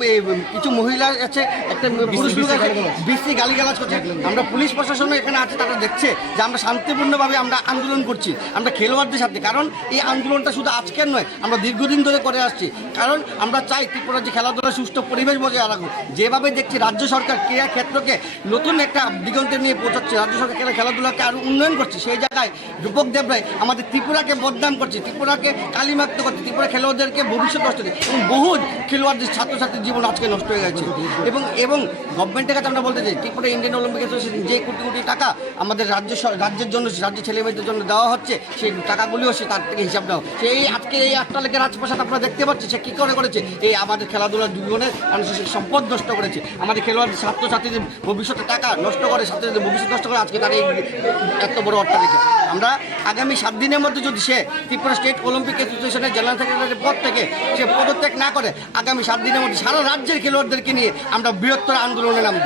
কিছু মহিলা আছে, একটা পুরুষ লোক আছে, বিশ্রী গালিগালাজ করছে। আমরা পুলিশ প্রশাসনও এখানে আছে, তারা দেখছে যে আমরা শান্তিপূর্ণভাবে আমরা আন্দোলন করছি আমরা খেলোয়াড়দের সাথে। কারণ এই আন্দোলনটা শুধু আজকের নয়, আমরা দীর্ঘদিন ধরে করে আসছি। কারণ আমরা চাই ত্রিপুরা যে খেলাধুলার সুষ্ঠু পরিবেশ বজায় রাখুক। যেভাবে দেখছি রাজ্য সরকার ক্রীড়া ক্ষেত্রকে নতুন একটা দিগন্তে নিয়ে পৌঁছাচ্ছে, রাজ্য সরকার খেলাধুলাকে আরও উন্নয়ন করছে, সেই জায়গায় রূপক দেবরায় আমাদের ত্রিপুরাকে বদনাম করছে, ত্রিপুরাকে কালিমাক্ত করছে, ত্রিপুরা খেলোয়াড়দেরকে ভবিষ্যৎ নষ্ট করছে এবং বহু খেলোয়াড়দের ছাত্রছাত্রীর জীবন আজকে নষ্ট হয়ে গেছে। এবং গভর্নমেন্টের কাছে আমরা বলতে চাই, ত্রিপুরা ইন্ডিয়ান অলিম্পিক অ্যাসোসিয়েশন যে কোটি কোটি টাকা আমাদের রাজ্যের জন্য, রাজ্যের ছেলেমেয়েদের জন্য দেওয়া হচ্ছে, সেই টাকাগুলিও সে তার থেকে হিসাব দেওয়া। সেই আজকে এই আটটালেকের রাজপ্রসাদ আপনারা দেখতে পাচ্ছি, সে কী করে করেছে, এই আমাদের খেলাধুলার জীবনের মানুষের সম্পদ নষ্ট করেছে, আমাদের খেলোয়াড় ছাত্রছাত্রীদের ভবিষ্যতের টাকা নষ্ট করে, ছাত্রীদের ভবিষ্যৎ নষ্ট করে আজকে তার এই এত বড় অট্টালিকা। আমরা আগামী 7 দিনের মধ্যে যদি সে ত্রিপুরা স্টেট অলিম্পিক অ্যাসোসিয়েশনের জেনারেল সেক্রেটারির পদ থেকে সে পদত্যাগ না করে, আগামী 7 দিনের মধ্যে সারা রাজ্যের খেলোয়াড়দেরকে নিয়ে আমরা বৃহত্তর আন্দোলনে নামব।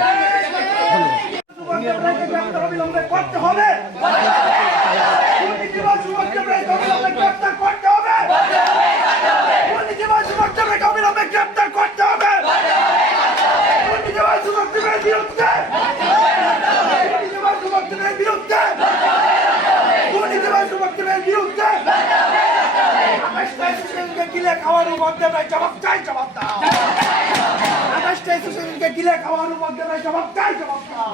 গিলে খাওয়ানোর মধ্যে জবাব চাই, জবাব দাও। গিলে খাওয়ানোর মধ্যে জবাব চাই, জবাব দাও।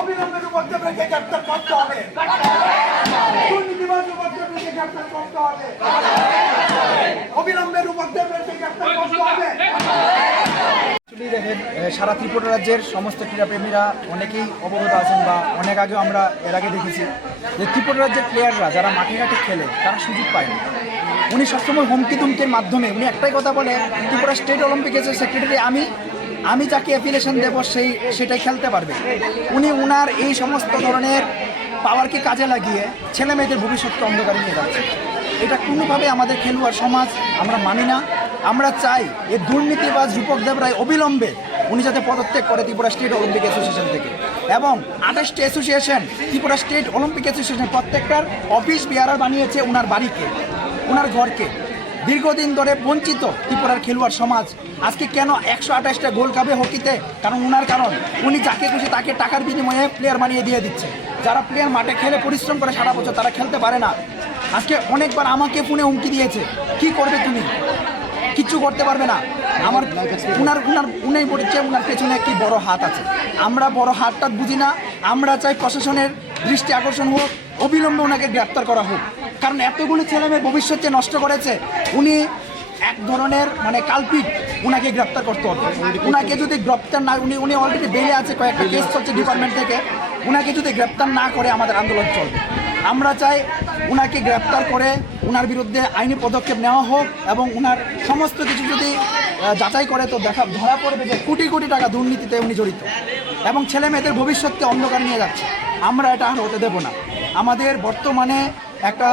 অবিলম্বের মধ্যে গ্রেপ্তার করতে হবে, দুর্নীতিবাজ মধ্যে গ্রেপ্তার করতে হবে, অবিলম্বের মধ্যে গ্রেপ্তার করতে হবে। দেখেন, সারা ত্রিপুরা রাজ্যের সমস্ত ক্রীড়াপ্রেমীরা অনেকেই অবগত আছেন বা অনেক আগেও আমরা এর আগে দেখেছি যে ত্রিপুরা রাজ্যের প্লেয়াররা যারা মাঠে ঘাটে খেলে তারা সুযোগ পায় না। উনি সবসময় হুমকি তুমকির মাধ্যমে উনি একটাই কথা বলে, ত্রিপুরা স্টেট অলিম্পিকের সেক্রেটারি আমি যাকে অ্যাফিলিয়েশন দেবো সেটাই খেলতে পারবে। উনি উনার এই সমস্ত ধরনের পাওয়ারকে কাজে লাগিয়ে ছেলে মেয়েদের ভবিষ্যৎকে অন্ধকারে নিয়ে যাচ্ছে। এটা কোনোভাবে আমাদের খেলোয়াড় সমাজ আমরা মানি না। আমরা চাই এই দুর্নীতিবাজ রূপক দেবরায় অবিলম্বে উনি যাতে পদত্যাগ করে ত্রিপুরা স্টেট অলিম্পিক অ্যাসোসিয়েশন থেকে, এবং 28টি association Tripura state Olympic association প্রত্যেকটার অফিস বিহার বানিয়েছে ওনার বাড়িকে, ওনার ঘরকে। দীর্ঘদিন ধরে বঞ্চিত ত্রিপুরার খেলোয়াড় সমাজ আজকে কেন 128টা গোল্ড কাপে হকিতে, কারণ উনি যাকে খুশি তাকে টাকার বিনিময়ে প্লেয়ার বানিয়ে দিয়ে দিচ্ছে। যারা প্লেয়ার মাঠে খেলে পরিশ্রম করে সারা বছর তারা খেলতে পারে না। আজকে অনেকবার আমাকে ফোনে হুমকি দিয়েছে, কি করবে তুমি, কিচ্ছু করতে পারবে না। উনি বলেছে উনার পেছনে কি বড় হাত আছে। আমরা বড় হাতটা বুঝি না। আমরা চাই প্রশাসনের দৃষ্টি আকর্ষণ হোক, অবিলম্বে ওনাকে গ্রেপ্তার করা হোক। কারণ এতগুলো ছেলেমেয়ে ভবিষ্যৎ যে নষ্ট করেছে, উনি এক ধরনের কালপিট, উনাকে গ্রেপ্তার করতে হবে। উনাকে যদি গ্রেপ্তার না, উনি অলরেডি বেলে আছে, কয়েকটা কেস চলছে ডিপার্টমেন্ট থেকে, উনাকে যদি গ্রেপ্তার না করে আমাদের আন্দোলন চলবে। আমরা চাই উনাকে গ্রেপ্তার করে উনার বিরুদ্ধে আইনি পদক্ষেপ নেওয়া হোক এবং উনার সমস্ত কিছু যদি যাচাই করে তো ধরা পড়বে যে কোটি কোটি টাকা দুর্নীতিতে উনি জড়িত এবং ছেলে মেয়েদের ভবিষ্যৎকে অন্ধকার নিয়ে যাচ্ছে। আমরা এটা আর হতে দেব না। আমাদের বর্তমানে একটা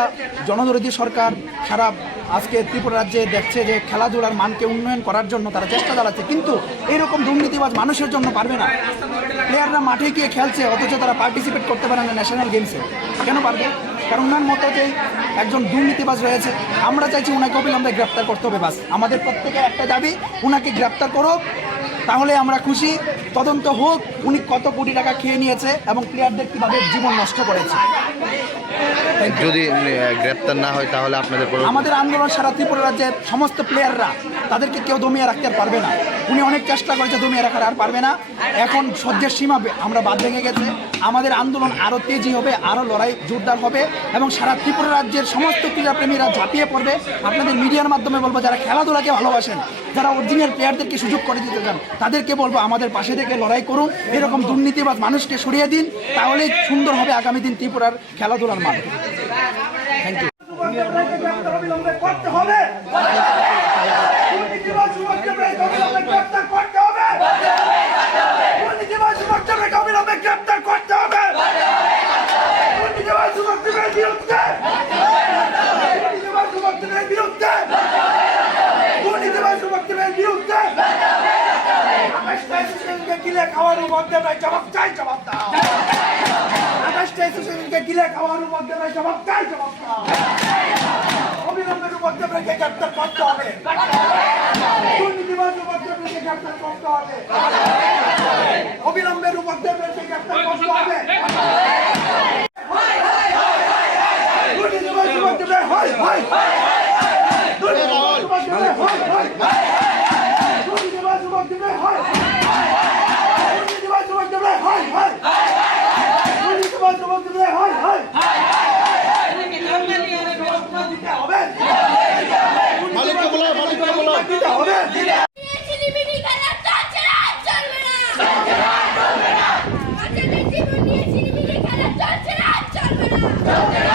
জনদরদী সরকার সারা আজকে ত্রিপুরা রাজ্যে দেখছে যে খেলাধুলার মানকে উন্নয়ন করার জন্য তারা চেষ্টা চালাচ্ছে, কিন্তু এরকম দুর্নীতিবাজ মানুষের জন্য পারবে না। প্লেয়াররা মাঠে গিয়ে খেলছে অথচ তারা পার্টিসিপেট করতে পারে না ন্যাশনাল গেমসে, কেন পারবে? কারণ ওনার মতো যে একজন দুর্নীতিবাজ রয়েছে, আমরা চাইছি ওনাকে অবিলম্বে গ্রেপ্তার করতে হবে। বাস আমাদের প্রত্যেকের একটা দাবি, ওনাকে গ্রেপ্তার করো, তাহলে আমরা খুশি। তদন্ত হোক উনি কত কোটি টাকা খেয়ে নিয়েছে এবং প্লেয়ারদের কীভাবে জীবন নষ্ট করেছে। যদি গ্রেপ্তার না হয় তাহলে আপনাদের আমাদের আন্দোলন সারা ত্রিপুরা রাজ্যের সমস্ত প্লেয়াররা, তাদেরকে কেউ দমিয়ে রাখতে আর পারবে না। উনি অনেক চেষ্টা করেছে দমিয়ে রাখার, আর পারবে না। এখন সহ্যের সীমা আমরা বাদ ভেঙে গেছে। আমাদের আন্দোলন আরও তেজি হবে, আরও লড়াই জোরদার হবে এবং সারা ত্রিপুরা রাজ্যের সমস্ত ক্রীড়াপ্রেমীরা ঝাঁপিয়ে পড়বে। আপনাদের মিডিয়ার মাধ্যমে বলবো, যারা খেলাধুলাকে ভালোবাসেন, যারা অরিজিনাল প্লেয়ারদেরকে সুযোগ করে দিতে চান, তাদেরকে বলবো আমাদের পাশে থেকে লড়াই করুন। এরকম দুর্নীতিবাজ মানুষকে সরিয়ে দিন, তাহলে সুন্দর হবে আগামী দিন ত্রিপুরার খেলাধুলার মান। Thank you. অবিলম্বে করতে হবে। দুর্নীতিবাজ যুবকদেরকে অবিলম্বে গ্রেপ্তার করতে হবে। দুর্নীতিবাজ যুবকদেরকে অবিলম্বে গ্রেপ্তার করতে হবে। দুর্নীতিবাজ যুবকদের বিরুদ্ধে, দুর্নীতিবাজ যুবকদের বিরুদ্ধে, দুর্নীতিবাজ যুবকদের বিরুদ্ধে আকাশটা এসোসিয়েশনকে গিলে খাওয়ার মধ্যে জবাব চাই, জবাব দাও। আকাশটা এসোসিয়েশনকে গিলে খাওয়ার মধ্যে জবাব চাই, জবাব দাও। অবিলম্বের উপদ্রবকে গ্রেপ্তার করতে হবে। দুর্নীতিবাজ উপদ্রবকে গ্রেপ্তার করতে হবে। অবিলম্বের উপদ্রবকে গ্রেপ্তার করতে হবে। দুর্নীতিবাজ উপদ্রবে হয় হয়। দুর্নীতিবাজ উপদ্রবে হয় হয়। দুর্নীতিবাজ উপদ্রবে হয়। দুর্নীতিবাজ উপদ্রবে হয় হয়। দুর্নীতিবাজ উপদ্রবে হয় হয়। ঝিলিমিলি খেলা চলছে না, চলবে না। বাচ্চাদের জীবন নিয়ে ঝিলিমিলি খেলা চলছে না, চলবে না।